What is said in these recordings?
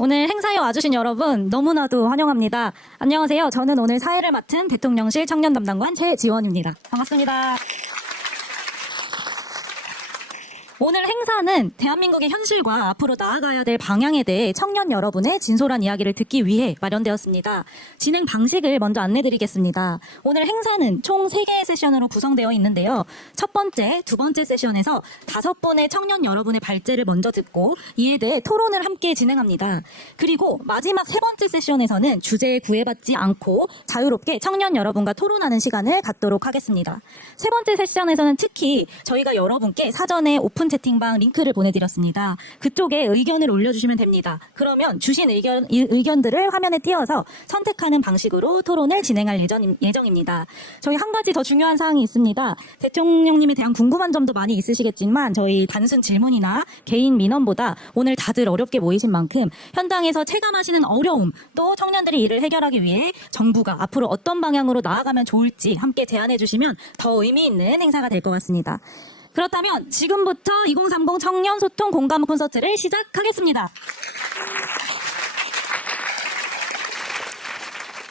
오늘 행사에 와주신 여러분 너무나도 환영합니다. 안녕하세요. 저는 오늘 사회를 맡은 대통령실 청년 담당관 최지원입니다. 반갑습니다. 오늘 행사는 대한민국의 현실과 앞으로 나아가야 될 방향에 대해 청년 여러분의 진솔한 이야기를 듣기 위해 마련되었습니다. 진행 방식을 먼저 안내드리겠습니다. 오늘 행사는 총 3개의 세션으로 구성되어 있는데요. 첫 번째, 두 번째 세션에서 5분의 청년 여러분의 발제를 먼저 듣고 이에 대해 토론을 함께 진행합니다. 그리고 마지막 세 번째 세션에서는 주제에 구애받지 않고 자유롭게 청년 여러분과 토론하는 시간을 갖도록 하겠습니다. 세 번째 세션에서는 특히 저희가 여러분께 사전에 오픈 채팅방 링크를 보내드렸습니다. 그쪽에 의견을 올려주시면 됩니다. 그러면 주신 의견들을 화면에 띄워서 선택하는 방식으로 토론을 진행할 예정입니다. 저희 한 가지 더 중요한 사항이 있습니다. 대통령님에 대한 궁금한 점도 많이 있으시겠지만 저희 단순 질문이나 개인 민원보다 오늘 다들 어렵게 모이신 만큼 현장에서 체감하시는 어려움, 또 청년들이 이를 해결하기 위해 정부가 앞으로 어떤 방향으로 나아가면 좋을지 함께 제안해 주시면 더 의미 있는 행사가 될 것 같습니다. 그렇다면 지금부터 2030 청년 소통 공감 콘서트를 시작하겠습니다.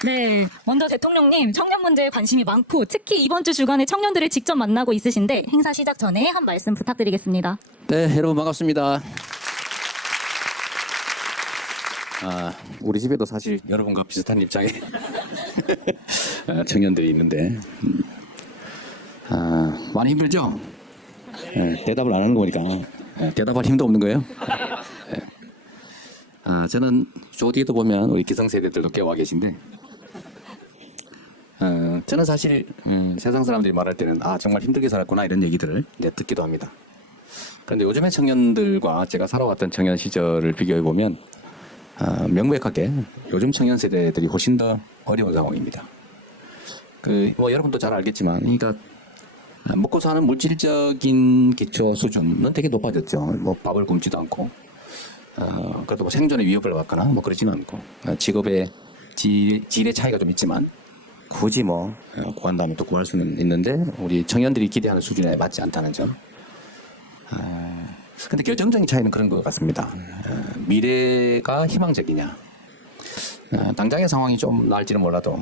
네, 먼저 대통령님 청년 문제에 관심이 많고 특히 이번 주 주간에 청년들을 직접 만나고 있으신데 행사 시작 전에 한 말씀 부탁드리겠습니다. 네, 여러분 반갑습니다. 우리 집에도 사실 여러분과 비슷한 입장의 청년들이 있는데 많이 힘들죠? 대답을 안 하는 거니까 대답할 힘도 없는 거예요. 저는 저 뒤에도 보면 우리 기성세대들도 꽤 와 계신데 저는 사실 세상 사람들이 말할 때는 정말 힘들게 살았구나 이런 얘기들을 이제 듣기도 합니다. 그런데 요즘의 청년들과 제가 살아왔던 청년 시절을 비교해 보면 명백하게 요즘 청년 세대들이 훨씬 더 어려운 상황입니다. 여러분도 잘 알겠지만, 그러니까 먹고 사는 물질적인 기초 수준은 되게 높아졌죠. 밥을 굶지도 않고, 그래도 생존의 위협을 받거나 그러지는 않고, 직업의 질의 차이가 좀 있지만, 굳이 구한다면 또 구할 수는 있는데, 우리 청년들이 기대하는 수준에 맞지 않다는 점. 근데 결정적인 차이는 그런 것 같습니다. 미래가 희망적이냐. 당장의 상황이 좀 나을지는 몰라도,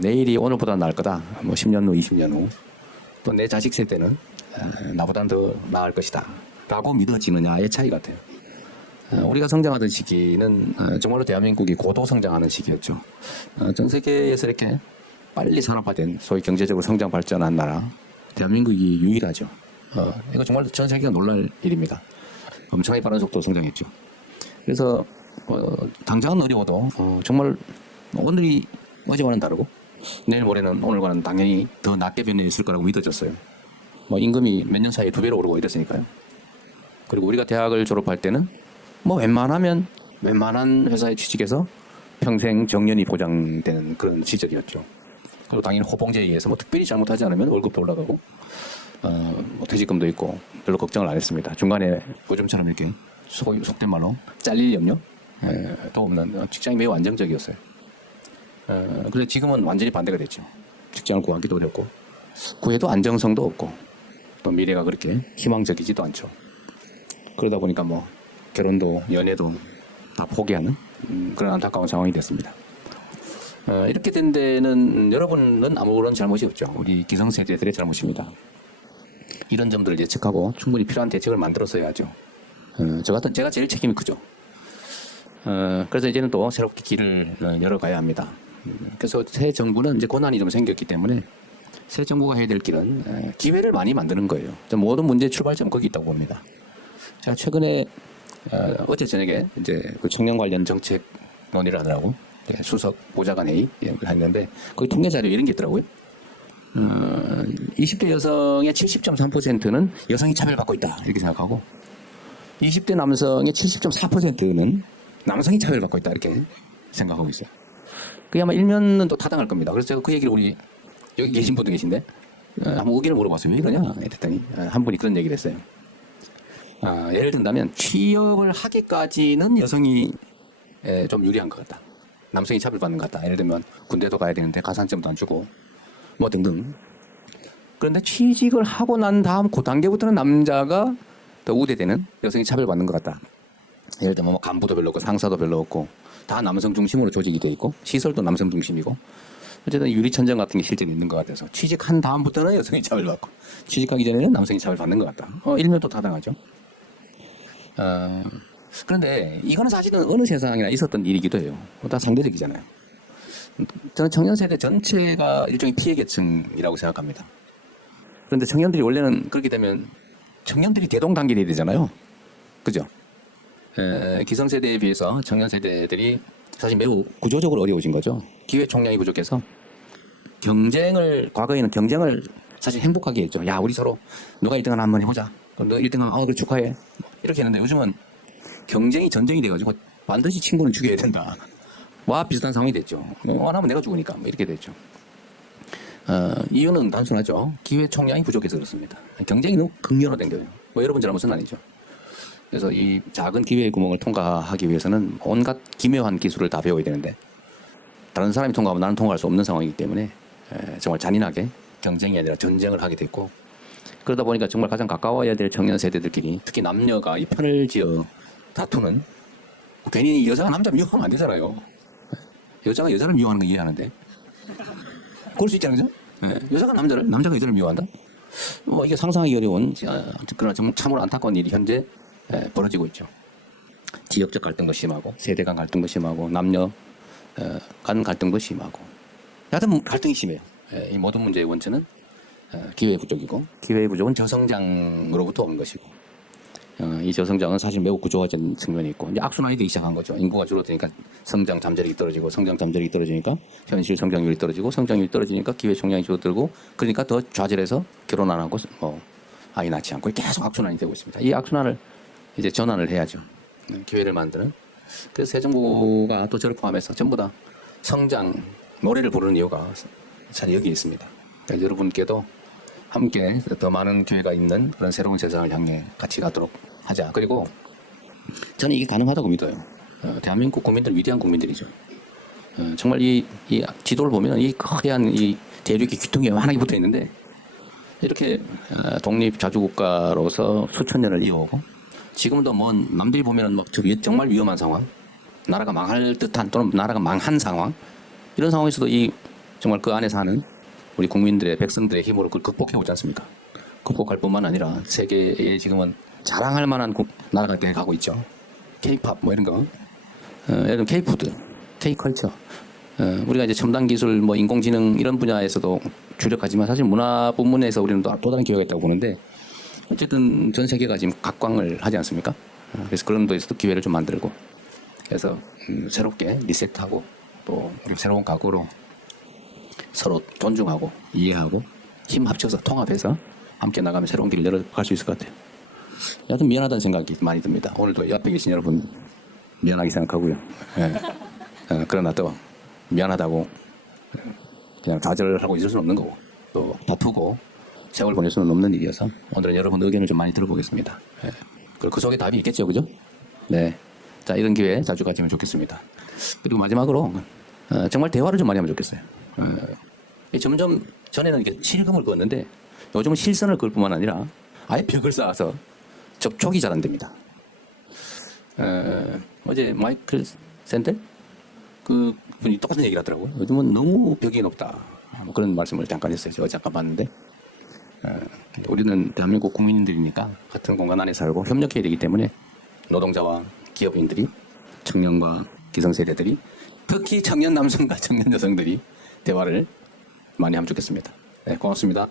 내일이 오늘보다 나을 거다. 10년 후, 20년 후. 또 내 자식 세대는 나보다는 더 나을 것이다 라고 믿어지느냐의 차이 같아요. 우리가 성장하던 시기는 정말로 대한민국이 고도 성장하는 시기였죠. 전 세계에서 이렇게 빨리 산업화된 소위 경제적으로 성장 발전한 나라 대한민국이 유일하죠. 이거 정말 전 세계가 놀랄 일입니다. 엄청나게 빠른 속도로 성장했죠. 그래서 당장은 어려워도 정말 오늘이 어제와는 다르고 내일 모레는 오늘과는 당연히 더 낮게 변해 있을 거라고 믿어졌어요. 임금이 몇 년 사이에 2배로 오르고 이랬으니까요. 그리고 우리가 대학을 졸업할 때는 웬만한 회사에 취직해서 평생 정년이 보장되는 그런 시절이었죠. 그리고 당연히 호봉제에 의해서 특별히 잘못하지 않으면 월급도 올라가고 퇴직금도 있고 별로 걱정을 안 했습니다. 중간에 요즘처럼 이렇게 속된 말로 잘릴 염려 또 없는 직장이 매우 안정적이었어요. 그런데 지금은 완전히 반대가 됐죠. 직장을 구하기도 어렵고 구해도 안정성도 없고 또 미래가 그렇게 희망적이지도 않죠. 그러다 보니까 결혼도 연애도 다 포기하는 그런 안타까운 상황이 됐습니다. 이렇게 된 데는 여러분은 아무런 잘못이 없죠. 우리 기성세대들의 잘못입니다. 이런 점들을 예측하고 충분히 필요한 대책을 만들었어야죠. 제가 제일 책임이 크죠. 그래서 이제는 또 새롭게 길을 열어가야 합니다. 그래서 새 정부는 이제 고난이 좀 생겼기 때문에 새 정부가 해야 될 길은 기회를 많이 만드는 거예요. 모든 문제의 출발점은 거기 있다고 봅니다. 제가 최근에 어제 저녁에 이제 그 청년 관련 정책 논의를 하느라고 수석 보좌관 회의를 했는데 거기 통계 자료 이런 게 있더라고요. 20대 여성의 70.3%는 여성이 차별받고 있다 이렇게 생각하고 20대 남성의 70.4%는 남성이 차별받고 있다 이렇게 생각하고 있어요. 그게 아마 일면은 또 타당할 겁니다. 그래서 제가 그 얘기를 우리 여기 계신 분도 계신데 한번 의견을 물어봤어요. 왜 이러냐 했더니 한 분이 그런 얘기를 했어요. 예를 든다면 취업을 하기까지는 여성이 좀 유리한 것 같다. 남성이 차별받는 것 같다. 예를 들면 군대도 가야 되는데 가산점도 안 주고 등등. 그런데 취직을 하고 난 다음 그 단계부터는 남자가 더 우대되는 여성이 차별받는 것 같다. 예를 들면 뭐 간부도 별로 없고 상사도 별로 없고 다 남성 중심으로 조직이 돼 있고 시설도 남성 중심이고 어쨌든 유리천정 같은 게 실제로 있는 것 같아서 취직한 다음부터는 여성이 차별 받고 취직하기 전에는 남성이 차별 받는 것 같다. 일면도 타당하죠. 그런데 이거는 사실은 어느 세상이나 있었던 일이기도 해요. 다 상대적이잖아요. 저는 청년 세대 전체가 일종의 피해 계층이라고 생각합니다. 그런데 청년들이 원래는 그렇게 되면 청년들이 대동단결이 되잖아요. 그죠? 기성세대에 비해서 청년 세대들이 사실 매우 구조적으로 어려워진 거죠. 기회 총량이 부족해서 과거에는 경쟁을 사실 행복하게 했죠. 야, 우리 서로 누가 1등을 한번 해보자. 너 1등하면 그래 축하해. 이렇게 했는데 요즘은 경쟁이 전쟁이 돼가지고 반드시 친구는 죽여야 된다. 와 비슷한 상황이 됐죠. 원하면 내가 죽으니까 뭐 이렇게 됐죠. 이유는 단순하죠. 기회 총량이 부족해서 그렇습니다. 경쟁이 너무 극렬화된 거예요. 뭐 여러분 잘못은 아니죠. 그래서 이 작은 기회의 구멍을 통과하기 위해서는 온갖 기묘한 기술을 다 배워야 되는데 다른 사람이 통과하면 나는 통과할 수 없는 상황이기 때문에 정말 잔인하게 경쟁이 아니라 전쟁을 하게 됐고 그러다 보니까 정말 가장 가까워야 될 청년 세대들끼리 특히 남녀가 이 편을 지어 다투는 괜히 여자가 남자 미워하면 안 되잖아요. 여자가 여자를 미워하는 거 이해하는데 그럴 수 있잖아요. 여자가 남자가 여자를 미워한다? 뭐 이게 상상하기 어려운 그러나 좀 참으로 안타까운 일이 현재 벌어지고 있죠. 지역적 갈등도 심하고 세대 간 갈등도 심하고 남녀 간 갈등도 심하고 여하튼 갈등이 심해요. 이 모든 문제의 원천은 기회 부족이고 기회 부족은 저성장으로부터 온 것이고 이 저성장은 사실 매우 구조화된 측면이 있고 이제 악순환이 되기 시작한 거죠. 인구가 줄어드니까 성장 잠재력이 떨어지고 성장 잠재력이 떨어지니까 현실 성장률이 떨어지고 성장률이 떨어지니까 기회 총량이 줄어들고 그러니까 더 좌절해서 결혼 안 하고 아이 낳지 않고 계속 악순환이 되고 있습니다. 이 악순환을 이제 전환을 해야죠. 기회를 만드는. 그래서 새 정부가 또 저를 포함해서 전부 다 성장 노래를 부르는 이유가 사실 여기 있습니다. 그러니까 여러분께도 함께 더 많은 기회가 있는 그런 새로운 세상을 향해 같이 가도록 하자. 그리고 저는 이게 가능하다고 믿어요. 대한민국 국민들 위대한 국민들이죠. 정말 이 지도를 보면 이 거대한 이 대륙의 귀퉁이에 환하게 붙어 있는데 이렇게 독립 자주국가로서 수천 년을 이어오고 지금도 뭐 남들이 보면은 막 정말 위험한 상황, 나라가 망할 듯한 또는 나라가 망한 상황 이런 상황에서도 이 정말 그 안에 사는 우리 국민들의 백성들의 힘으로 그걸 극복해 오지 않습니까? 극복할 뿐만 아니라 세계에 지금은 자랑할 만한 나라가 되어가고 있죠. K-팝 뭐 이런 거, 예를 들면 K-푸드, K-컬처. 우리가 이제 첨단 기술, 뭐 인공지능 이런 분야에서도 주력하지만 사실 문화 부문에서 우리는 또 다른 기회가 있다고 보는데 어쨌든 전 세계가 지금 각광을 하지 않습니까? 그래서 그런 데에서도 기회를 좀 만들고 그래서 새롭게 리셋하고 또 우리 새로운 각오로 서로 존중하고 이해하고 힘 합쳐서 통합해서 함께 나가면 새로운 길을 열어갈 수 있을 것 같아요. 여하튼 미안하다는 생각이 많이 듭니다. 오늘도 옆에 계신 여러분 미안하게 생각하고요. 그러나 또 미안하다고 그냥 좌절하고 있을 수는 없는 거고 또 다투고 세월 보낼 수는 없는 일이어서 오늘은 여러분 의견을 좀 많이 들어보겠습니다. 그리고 그 속에 답이 있겠죠, 그죠? 네. 자, 이런 기회 자주 가지면 좋겠습니다. 그리고 마지막으로 정말 대화를 좀 많이 하면 좋겠어요. 점점 전에는 이렇게 실금을 그었는데 요즘은 실선을 그을 뿐만 아니라 아예 벽을 쌓아서 접촉이 잘 안 됩니다. 어제 마이클 샌델 그 분이 똑같은 얘기를 하더라고요. 요즘은 너무 벽이 높다. 뭐 그런 말씀을 잠깐 했어요. 제가 잠깐 봤는데 우리는 대한민국 국민들이니까 같은 공간 안에 살고 협력해야 되기 때문에 노동자와 기업인들이 청년과 기성세대들이 특히 청년 남성과 청년 여성들이 대화를 많이 하면 좋겠습니다. 네, 고맙습니다.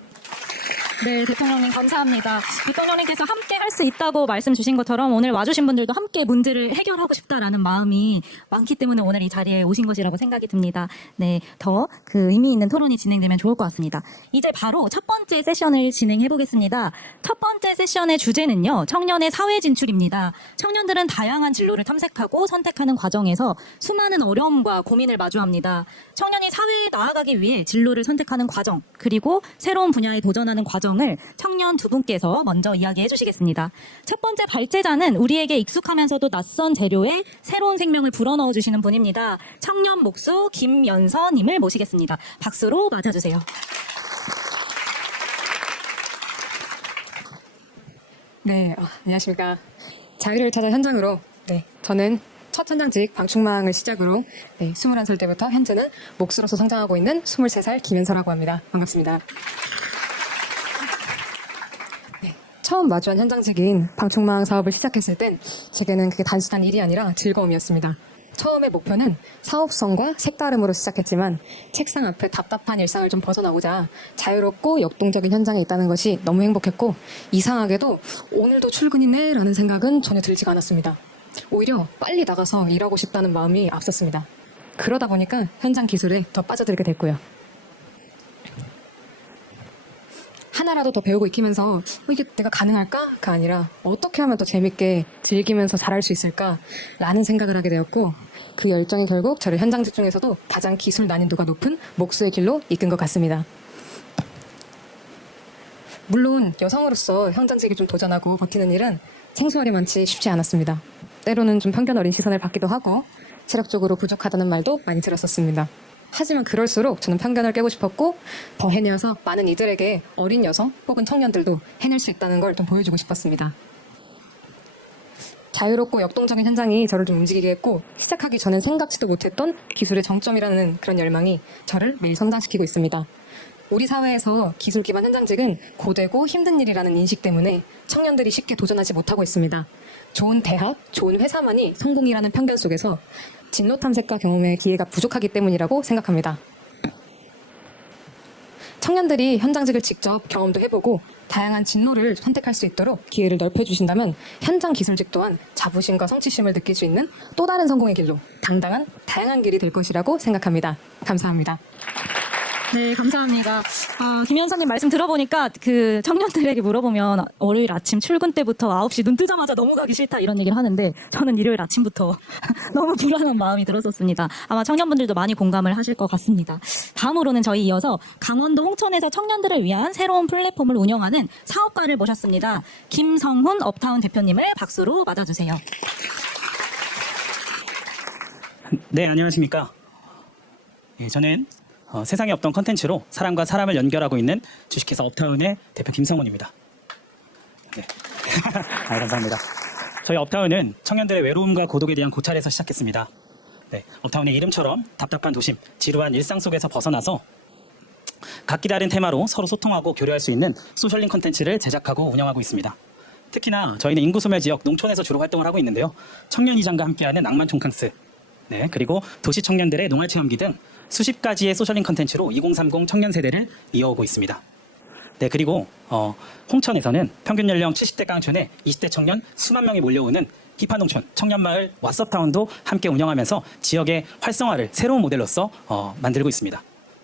네, 대통령님 감사합니다. 대통령님께서 함께 할 수 있다고 말씀 주신 것처럼 오늘 와주신 분들도 함께 문제를 해결하고 싶다라는 마음이 많기 때문에 오늘 이 자리에 오신 것이라고 생각이 듭니다. 네, 더 그 의미 있는 토론이 진행되면 좋을 것 같습니다. 이제 바로 첫 번째 세션을 진행해 보겠습니다. 첫 번째 세션의 주제는요, 청년의 사회 진출입니다. 청년들은 다양한 진로를 탐색하고 선택하는 과정에서 수많은 어려움과 고민을 마주합니다. 청년이 사회에 나아가기 위해 진로를 선택하는 과정, 그리고 새로운 분야에 도전하는 과정을 청년 두 분께서 먼저 이야기해 주시겠습니다. 첫 번째 발제자는 우리에게 익숙하면서도 낯선 재료에 새로운 생명을 불어넣어 주시는 분입니다. 청년 목수 김연서님을 모시겠습니다. 박수로 맞아주세요. 네, 안녕하십니까. 자유를 찾아 현장으로 네, 저는 첫 현장직 방충망을 시작으로 21살 때부터 현재는 몫으로서 성장하고 있는 23살 김현서라고 합니다. 반갑습니다. 네, 처음 마주한 현장직인 방충망 사업을 시작했을 땐 제게는 그게 단순한 일이 아니라 즐거움이었습니다. 처음의 목표는 사업성과 색다름으로 시작했지만 책상 앞에 답답한 일상을 좀 벗어나고자 자유롭고 역동적인 현장에 있다는 것이 너무 행복했고 이상하게도 오늘도 출근이네 라는 생각은 전혀 들지가 않았습니다. 오히려 빨리 나가서 일하고 싶다는 마음이 앞섰습니다. 그러다 보니까 현장 기술에 더 빠져들게 됐고요. 하나라도 더 배우고 익히면서 이게 내가 가능할까?가 아니라 어떻게 하면 더 재밌게 즐기면서 잘할 수 있을까?라는 생각을 하게 되었고 그 열정이 결국 저를 현장직 중에서도 가장 기술 난이도가 높은 목수의 길로 이끈 것 같습니다. 물론 여성으로서 현장직에 좀 도전하고 버티는 일은 생소하리만치 쉽지 않았습니다. 때로는 좀 편견 어린 시선을 받기도 하고 체력적으로 부족하다는 말도 많이 들었었습니다. 하지만 그럴수록 저는 편견을 깨고 싶었고 더 해내어서 많은 이들에게 어린 여성 혹은 청년들도 해낼 수 있다는 걸 좀 보여주고 싶었습니다. 자유롭고 역동적인 현장이 저를 좀 움직이게 했고 시작하기 전엔 생각지도 못했던 기술의 정점이라는 그런 열망이 저를 매일 성장시키고 있습니다. 우리 사회에서 기술 기반 현장직은 고되고 힘든 일이라는 인식 때문에 청년들이 쉽게 도전하지 못하고 있습니다. 좋은 대학, 좋은 회사만이 성공이라는 편견 속에서 진로 탐색과 경험의 기회가 부족하기 때문이라고 생각합니다. 청년들이 현장직을 직접 경험도 해보고 다양한 진로를 선택할 수 있도록 기회를 넓혀주신다면 현장 기술직 또한 자부심과 성취심을 느낄 수 있는 또 다른 성공의 길로 당당한 다양한 길이 될 것이라고 생각합니다. 감사합니다. 네, 감사합니다. 김현서님 말씀 들어보니까 그 청년들에게 물어보면 월요일 아침 출근 때부터 9시 눈 뜨자마자 넘어가기 싫다 이런 얘기를 하는데 저는 일요일 아침부터 너무 불안한 마음이 들었었습니다. 아마 청년분들도 많이 공감을 하실 것 같습니다. 다음으로는 저희 이어서 강원도 홍천에서 청년들을 위한 새로운 플랫폼을 운영하는 사업가를 모셨습니다. 김성훈 업타운 대표님을 박수로 맞아주세요. 네, 안녕하십니까. 예, 저는 세상에 없던 컨텐츠로 사람과 사람을 연결하고 있는 주식회사 업타운의 대표 김성훈입니다. 네. 감사합니다. 저희 업타운은 청년들의 외로움과 고독에 대한 고찰에서 시작했습니다. 네, 업타운의 이름처럼 답답한 도심, 지루한 일상 속에서 벗어나서 각기 다른 테마로 서로 소통하고 교류할 수 있는 소셜링 컨텐츠를 제작하고 운영하고 있습니다. 특히나 저희는 인구소멸 지역 농촌에서 주로 활동을 하고 있는데요. 청년이장과 함께하는 낭만 촌캉스, 네, 그리고 도시 청년들의 농활체험기 등 수십 가지의 소셜링 컨텐츠로 2030 청년 세대를 이어오고 있습니다. 네, 그리고 홍천에서는 평균 연령 70대 깡촌에 20대 청년 수만 명이 몰려오는 힙한농촌 청년마을 왓썹타운도 함께 운영하면서 지역의 활성화를 새로운 모델로서 만들고 있습니다.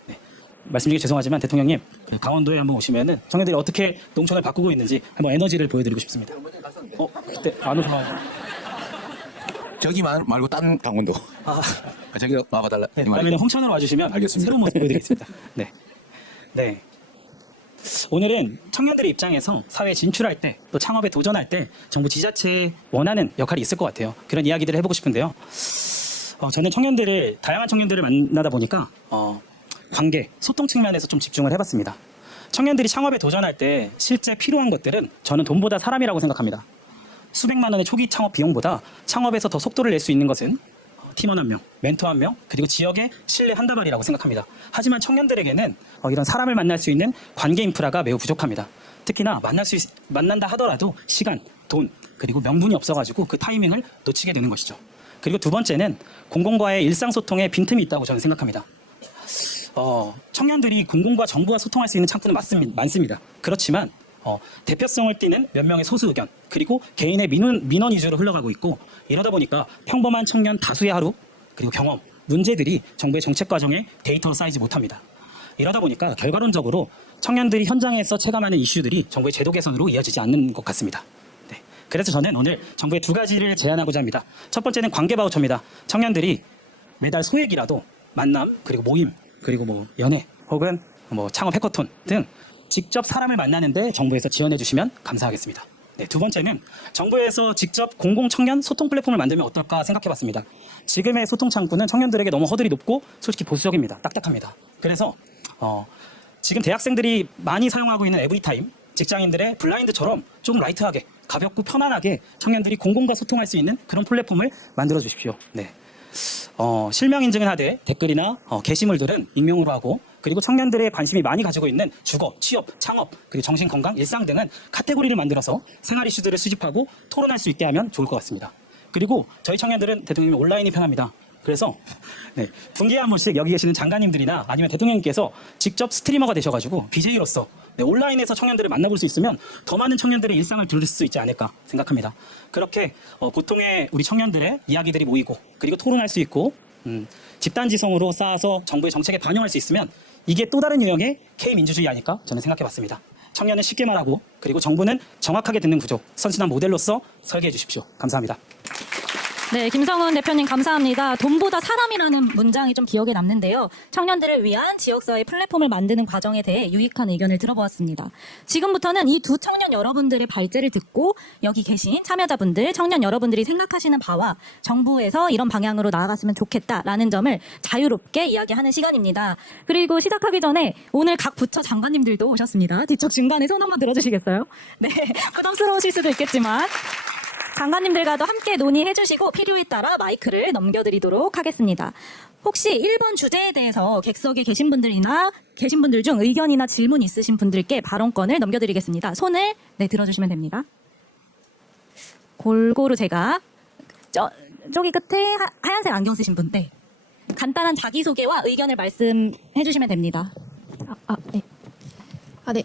네, 말씀드리기 죄송하지만 대통령님 강원도에 한번 오시면은 청년들이 어떻게 농촌을 바꾸고 있는지 한번 에너지를 보여드리고 싶습니다. 그때 안 오셔서 저기 말고 딴 강원도. 저기 와봐달라. 네, 그러면 홍천으로 와주시면 알겠습니다. 새로운 모습 보여드리겠습니다. 네. 네. 오늘은 청년들의 입장에서 사회에 진출할 때 또 창업에 도전할 때 정부 지자체에 원하는 역할이 있을 것 같아요. 그런 이야기들을 해보고 싶은데요. 저는 다양한 청년들을 만나다 보니까 관계, 소통 측면에서 좀 집중을 해봤습니다. 청년들이 창업에 도전할 때 실제 필요한 것들은 저는 돈보다 사람이라고 생각합니다. 수백만 원의 초기 창업 비용보다 창업에서 더 속도를 낼 수 있는 것은 팀원 한 명, 멘토 한 명, 그리고 지역의 신뢰 한 다발이라고 생각합니다. 하지만 청년들에게는 이런 사람을 만날 수 있는 관계 인프라가 매우 부족합니다. 특히나 만난다 하더라도 시간, 돈, 그리고 명분이 없어가지고 그 타이밍을 놓치게 되는 것이죠. 그리고 두 번째는 공공과의 일상소통에 빈틈이 있다고 저는 생각합니다. 청년들이 공공과 정부와 소통할 수 있는 창구는 많습니다. 그렇지만 대표성을 띠는 몇 명의 소수 의견 그리고 개인의 민원 위주로 흘러가고 있고 이러다 보니까 평범한 청년 다수의 하루 그리고 경험, 문제들이 정부의 정책 과정에 데이터로 쌓이지 못합니다. 이러다 보니까 결과론적으로 청년들이 현장에서 체감하는 이슈들이 정부의 제도 개선으로 이어지지 않는 것 같습니다. 네. 그래서 저는 오늘 정부의 두 가지를 제안하고자 합니다. 첫 번째는 관계 바우처입니다. 청년들이 매달 소액이라도 만남 그리고 모임 그리고 연애 혹은 창업 해커톤 등 직접 사람을 만나는데 정부에서 지원해 주시면 감사하겠습니다. 네, 두 번째는 정부에서 직접 공공 청년 소통 플랫폼을 만들면 어떨까 생각해 봤습니다. 지금의 소통 창구는 청년들에게 너무 허들이 높고 솔직히 보수적입니다. 딱딱합니다. 그래서 지금 대학생들이 많이 사용하고 있는 에브리타임, 직장인들의 블라인드처럼 좀 라이트하게 가볍고 편안하게 청년들이 공공과 소통할 수 있는 그런 플랫폼을 만들어 주십시오. 네. 실명 인증을 하되 댓글이나 게시물들은 익명으로 하고, 그리고 청년들의 관심이 많이 가지고 있는 주거, 취업, 창업, 그리고 정신건강, 일상 등은 카테고리를 만들어서 생활 이슈들을 수집하고 토론할 수 있게 하면 좋을 것 같습니다. 그리고 저희 청년들은 대통령님 온라인이 편합니다. 그래서 네, 분기에 한 번씩 여기 계시는 장관님들이나 아니면 대통령님께서 직접 스트리머가 되셔가지고 BJ로서 온라인에서 청년들을 만나볼 수 있으면 더 많은 청년들의 일상을 들을 수 있지 않을까 생각합니다. 그렇게 보통의 우리 청년들의 이야기들이 모이고, 그리고 토론할 수 있고, 집단지성으로 쌓아서 정부의 정책에 반영할 수 있으면 이게 또 다른 유형의 K민주주의 아닐까 저는 생각해봤습니다. 청년은 쉽게 말하고, 그리고 정부는 정확하게 듣는 구조, 선순환 모델로서 설계해 주십시오. 감사합니다. 네, 김성훈 대표님 감사합니다. 돈보다 사람이라는 문장이 좀 기억에 남는데요. 청년들을 위한 지역사회 플랫폼을 만드는 과정에 대해 유익한 의견을 들어보았습니다. 지금부터는 이 두 청년 여러분들의 발제를 듣고 여기 계신 참여자분들, 청년 여러분들이 생각하시는 바와 정부에서 이런 방향으로 나아갔으면 좋겠다라는 점을 자유롭게 이야기하는 시간입니다. 그리고 시작하기 전에 오늘 각 부처 장관님들도 오셨습니다. 뒤쪽 중간에 손 한번 들어주시겠어요? 네, 부담스러우실 수도 있겠지만 장관님들과도 함께 논의해 주시고 필요에 따라 마이크를 넘겨드리도록 하겠습니다. 혹시 1번 주제에 대해서 객석에 계신 분들 중 의견이나 질문 있으신 분들께 발언권을 넘겨드리겠습니다. 손을 들어주시면 됩니다. 골고루 제가 저기 끝에 하얀색 안경 쓰신 분, 간단한 자기소개와 의견을 말씀해 주시면 됩니다. 네. 네,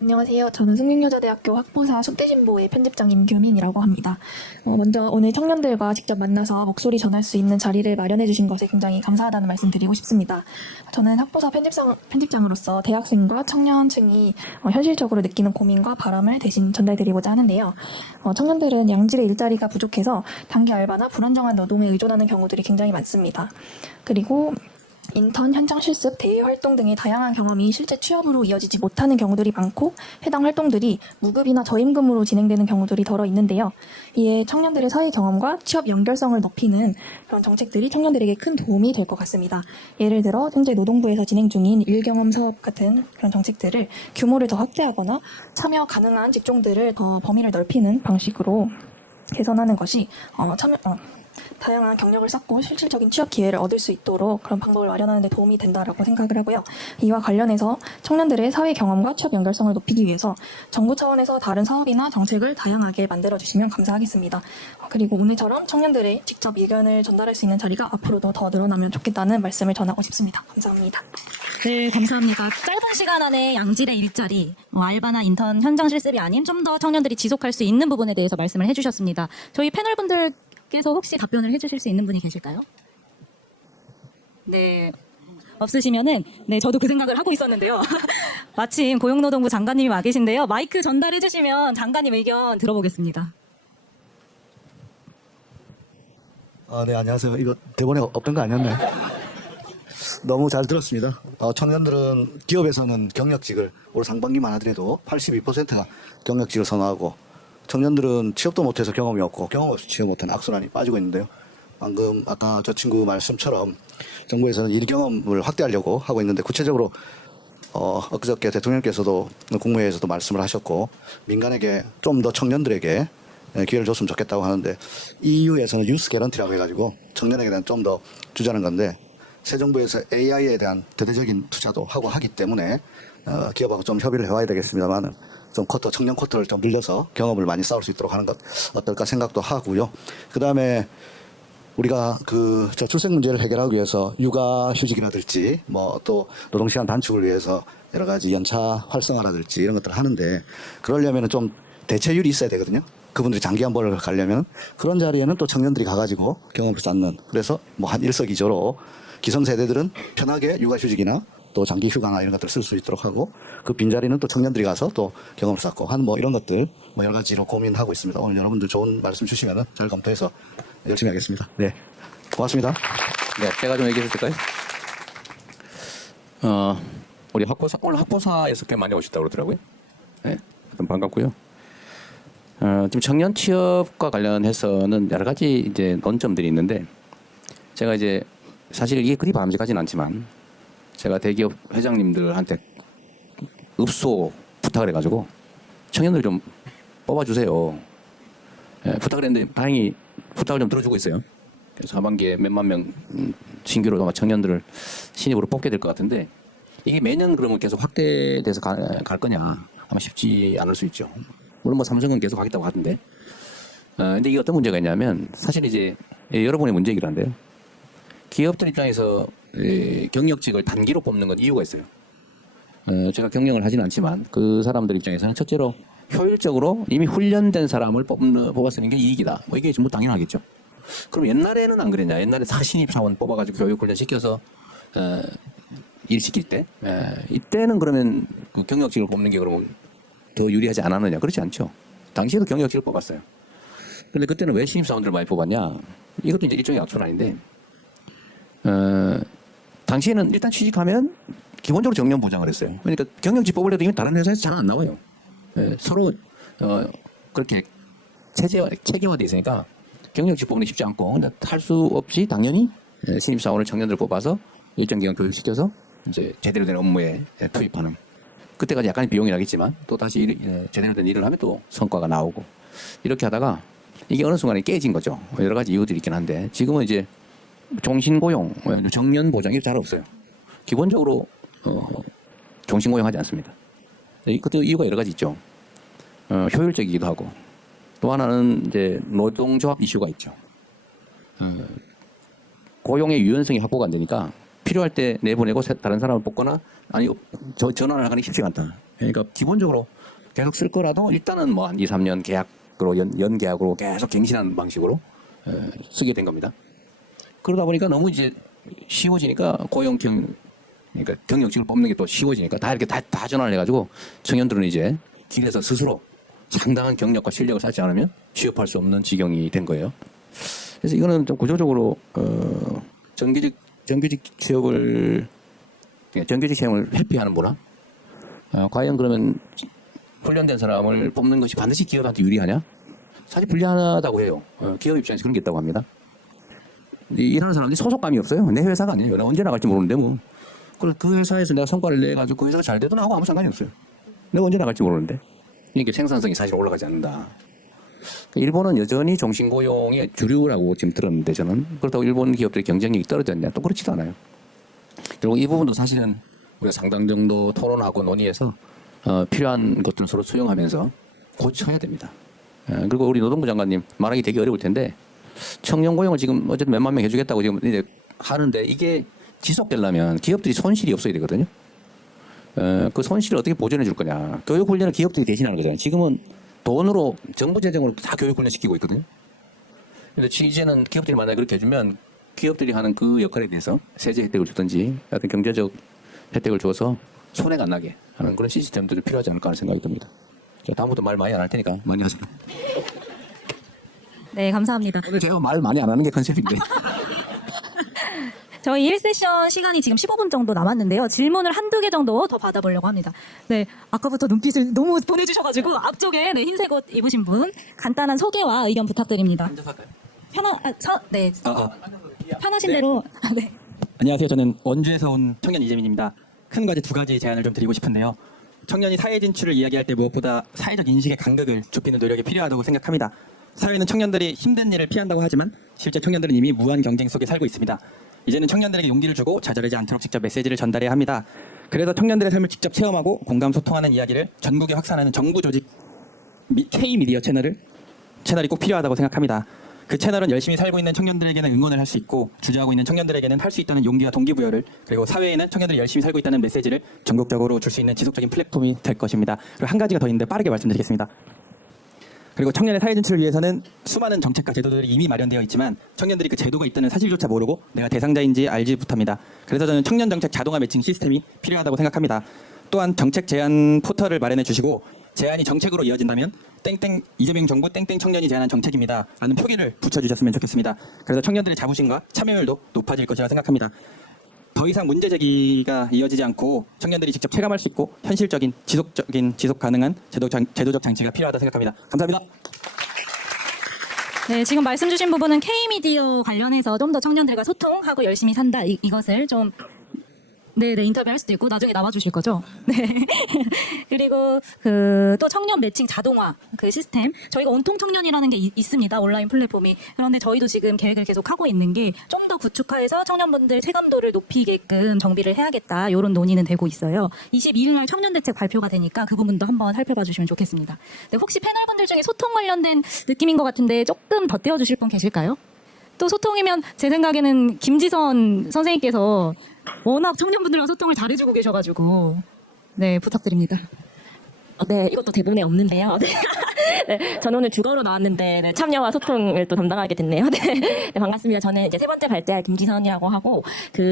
안녕하세요. 저는 승객여자대학교 학부사 숙대진보의 편집장 임규민이라고 합니다. 먼저 오늘 청년들과 직접 만나서 목소리 전할 수 있는 자리를 마련해 주신 것에 굉장히 감사하다는 말씀 드리고 싶습니다. 저는 학부사 편집장으로서 대학생과 청년층이 현실적으로 느끼는 고민과 바람을 대신 전달드리고자 하는데요. 청년들은 양질의 일자리가 부족해서 단기 알바나 불안정한 노동에 의존하는 경우들이 굉장히 많습니다. 그리고 인턴, 현장 실습, 대외 활동 등의 다양한 경험이 실제 취업으로 이어지지 못하는 경우들이 많고, 해당 활동들이 무급이나 저임금으로 진행되는 경우들이 더러 있는데요. 이에 청년들의 사회 경험과 취업 연결성을 높이는 그런 정책들이 청년들에게 큰 도움이 될 것 같습니다. 예를 들어 현재 노동부에서 진행 중인 일경험 사업 같은 그런 정책들을 규모를 더 확대하거나 참여 가능한 직종들을 더 범위를 넓히는 방식으로 개선하는 것이 다양한 경력을 쌓고 실질적인 취업 기회를 얻을 수 있도록 그런 방법을 마련하는 데 도움이 된다라고 생각을 하고요. 이와 관련해서 청년들의 사회 경험과 취업 연결성을 높이기 위해서 정부 차원에서 다른 사업이나 정책을 다양하게 만들어주시면 감사하겠습니다. 그리고 오늘처럼 청년들의 직접 의견을 전달할 수 있는 자리가 앞으로도 더 늘어나면 좋겠다는 말씀을 전하고 싶습니다. 감사합니다. 네, 감사합니다. 짧은 시간 안에 양질의 일자리, 알바나 인턴, 현장 실습이 아닌 좀 더 청년들이 지속할 수 있는 부분에 대해서 말씀을 해주셨습니다. 저희 패널분들께서 혹시 답변을 해주실 수 있는 분이 계실까요? 네, 없으시면은 저도 그 생각을 하고 있었는데요. 마침 고용노동부 장관님이 와 계신데요. 마이크 전달해 주시면 장관님 의견 들어보겠습니다. 네, 안녕하세요. 이거 대본에 없던 거 아니었나요? 너무 잘 들었습니다. 청년들은 기업에서는 경력직을 올 상반기만 하더라도 82%가 경력직을 선호하고, 청년들은 취업도 못해서 경험이 없고 경험 없이 취업 못하는 악순환이 빠지고 있는데요. 방금 아까 저 친구 말씀처럼 정부에서는 일 경험을 확대하려고 하고 있는데, 구체적으로 엊그저께 대통령께서도 국무회의에서도 말씀을 하셨고, 민간에게 좀 더 청년들에게 기회를 줬으면 좋겠다고 하는데, EU에서는 유스 개런티라고 해가지고 청년에게 대한 좀 더 주자는 건데, 새 정부에서 AI에 대한 대대적인 투자도 하고 하기 때문에 기업하고 좀 협의를 해와야 되겠습니다만, 좀 청년 쿼터를 좀 늘려서 경험을 많이 쌓을 수 있도록 하는 것 어떨까 생각도 하고요. 그 다음에 우리가 출생 문제를 해결하기 위해서 육아휴직이라든지 또 노동시간 단축을 위해서 여러 가지 연차 활성화라든지 이런 것들을 하는데, 그러려면 좀 대체율이 있어야 되거든요. 그분들이 장기 한벌을 가려면 그런 자리에는 또 청년들이 가가지고 경험을 쌓는, 그래서 한 일석이조로 기성세대들은 편하게 육아휴직이나 또 장기 휴가나 이런 것들을 쓸 수 있도록 하고, 그 빈자리는 또 청년들이 가서 또 경험을 쌓고 하는 이런 것들 여러 가지로 고민하고 있습니다. 오늘 여러분들 좋은 말씀 주시면 잘 검토해서 열심히 하겠습니다. 네, 고맙습니다. 네, 제가 좀 얘기해 줄까요? 우리 오늘 학부사에서 꽤 많이 오셨다고 그러더라고요. 네, 좀 반갑고요. 지금 청년 취업과 관련해서는 여러 가지 이제 논점들이 있는데, 제가 이제 사실 이게 그리 바람직하진 않지만, 제가 대기업 회장님들한테 읍소 부탁을 해가지고 청년들 좀 뽑아주세요. 부탁을 했는데 다행히 부탁을 좀 들어주고 있어요. 그래서 하반기에 몇만 명 신규로 아마 청년들을 신입으로 뽑게 될 것 같은데 이게 매년 그러면 계속 확대돼서 갈 거냐 아마 쉽지 않을 수 있죠. 물론 뭐 삼성은 계속 하겠다고 하던데. 근데 이게 어떤 문제가 있냐면 사실 이제 여러분의 문제이긴 한데요. 기업들 입장에서 경력직을 단기로 뽑는 건 이유가 있어요. 제가 경영을 하지는 않지만 그 사람들 입장에서는 첫째로 효율적으로 이미 훈련된 사람을 뽑았으는 게 이익이다. 뭐 이게 전부 당연하겠죠. 그럼 옛날에는 안 그랬냐? 옛날에 사신입 사원 뽑아가지고 교육 훈련 시켜서 일 시킬 때 이때는 그러면 그 경력직을 뽑는 게 그러면 더 유리하지 않았느냐? 그렇지 않죠. 당시에도 경력직을 뽑았어요. 근데 그때는 왜 신입 사원들을 많이 뽑았냐? 이것도 이제 일종의 악순환인데 당시에는 일단 취직하면 기본적으로 정년 보장을 했어요. 그러니까 경력직 뽑으려도 이미 다른 회사에서 잘 안 나와요. 서로 그렇게 체계화되어 있으니까 경력직 뽑는 게 쉽지 않고 근데 할 수 없이 당연히 신입사원을 청년들 뽑아서 일정 기간 교육시켜서 이제 제대로 된 업무에 투입하는 그때까지 약간의 비용이 나겠지만 또 다시 제대로 된 일을 하면 또 성과가 나오고 이렇게 하다가 이게 어느 순간에 깨진 거죠. 여러 가지 이유들이 있긴 한데 지금은 이제 종신고용, 정년 보장이 잘 없어요. 기본적으로 종신고용하지 않습니다. 그것도 이유가 여러 가지 있죠. 효율적이기도 하고 또 하나는 이제 노동조합 이슈가 있죠. 고용의 유연성이 확보가 안 되니까 필요할 때 내보내고 다른 사람을 뽑거나 아니 전환을 하기 쉽지가 않다. 그러니까 기본적으로 계속 쓸 거라도 일단은 뭐 한 2, 3년 계약으로 연계약으로 계속 갱신하는 방식으로 쓰게 된 겁니다. 그러다 보니까 너무 이제 쉬워지니까 그러니까 경력직을 뽑는 게 또 쉬워지니까 다 이렇게 다 전환을 해가지고 청년들은 이제 길에서 스스로 상당한 경력과 실력을 쌓지 않으면 취업할 수 없는 지경이 된 거예요. 그래서 이거는 좀 구조적으로 정규직 취업을 정규직 채용을 회피하는 문화. 과연 그러면 훈련된 사람을 뽑는 것이 반드시 기업한테 유리하냐? 사실 불리하다고 해요. 기업 입장에서 그런 게 있다고 합니다. 일하는 사람들이 소속감이 없어요. 내 회사가 아니에요. 내가 언제 나갈지 모르는데 뭐. 그 회사에서 내가 성과를 내가지고 그 회사가 잘 되든 하고 아무 상관이 없어요. 내가 언제 나갈지 모르는데. 이게 생산성이 사실 올라가지 않는다. 일본은 여전히 종신고용의 주류라고 지금 들었는데 저는 그렇다고 일본 기업들의 경쟁력이 떨어졌냐? 또 그렇지도 않아요. 그리고 이 부분도 사실은 우리가 상당 정도 토론하고 논의해서 필요한 것들을 서로 수용하면서 고쳐야 됩니다. 그리고 우리 노동부 장관님 말하기 되게 어려울 텐데 청년 고용을 지금 어쨌든 몇만 명 해주겠다고 지금 이제 하는데 이게 지속되려면 기업들이 손실이 없어야 되거든요. 그 손실을 어떻게 보전해 줄 거냐. 교육 훈련을 기업들이 대신하는 거잖아요. 지금은 돈으로 정부 재정으로 다 교육 훈련 시키고 있거든요. 근데 이제는 기업들이 만약에 그렇게 해주면 기업들이 하는 그 역할에 대해서 세제 혜택을 주든지 어떤 경제적 혜택을 줘서 손해가 안 나게 하는 그런 시스템들이 필요하지 않을까 하는 생각이 듭니다. 다음부터 말 많이 안 할 테니까 많이 하세요. 네, 감사합니다. 오늘 제가 말 많이 안 하는 게 컨셉인데. 저희 1세션 시간이 지금 15분 정도 남았는데요. 질문을 한두 개 정도 더 받아보려고 합니다. 네, 아까부터 눈빛을 너무 보내주셔가지고 앞쪽에 네, 흰색 옷 입으신 분 간단한 소개와 의견 부탁드립니다. 편하신 대로. 네. 안녕하세요. 저는 원주에서 온 청년 이재민입니다. 큰 과제 두 가지 제안을 좀 드리고 싶은데요. 청년이 사회 진출을 이야기할 때 무엇보다 사회적 인식의 간극을 좁히는 노력이 필요하다고 생각합니다. 사회는 청년들이 힘든 일을 피한다고 하지만 실제 청년들은 이미 무한 경쟁 속에 살고 있습니다. 이제는 청년들에게 용기를 주고 좌절하지 않도록 직접 메시지를 전달해야 합니다. 그래서 청년들의 삶을 직접 체험하고 공감 소통하는 이야기를 전국에 확산하는 정부 조직 K-미디어 채널이 꼭 필요하다고 생각합니다. 그 채널은 열심히 살고 있는 청년들에게는 응원을 할 수 있고 주저하고 있는 청년들에게는 할 수 있다는 용기와 동기부여를 그리고 사회에는 청년들이 열심히 살고 있다는 메시지를 전국적으로 줄 수 있는 지속적인 플랫폼이 될 것입니다. 그리고 한 가지가 더 있는데 빠르게 말씀드리겠습니다. 그리고 청년의 사회 진출을 위해서는 수많은 정책과 제도들이 이미 마련되어 있지만 청년들이 그 제도가 있다는 사실조차 모르고 내가 대상자인지 알지 못합니다. 그래서 저는 청년 정책 자동화 매칭 시스템이 필요하다고 생각합니다. 또한 정책 제안 포털을 마련해 주시고 제안이 정책으로 이어진다면 땡땡 이재명 정부 땡땡 청년이 제안한 정책입니다 라는 표기를 붙여주셨으면 좋겠습니다. 그래서 청년들의 자부심과 참여율도 높아질 것이라 생각합니다. 더 이상 문제 제기가 이어지지 않고 청년들이 직접 체감할 수 있고 현실적인 지속 가능한 제도적 장치가 필요하다 생각합니다. 감사합니다. 네, 지금 말씀 주신 부분은 K-미디어 관련해서 좀 더 청년들과 소통하고 열심히 산다 이것을 좀 네, 인터뷰할 수도 있고 나중에 나와주실 거죠. 네. 그리고 또 청년 매칭 자동화 그 시스템 저희가 온통 청년이라는 게 있습니다. 온라인 플랫폼이. 그런데 저희도 지금 계획을 계속 하고 있는 게 좀 더 구축화해서 청년분들 체감도를 높이게끔 정비를 해야겠다. 이런 논의는 되고 있어요. 22일 날 청년 대책 발표가 되니까 그 부분도 한번 살펴봐 주시면 좋겠습니다. 네, 혹시 패널분들 중에 소통 관련된 느낌인 것 같은데 조금 더 떼어주실 분 계실까요? 또 소통이면 제 생각에는 김지선 선생님께서 워낙 청년분들과 소통을 잘해주고 계셔가지고 네 부탁드립니다. 네, 이것도 대본에 없는데요. 네. 네, 저는 오늘 주거로 나왔는데 네, 참여와 소통을 또 담당하게 됐네요. 네, 네, 반갑습니다. 저는 이제 세 번째 발제할 김기선이라고 하고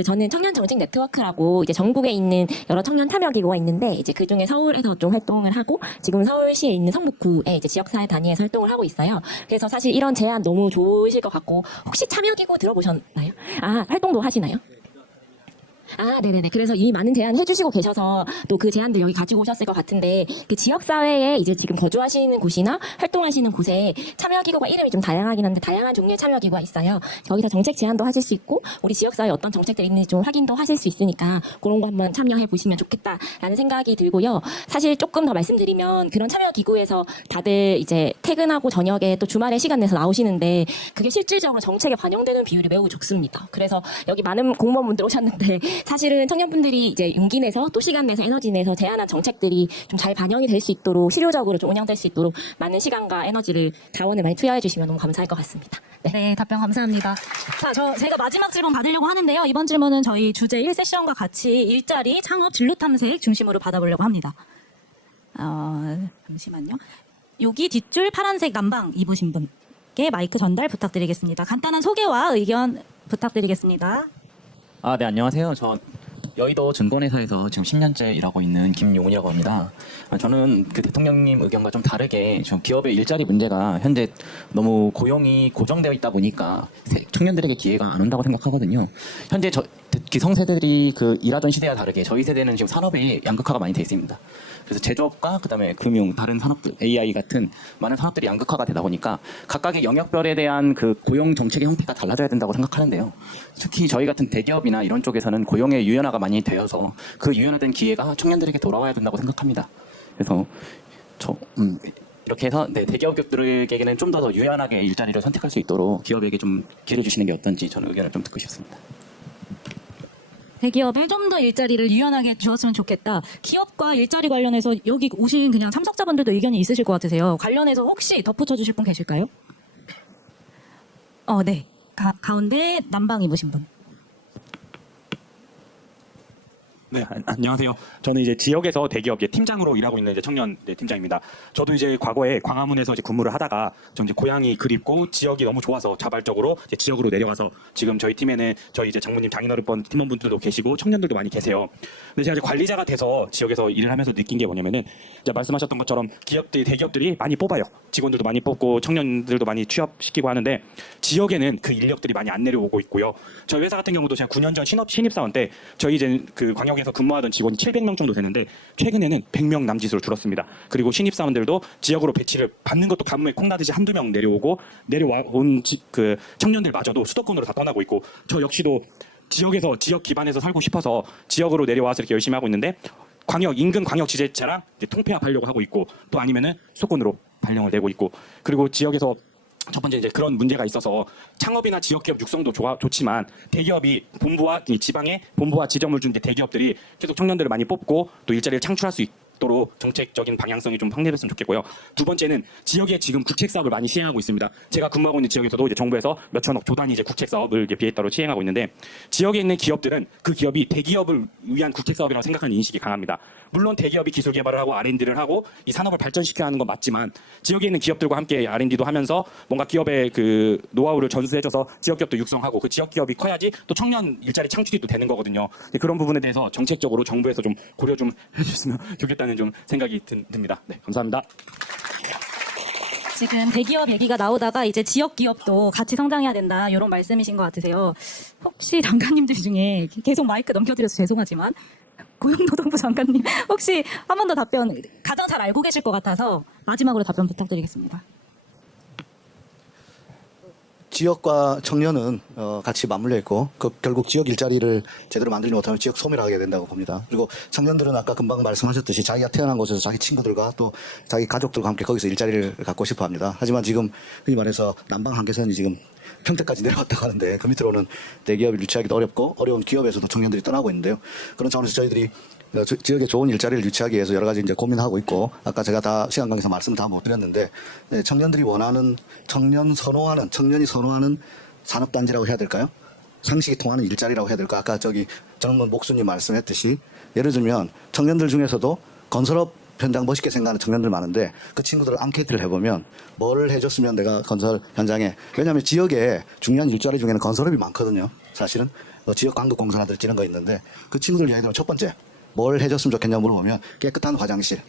저는 청년 정책 네트워크라고 이제 전국에 있는 여러 청년 참여 기구가 있는데 이제 그 중에 서울에서 좀 활동을 하고 지금 서울시에 있는 성북구에 이제 지역사회 단위에서 활동을 하고 있어요. 그래서 사실 이런 제안 너무 좋으실 것 같고 혹시 참여 기구 들어보셨나요? 아, 활동도 하시나요? 아, 네네네. 그래서 이미 많은 제안 해주시고 계셔서 또 그 제안들 여기 가지고 오셨을 것 같은데 그 지역사회에 이제 지금 거주하시는 곳이나 활동하시는 곳에 참여기구가 이름이 좀 다양하긴 한데 다양한 종류의 참여기구가 있어요. 거기서 정책 제안도 하실 수 있고 우리 지역사회에 어떤 정책들이 있는지 좀 확인도 하실 수 있으니까 그런 거 한번 참여해 보시면 좋겠다라는 생각이 들고요. 사실 조금 더 말씀드리면 그런 참여기구에서 다들 이제 퇴근하고 저녁에 또 주말에 시간 내서 나오시는데 그게 실질적으로 정책에 반영되는 비율이 매우 적습니다. 그래서 여기 많은 공무원분들 오셨는데 사실은 청년분들이 이제 용기 내서 또 시간 내서 에너지 내서 제안한 정책들이 좀 잘 반영이 될 수 있도록 실효적으로 좀 운영될 수 있도록 많은 시간과 에너지를 자원을 많이 투여해 주시면 너무 감사할 것 같습니다. 네. 네, 답변 감사합니다. 자, 제가 마지막 질문 받으려고 하는데요. 이번 질문은 저희 주제 1세션과 같이 일자리, 창업, 진로 탐색 중심으로 받아보려고 합니다. 잠시만요. 여기 뒷줄 파란색 남방 입으신 분께 마이크 전달 부탁드리겠습니다. 간단한 소개와 의견 부탁드리겠습니다. 아, 네, 안녕하세요. 저 여의도 증권회사에서 지금 10년째 일하고 있는 김용훈이라고 합니다. 저는 그 대통령님 의견과 좀 다르게 좀 기업의 일자리 문제가 현재 너무 고용이 고정되어 있다 보니까 청년들에게 기회가 안 온다고 생각하거든요. 현재 기성세대들이 그 일하던 시대와 다르게 저희 세대는 지금 산업이 양극화가 많이 되어 있습니다. 그래서 제조업과 그다음에 금융, 다른 산업들, AI 같은 많은 산업들이 양극화가 되다 보니까 각각의 영역별에 대한 그 고용 정책의 형태가 달라져야 된다고 생각하는데요. 특히 저희 같은 대기업이나 이런 쪽에서는 고용의 유연화가 많이 되어서 그 유연화된 기회가 청년들에게 돌아와야 된다고 생각합니다. 그래서 이렇게 해서 네, 대기업들에게는 좀 더 유연하게 일자리를 선택할 수 있도록 기업에게 좀 기회를 주시는 게 어떤지 저는 의견을 좀 듣고 싶습니다. 대기업을 좀 더 일자리를 유연하게 주었으면 좋겠다. 기업과 일자리 관련해서 여기 오신 그냥 참석자분들도 의견이 있으실 것 같으세요. 관련해서 혹시 덧붙여 주실 분 계실까요? 네. 가운데 남방 입으신 분. 네, 안녕하세요. 저는 이제 지역에서 대기업 팀장으로 일하고 있는 이제 청년 팀장입니다. 저도 이제 과거에 광화문에서 이제 근무를 하다가 저 이제 고향이 그립고 지역이 너무 좋아서 자발적으로 이제 지역으로 내려가서 지금 저희 팀에는 저희 이제 장모님 장인어른번 팀원분들도 계시고 청년들도 많이 계세요. 근데 제가 이제 관리자가 돼서 지역에서 일을 하면서 느낀 게 뭐냐면은 이제 말씀하셨던 것처럼 대기업들이 많이 뽑아요. 직원들도 많이 뽑고 청년들도 많이 취업시키고 하는데 지역에는 그 인력들이 많이 안 내려오고 있고요. 저희 회사 같은 경우도 제가 9년 전 신입사원 때 저희 이제 그 광역에서 근무하던 직원이 700명 정도 되는데 최근에는 100명 남짓으로 줄었습니다. 그리고 신입사원들도 지역으로 배치를 받는 것도 가뭄에 콩나듯이 한두 명 내려온 그 청년들마저도 수도권으로 다 떠나고 있고 저 역시도 지역 기반에서 살고 싶어서 지역으로 내려와서 이렇게 열심히 하고 있는데 인근 광역 지자체랑 통폐합하려고 하고 있고 또 아니면은 수도권으로 발령을 내고 있고 그리고 지역에서 첫 번째 이제 그런 문제가 있어서 창업이나 지역기업 육성도 좋지만 대기업이 지방에 본부와 지점을 준 대기업들이 계속 청년들을 많이 뽑고 또 일자리를 창출할 수 있도록 정책적인 방향성이 좀 확대됐으면 좋겠고요. 두 번째는 지역에 지금 국책 사업을 많이 시행하고 있습니다. 제가 근무하고 있는 지역에서도 이제 정부에서 몇천억 조단위 이제 국책 사업을 비에 따로 시행하고 있는데 지역에 있는 기업들은 그 기업이 대기업을 위한 국책 사업이라고 생각하는 인식이 강합니다. 물론 대기업이 기술 개발을 하고 R&D를 하고 이 산업을 발전시켜야 하는 건 맞지만 지역에 있는 기업들과 함께 R&D도 하면서 뭔가 기업의 그 노하우를 전수해줘서 지역 기업도 육성하고 그 지역 기업이 커야지 또 청년 일자리 창출이 또 되는 거거든요. 그런 부분에 대해서 정책적으로 정부에서 좀 고려 좀 해주셨으면 좋겠다는 좀 생각이 듭니다. 네, 감사합니다. 지금 대기업 얘기가 나오다가 이제 지역 기업도 같이 성장해야 된다 이런 말씀이신 것 같으세요. 혹시 장관님들 중에 계속 마이크 넘겨드려서 죄송하지만 고용노동부 장관님 혹시 한 번 더 답변 가장 잘 알고 계실 것 같아서 마지막으로 답변 부탁드리겠습니다. 지역과 청년은 같이 맞물려 있고 결국 지역 일자리를 제대로 만들지 못하면 지역 소멸하게 된다고 봅니다. 그리고 청년들은 아까 금방 말씀하셨듯이 자기가 태어난 곳에서 자기 친구들과 또 자기 가족들과 함께 거기서 일자리를 갖고 싶어 합니다. 하지만 지금 흔히 말해서 남방 한계선이 지금 평택까지 내려왔다고 하는데 그 밑으로는 대기업을 유치하기도 어렵고 어려운 기업에서도 청년들이 떠나고 있는데요. 그런 차원에서 저희들이 지역에 좋은 일자리를 유치하기 위해서 여러 가지 이제 고민하고 있고 아까 제가 다 시간 관계에서 말씀을 다 못 드렸는데 청년들이 원하는 청년이 선호하는 산업단지라고 해야 될까요? 상식이 통하는 일자리라고 해야 될까? 아까 정문 목수님 말씀했듯이 예를 들면 청년들 중에서도 건설업 현장 멋있게 생각하는 청년들 많은데 그 친구들 앙케이트를 해보면 뭘 해줬으면 내가 건설 현장에 왜냐하면 지역에 중요한 일자리 중에는 건설업이 많거든요. 사실은 지역 광급공사라든지 이런 거 있는데 그 친구들 예를 들면 첫 번째 뭘 해줬으면 좋겠냐 물어보면 깨끗한 화장실.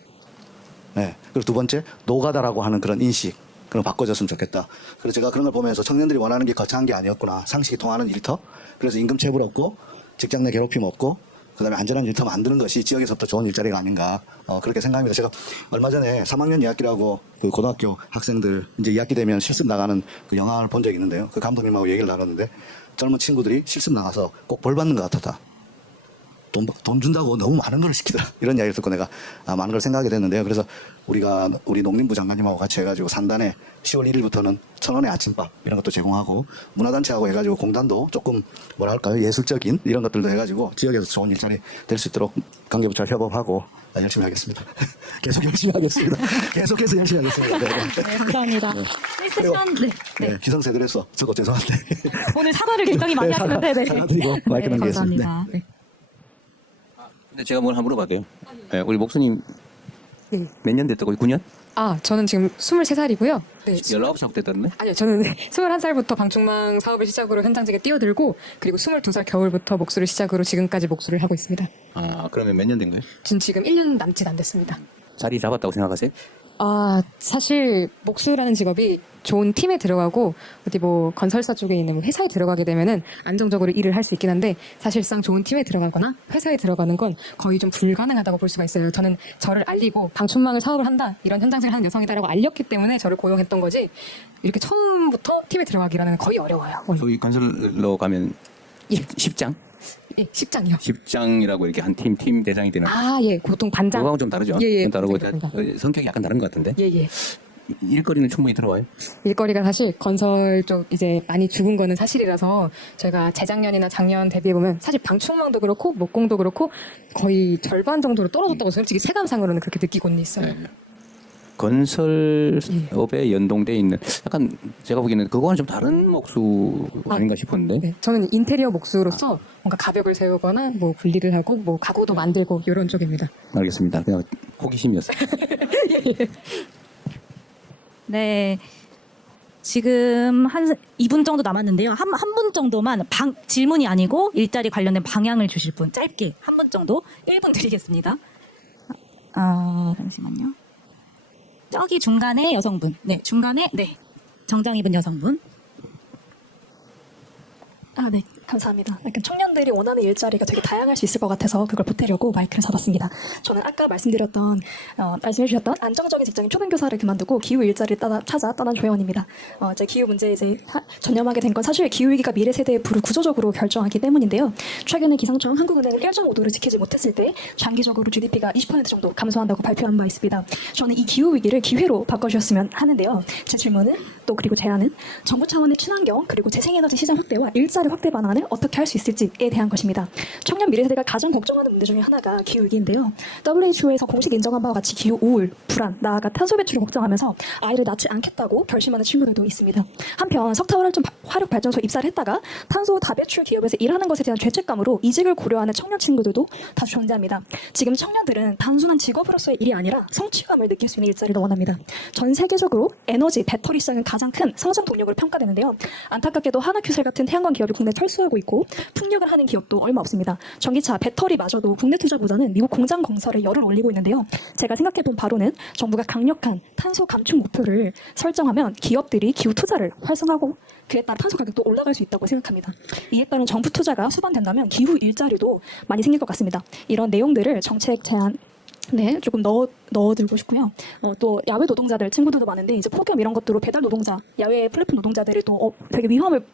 네. 그리고 두 번째 노가다라고 하는 그런 인식. 그런 거 바꿔줬으면 좋겠다. 그래서 제가 그런 걸 보면서 청년들이 원하는 게 거창한 게 아니었구나. 상식이 통하는 일터. 그래서 임금 체불 없고 직장 내 괴롭힘 없고 그다음에 안전한 일터 만드는 것이 지역에서부터 좋은 일자리가 아닌가 그렇게 생각합니다. 제가 얼마 전에 3학년 2학기라고 그 고등학교 학생들 이제 2학기 되면 실습 나가는 그 영화를 본 적이 있는데요. 그 감독님하고 얘기를 나눴는데 젊은 친구들이 실습 나가서 꼭 벌 받는 것 같았다. 돈 준다고 너무 많은 걸 시키더라. 이런 이야기를 듣고 내가 많은 걸 생각하게 됐는데요. 그래서 우리 농림부 장관님하고 같이 해가지고 산단에 10월 1일부터는 1,000원의 아침밥 이런 것도 제공하고 문화단체하고 해가지고 공단도 조금 뭐랄까요 예술적인 이런 것들도 해가지고 지역에서 좋은 일자리 될 수 있도록 관계부처와 협업하고 열심히 하겠습니다. 계속 열심히 하겠습니다. 계속해서 열심히 하겠습니다. 네, 감사합니다. 세션, 네, 기성세대로서 저거 죄송한데. 오늘 사과를 굉장히 많이 하시는데, 네. 사과드리고 마이크 넘기겠습니다. 감사합니다. 네. 근데 제가 뭘 한번 물어봐도 돼요? 네, 우리 목수님 네. 몇 년 됐다고? 9년? 저는 지금 23살이고요. 네. 19살 됐다는데? 아니요, 저는 21살부터 방충망 사업을 시작으로 현장직에 뛰어들고 그리고 22살 겨울부터 목수를 시작으로 지금까지 목수를 하고 있습니다. 그러면 몇 년 된 거예요? 전 지금 1년 남짓 안 됐습니다. 자리 잡았다고 생각하세요? 사실 목수라는 직업이 좋은 팀에 들어가고 어디 뭐 건설사 쪽에 있는 뭐 회사에 들어가게 되면은 안정적으로 일을 할 수 있긴 한데 사실상 좋은 팀에 들어가거나 회사에 들어가는 건 거의 좀 불가능하다고 볼 수가 있어요. 저는 저를 알리고 방충망을 사업을 한다 이런 현장직을 하는 여성이다라고 알렸기 때문에 저를 고용했던 거지 이렇게 처음부터 팀에 들어가기라는 건 거의 어려워요. 저희 건설로 가면 예. 10장? 예, 10장이요. 10장이라고 이렇게 한 팀 대장이 되는 예, 보통 반장. 그거하고 좀 다르죠? 예, 좀 다르고 다릅니다. 성격이 약간 다른 것 같은데 예. 일거리는 충분히 들어와요? 일거리가 사실 건설 쪽 이제 많이 죽은 거는 사실이라서 저희가 재작년이나 작년 대비해 보면 사실 방충망도 그렇고 목공도 그렇고 거의 절반 정도로 떨어졌다고 솔직히 체감상으로는 그렇게 느끼고는 있어요. 네. 건설업에 연동돼 있는 약간 제가 보기에는 그거는 좀 다른 목수 아닌가 싶었는데 네, 저는 인테리어 목수로서 뭔가 가벽을 세우거나 뭐 분리를 하고 뭐 가구도 만들고 이런 쪽입니다. 알겠습니다. 그냥 호기심이었어요. 네. 지금 한 2분 정도 남았는데요. 한 분 정도만 질문이 아니고 일자리 관련된 방향을 주실 분 짧게 한 분 정도 1분 드리겠습니다. 잠시만요. 저기 중간에 여성분. 네, 중간에 정장 입은 여성분. 네. 감사합니다. 약간 청년들이 원하는 일자리가 되게 다양할 수 있을 것 같아서 그걸 보태려고 마이크를 잡았습니다. 저는 아까 말씀해주셨던 안정적인 직장인 초등교사를 그만두고 기후 일자리를 찾아 떠난 조혜원입니다. 이제 기후 문제에 전념하게 된 건 사실 기후위기가 미래 세대의 부를 구조적으로 결정하기 때문인데요. 최근에 기상청 한국은행은 1.5도를 지키지 못했을 때 장기적으로 GDP가 20% 정도 감소한다고 발표한 바 있습니다. 저는 이 기후위기를 기회로 바꿔주셨으면 하는데요. 제 질문은 또 그리고 제안은 정부 차원의 친환경 그리고 재생에너지 시장 확대와 일자리 확대 방안을 어떻게 할 수 있을지에 대한 것입니다. 청년 미래 세대가 가장 걱정하는 문제 중에 하나가 기후위기인데요. WHO에서 공식 인정한 바와 같이 기후 우울, 불안, 나아가 탄소 배출을 걱정하면서 아이를 낳지 않겠다고 결심하는 친구들도 있습니다. 한편 석탄화활전 화력 발전소 입사를 했다가 탄소 다배출 기업에서 일하는 것에 대한 죄책감으로 이직을 고려하는 청년 친구들도 다수 존재합니다. 지금 청년들은 단순한 직업으로서의 일이 아니라 성취감을 느낄 수 있는 일자리를 원합니다. 전 세계적으로 에너지, 배터리 시장은 가장 큰 성장 동력으로 평가되는데요. 안타깝게도 하나큐셀 같은 태양광 기업이 국내 철수하고 있고 풍력을 하는 기업도 얼마 없습니다. 전기차, 배터리마저도 국내 투자보다는 미국 공장 건설에 열을 올리고 있는데요. 제가 생각해본 바로는 정부가 강력한 탄소 감축 목표를 설정하면 기업들이 기후 투자를 활성화하고 그에 따라 탄소 가격도 올라갈 수 있다고 생각합니다. 이에 따른 정부 투자가 수반된다면 기후 일자리도 많이 생길 것 같습니다. 이런 내용들을 정책 제안 네, 조금 넣어들고 싶고요. 또 야외 노동자들 친구들도 많은데 이제 폭염 이런 것들로 배달 노동자, 야외 플랫폼 노동자들이 또 되게 위험을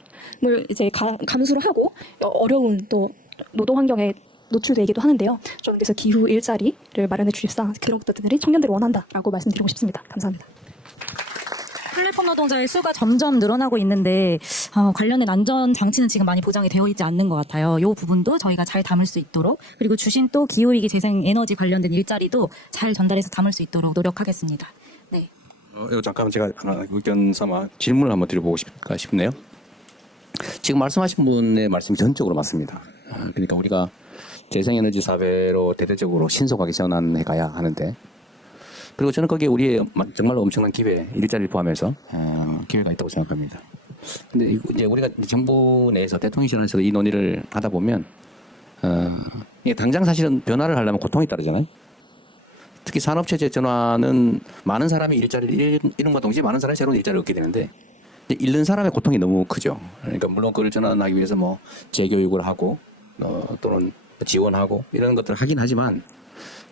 이제 감수를 하고 어려운 또 노동 환경에 노출되기도 하는데요. 저는 그래서 기후 일자리를 마련해 주십사 그런 것들이 청년들이 원한다라고 말씀드리고 싶습니다. 감사합니다. 플랫폼 노동자의 수가 점점 늘어나고 있는데 관련된 안전 장치는 지금 많이 보장이 되어 있지 않는 것 같아요. 이 부분도 저희가 잘 담을 수 있도록 그리고 주신 또 기후위기 재생 에너지 관련된 일자리도 잘 전달해서 담을 수 있도록 노력하겠습니다. 네. 이거 잠깐 제가 하나 의견 삼아 질문을 한번 드려보고 싶네요. 지금 말씀하신 분의 말씀이 전적으로 맞습니다. 그러니까 우리가 재생에너지 사회로 대대적으로 신속하게 전환해 가야 하는데 그리고 저는 거기에 우리의 정말로 엄청난 기회, 일자리를 포함해서 기회가 있다고 생각합니다. 근데 이제 우리가 정부 내에서 대통령실에서 이 논의를 하다 보면 이게 당장 사실은 변화를 하려면 고통이 따르잖아요. 특히 산업체제 전환은 많은 사람이 일자리를 잃음과 동시에 많은 사람이 새로운 일자리를 얻게 되는데 잃는 사람의 고통이 너무 크죠. 그러니까 물론 그걸 전환하기 위해서 뭐 재교육을 하고 또는 지원하고 이런 것들을 하긴 하지만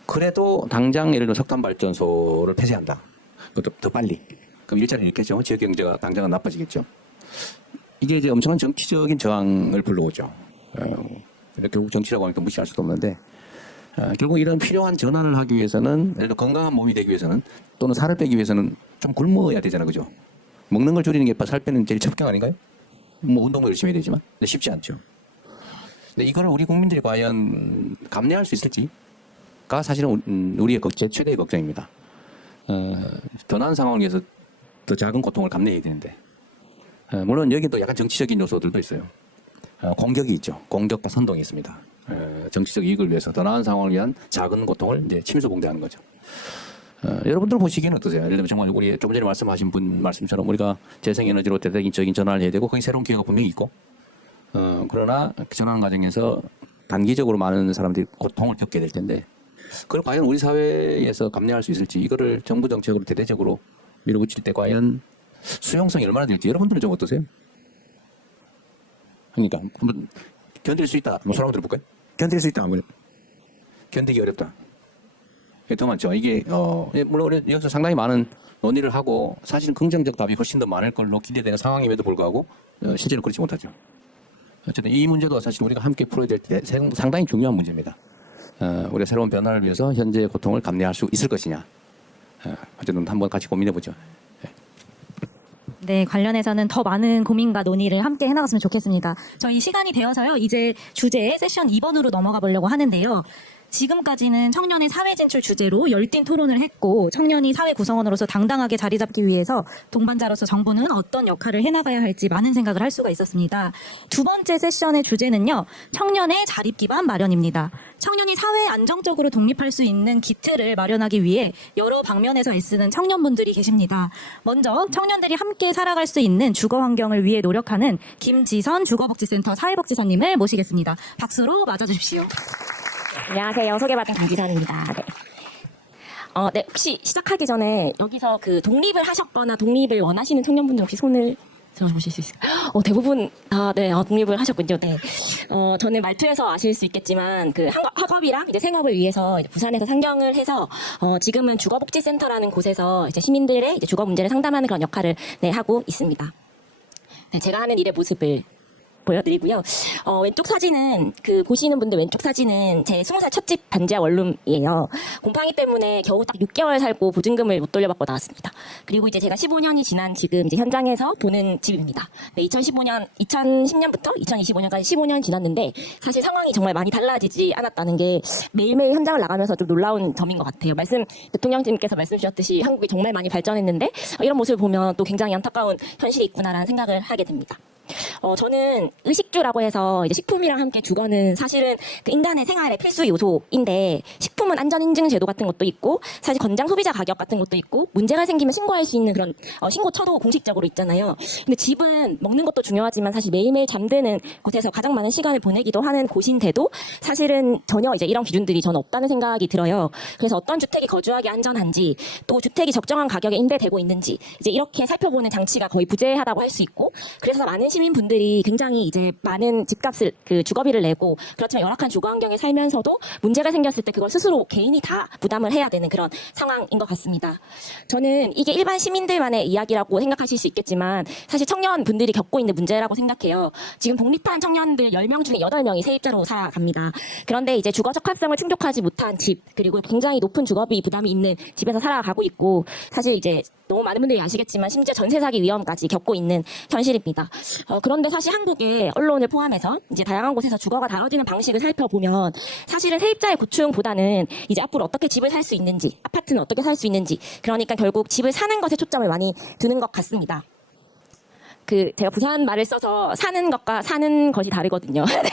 그래도 당장 예를 들어 석탄 발전소를 폐쇄한다. 그것도 더 빨리. 그럼 일자리를 잃겠죠. 지역 경제가 당장은 나빠지겠죠. 이게 이제 엄청난 정치적인 저항을 불러오죠. 결국 정치라고 하니까 무시할 수도 없는데 결국 이런 필요한 전환을 하기 위해서는 예를 들어 건강한 몸이 되기 위해서는 또는 살을 빼기 위해서는 좀 굶어야 되잖아요. 그죠? 먹는 걸 줄이는 게 살 빼는 제일 첩경 아닌가요? 뭐 운동도 열심히 해야 되지만 근데 쉽지 않죠. 근데 이거를 우리 국민들이 과연 감내할 수 있을지가 사실은 우리의 제 최대의 걱정입니다. 더 나은 상황을 위해서 더 작은 고통을 감내해야 되는데 물론 여기 또 약간 정치적인 요소들도 있어요. 공격이 있죠. 공격과 선동이 있습니다. 정치적 이익을 위해서 더 나은 상황을 위한 작은 고통을 이제 침소봉대하는 거죠. 여러분들 보시기에는 어떠세요? 예를 들면 정말 우리 좀 전에 말씀하신 분 말씀처럼 우리가 재생에너지로 대대적인 전환을 해야 되고 거기 새로운 기회가 분명히 있고 그러나 그 전환 과정에서 단기적으로 많은 사람들이 고통을 겪게 될 텐데 그걸 과연 우리 사회에서 감내할 수 있을지 이거를 정부 정책으로 대대적으로 밀어붙일 때 과연 수용성이 얼마나 될지 여러분들은 좀 어떠세요? 그러니까 한번 견딜 수 있다. 한번 소리 한번 들어볼까요? 견딜 수 있다. 한번 견디기 어렵다. 더 많죠. 이게 물론 우리 여기서 상당히 많은 논의를 하고 사실은 긍정적 답이 훨씬 더 많을 걸로 기대되는 상황임에도 불구하고 실제로 그렇지 못하죠. 어쨌든 이 문제도 사실 우리가 함께 풀어야 될 때 상당히 중요한 문제입니다. 우리가 새로운 변화를 위해서 현재의 고통을 감내할 수 있을 것이냐. 어쨌든 한번 같이 고민해보죠. 네, 관련해서는 더 많은 고민과 논의를 함께 해나갔으면 좋겠습니다. 저희 시간이 되어서요. 이제 주제 세션 2번으로 넘어가 보려고 하는데요. 지금까지는 청년의 사회 진출 주제로 열띤 토론을 했고 청년이 사회 구성원으로서 당당하게 자리 잡기 위해서 동반자로서 정부는 어떤 역할을 해나가야 할지 많은 생각을 할 수가 있었습니다. 두 번째 세션의 주제는요. 청년의 자립 기반 마련입니다. 청년이 사회에 안정적으로 독립할 수 있는 기틀을 마련하기 위해 여러 방면에서 애쓰는 청년분들이 계십니다. 먼저 청년들이 함께 살아갈 수 있는 주거 환경을 위해 노력하는 김지선 주거복지센터 사회복지사님을 모시겠습니다. 박수로 맞아주십시오. 안녕하세요. 소개받은 김지선입니다. 네. 네, 혹시 시작하기 전에 여기서 그 독립을 하셨거나 독립을 원하시는 청년분들 혹시 손을 들어보실 수 있을까요? 대부분 네, 독립을 하셨군요. 네. 저는 말투에서 아실 수 있겠지만 그 학업이랑 이제 생업을 위해서 이제 부산에서 상경을 해서 지금은 주거복지센터라는 곳에서 이제 시민들의 이제 주거 문제를 상담하는 그런 역할을 네, 하고 있습니다. 네, 제가 하는 일의 모습을 보여드리고요. 왼쪽 사진은 보시는 분들 왼쪽 사진은 제 20살 첫 집 반지하 원룸이에요. 곰팡이 때문에 겨우 딱 6개월 살고 보증금을 못 돌려받고 나왔습니다. 그리고 이제 제가 15년이 지난 지금 이제 현장에서 보는 집입니다. 네, 2010년부터 2025년까지 15년 지났는데 사실 상황이 정말 많이 달라지지 않았다는 게 매일매일 현장을 나가면서 좀 놀라운 점인 것 같아요. 대통령님께서 말씀 주셨듯이 한국이 정말 많이 발전했는데 이런 모습을 보면 또 굉장히 안타까운 현실이 있구나라는 생각을 하게 됩니다. 저는 의식주라고 해서 이제 식품이랑 함께 주거는 사실은 그 인간의 생활의 필수 요소인데 식품은 안전인증 제도 같은 것도 있고 사실 권장 소비자 가격 같은 것도 있고 문제가 생기면 신고할 수 있는 그런 신고처도 공식적으로 있잖아요. 근데 집은 먹는 것도 중요하지만 사실 매일매일 잠드는 곳에서 가장 많은 시간을 보내기도 하는 곳인데도 사실은 전혀 이제 이런 기준들이 저는 없다는 생각이 들어요. 그래서 어떤 주택이 거주하기 안전한지 또 주택이 적정한 가격에 임대되고 있는지 이제 이렇게 살펴보는 장치가 거의 부재하다고 할 수 있고 그래서 많은 시민분들이 굉장히 이제 많은 집값을 그 주거비를 내고 그렇지만 열악한 주거 환경에 살면서도 문제가 생겼을 때 그걸 스스로 개인이 다 부담을 해야 되는 그런 상황인 것 같습니다. 저는 이게 일반 시민들만의 이야기라고 생각하실 수 있겠지만 사실 청년분들이 겪고 있는 문제라고 생각해요. 지금 독립한 청년들 10명 중에 8명이 세입자로 살아갑니다. 그런데 이제 주거 적합성을 충족하지 못한 집 그리고 굉장히 높은 주거비 부담이 있는 집에서 살아가고 있고 사실 이제 너무 많은 분들이 아시겠지만 심지어 전세 사기 위험까지 겪고 있는 현실입니다. 그런데 사실 한국의 언론을 포함해서 이제 다양한 곳에서 주거가 다뤄지는 방식을 살펴보면 사실은 세입자의 고충보다는 이제 앞으로 어떻게 집을 살 수 있는지, 아파트는 어떻게 살 수 있는지, 그러니까 결국 집을 사는 것에 초점을 많이 두는 것 같습니다. 제가 부산 말을 써서 사는 것과 사는 것이 다르거든요. 네.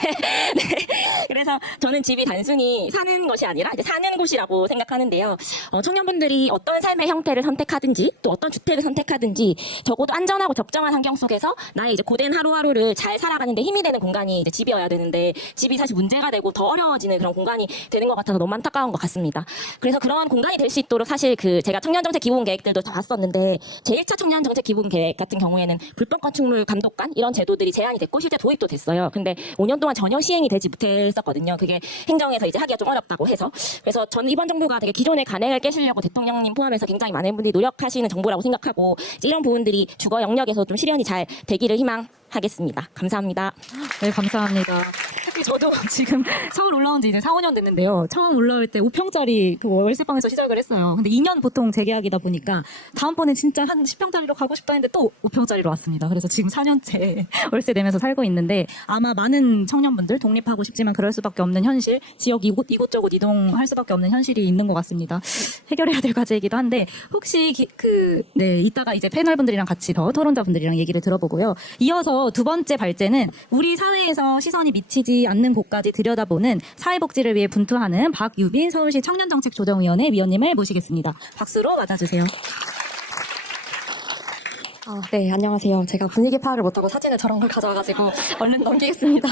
그래서 저는 집이 단순히 사는 것이 아니라 이제 사는 곳이라고 생각하는데요. 청년분들이 어떤 삶의 형태를 선택하든지 또 어떤 주택을 선택하든지 적어도 안전하고 적정한 환경 속에서 나의 이제 고된 하루하루를 잘 살아가는데 힘이 되는 공간이 이제 집이어야 되는데 집이 사실 문제가 되고 더 어려워지는 그런 공간이 되는 것 같아서 너무 안타까운 것 같습니다. 그래서 그런 공간이 될 수 있도록 사실 제가 청년정책 기본 계획들도 다 봤었는데 제1차 청년정책 기본 계획 같은 경우에는 불법 건축물 감독관 이런 제도들이 제안이 됐고 실제 도입도 됐어요. 근데 5년 동안 전혀 시행이 되지 못했었거든요. 그게 행정에서 이제 하기가 좀 어렵다고 해서. 그래서 저는 이번 정부가 되게 기존의 관행을 깨시려고 대통령님 포함해서 굉장히 많은 분들이 노력하시는 정부라고 생각하고 이제 이런 부분들이 주거 영역에서 좀 실현이 잘 되기를 희망하겠습니다. 감사합니다. 네, 감사합니다. 특히 저도 지금 서울 올라온 지 이제 4, 5년 됐는데요. 처음 올라올 때 5평짜리 그 월세방에서 시작을 했어요. 근데 2년 보통 재계약이다 보니까 다음번에 진짜 한 10평짜리로 가고 싶다 했는데 또 5평짜리로 왔습니다. 그래서 지금 4년째 월세 내면서 살고 있는데 아마 많은 청년분들 독립하고 싶지만 그럴 수밖에 없는 현실, 지역 이곳저곳 이동할 수밖에 없는 현실이 있는 것 같습니다. 해결해야 될 과제이기도 한데 혹시 이따가 이제 패널분들이랑 같이 더 토론자분들이랑 얘기를 들어보고요. 이어서 두 번째 발제는 우리 사회에서 시선이 미치지 않는 곳까지 들여다보는 사회복지를 위해 분투하는 박유빈 서울시 청년정책조정위원회 위원님을 모시겠습니다. 박수로 맞아주세요. 네, 안녕하세요. 제가 분위기 파악을 못하고 사진을 저런 걸 가져와가지고 얼른 넘기겠습니다.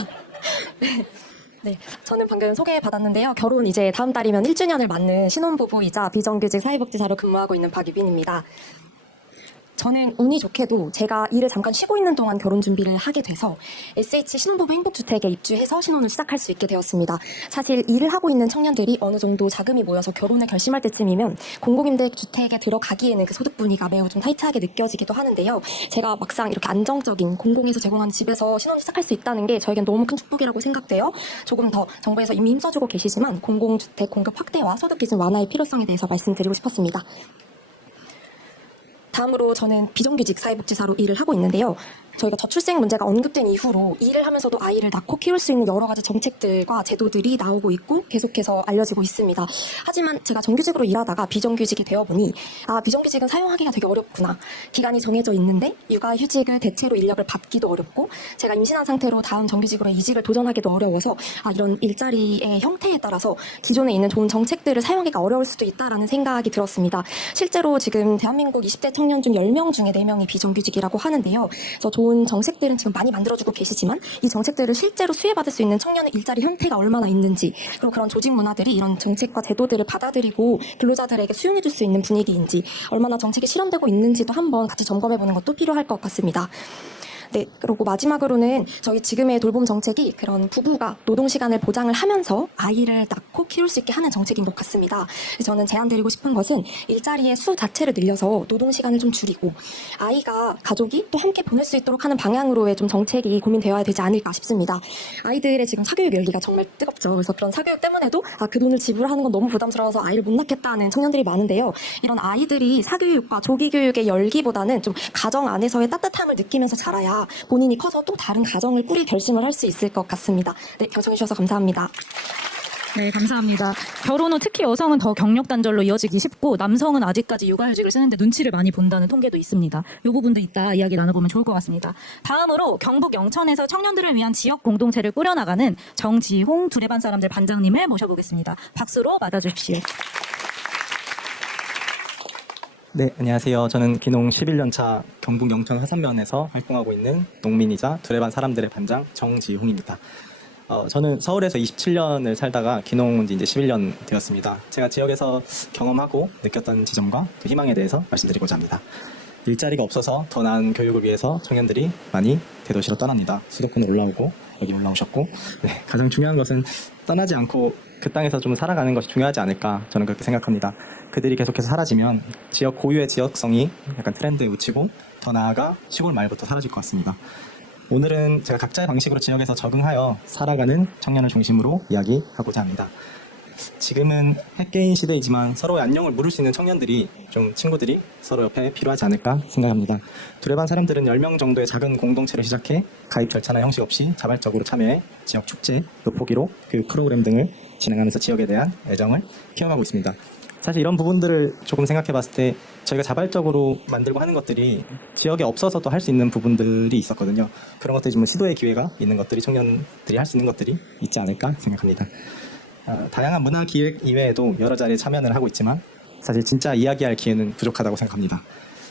네, 저는 방금 소개받았는데요. 결혼 이제 다음 달이면 1주년을 맞는 신혼부부이자 비정규직 사회복지사로 근무하고 있는 박유빈입니다. 저는 운이 좋게도 제가 일을 잠깐 쉬고 있는 동안 결혼 준비를 하게 돼서 SH 신혼부부 행복주택에 입주해서 신혼을 시작할 수 있게 되었습니다. 사실 일을 하고 있는 청년들이 어느 정도 자금이 모여서 결혼을 결심할 때쯤이면 공공임대주택에 들어가기에는 그 소득 분위기가 매우 좀 타이트하게 느껴지기도 하는데요. 제가 막상 이렇게 안정적인 공공에서 제공하는 집에서 신혼을 시작할 수 있다는 게 저에겐 너무 큰 축복이라고 생각돼요. 조금 더 정부에서 이미 힘써주고 계시지만 공공주택 공급 확대와 소득 기준 완화의 필요성에 대해서 말씀드리고 싶었습니다. 다음으로 저는 비정규직 사회복지사로 일을 하고 있는데요. 저희가 저출생 문제가 언급된 이후로 일을 하면서도 아이를 낳고 키울 수 있는 여러 가지 정책들과 제도들이 나오고 있고 계속해서 알려지고 있습니다. 하지만 제가 정규직으로 일하다가 비정규직이 되어보니 비정규직은 사용하기가 되게 어렵구나. 기간이 정해져 있는데 육아휴직을 대체로 인력을 받기도 어렵고 제가 임신한 상태로 다음 정규직으로 이직을 도전하기도 어려워서 이런 일자리의 형태에 따라서 기존에 있는 좋은 정책들을 사용하기가 어려울 수도 있다라는 생각이 들었습니다. 실제로 지금 대한민국 20대 청년 중 10명 중에 4명이 비정규직이라고 하는데요. 그래서 좋은 정책들은 지금 많이 만들어주고 계시지만 이 정책들을 실제로 수혜받을 수 있는 청년의 일자리 형태가 얼마나 있는지 그리고 그런 조직 문화들이 이런 정책과 제도들을 받아들이고 근로자들에게 수용해줄 수 있는 분위기인지 얼마나 정책이 실현되고 있는지도 한번 같이 점검해보는 것도 필요할 것 같습니다. 네, 그리고 마지막으로는 저희 지금의 돌봄 정책이 그런 부부가 노동시간을 보장을 하면서 아이를 낳고 키울 수 있게 하는 정책인 것 같습니다. 저는 제안드리고 싶은 것은 일자리의 수 자체를 늘려서 노동시간을 좀 줄이고 아이가 가족이 또 함께 보낼 수 있도록 하는 방향으로의 좀 정책이 고민되어야 되지 않을까 싶습니다. 아이들의 지금 사교육 열기가 정말 뜨겁죠. 그래서 그런 사교육 때문에도 그 돈을 지불하는 건 너무 부담스러워서 아이를 못 낳겠다는 청년들이 많은데요. 이런 아이들이 사교육과 조기교육의 열기보다는 좀 가정 안에서의 따뜻함을 느끼면서 자라야 본인이 커서 또 다른 가정을 꾸릴 결심을 할 수 있을 것 같습니다. 네, 경청해 주셔서 감사합니다. 네, 감사합니다. 결혼 후 특히 여성은 더 경력 단절로 이어지기 쉽고 남성은 아직까지 육아휴직을 쓰는데 눈치를 많이 본다는 통계도 있습니다. 이 부분도 이따 이야기 나눠보면 좋을 것 같습니다. 다음으로 경북 영천에서 청년들을 위한 지역 공동체를 꾸려나가는 정지홍 두레반 사람들 반장님을 모셔보겠습니다. 박수로 맞아주십시오. 네, 안녕하세요. 저는 기농 11년차 경북 영천 화산면에서 활동하고 있는 농민이자 두레반 사람들의 반장 정지홍입니다. 저는 서울에서 27년을 살다가 기농 온 지 이제 11년 되었습니다. 제가 지역에서 경험하고 느꼈던 지점과 희망에 대해서 말씀드리고자 합니다. 일자리가 없어서 더 나은 교육을 위해서 청년들이 많이 대도시로 떠납니다. 수도권으로 올라오고 여기 올라오셨고, 네, 가장 중요한 것은 떠나지 않고 그 땅에서 좀 살아가는 것이 중요하지 않을까, 저는 그렇게 생각합니다. 그들이 계속해서 사라지면 지역 고유의 지역성이 약간 트렌드에 묻히고 더 나아가 시골 말부터 사라질 것 같습니다. 오늘은 제가 각자의 방식으로 지역에서 적응하여 살아가는 청년을 중심으로 이야기하고자 합니다. 지금은 핵개인 시대이지만 서로의 안녕을 물을 수 있는 청년들이, 좀 친구들이 서로 옆에 필요하지 않을까 생각합니다. 두레반 사람들은 10명 정도의 작은 공동체를 시작해 가입 절차나 형식 없이 자발적으로 참여해 지역 축제, 돋보기로 교육 프로그램 등을 진행하면서 지역에 대한 애정을 키워가고 있습니다. 사실 이런 부분들을 조금 생각해 봤을 때 저희가 자발적으로 만들고 하는 것들이 지역에 없어서도 할 수 있는 부분들이 있었거든요. 그런 것들이 좀 시도의 기회가 있는 것들이, 청년들이 할 수 있는 것들이 있지 않을까 생각합니다. 다양한 문화 기획 이외에도 여러 자리에 참여를 하고 있지만 사실 진짜 이야기할 기회는 부족하다고 생각합니다.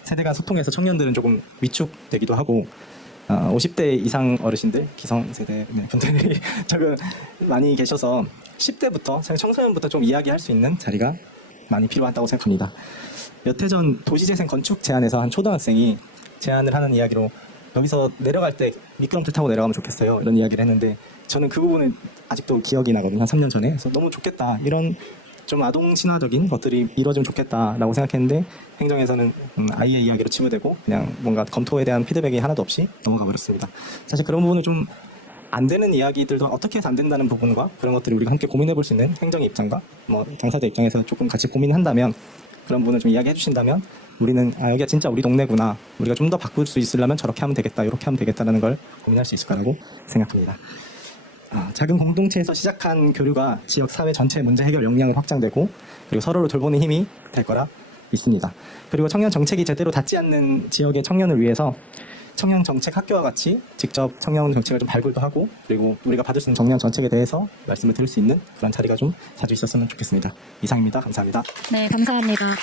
세대 간 소통에서 청년들은 조금 위축되기도 하고 50대 이상 어르신들, 기성세대 분들이 조금 많이 계셔서 10대부터, 청소년부터 좀 이야기할 수 있는 자리가 많이 필요하다고 생각합니다. 몇 해 전 도시재생 건축 제안에서 한 초등학생이 제안을 하는 이야기로 여기서 내려갈 때 미끄럼틀 타고 내려가면 좋겠어요, 이런 이야기를 했는데 저는 그 부분은 아직도 기억이 나거든요. 한 3년 전에. 그래서 너무 좋겠다, 이런 좀 아동 친화적인 것들이 이루어지면 좋겠다라고 생각했는데 행정에서는 아이의 이야기로 치부되고 그냥 뭔가 검토에 대한 피드백이 하나도 없이 넘어가 버렸습니다. 사실 그런 부분을 좀 안 되는 이야기들도 어떻게 해서 안 된다는 부분과 그런 것들을 우리가 함께 고민해 볼 수 있는 행정의 입장과 뭐 당사자 입장에서 조금 같이 고민한다면, 그런 부분을 좀 이야기해 주신다면 우리는 여기가 진짜 우리 동네구나, 우리가 좀 더 바꿀 수 있으려면 저렇게 하면 되겠다, 이렇게 하면 되겠다라는 걸 고민할 수 있을 거라고 생각합니다. 작은 공동체에서 시작한 교류가 지역 사회 전체의 문제 해결 역량을 확장되고 그리고 서로를 돌보는 힘이 될 거라 믿습니다. 그리고 청년 정책이 제대로 닿지 않는 지역의 청년을 위해서 청년 정책 학교와 같이 직접 청년 정책을 좀 발굴도 하고, 그리고 우리가 받을 수 있는 청년 정책에 대해서 말씀을 드릴 수 있는 그런 자리가 좀 자주 있었으면 좋겠습니다. 이상입니다. 감사합니다. 네, 감사합니다.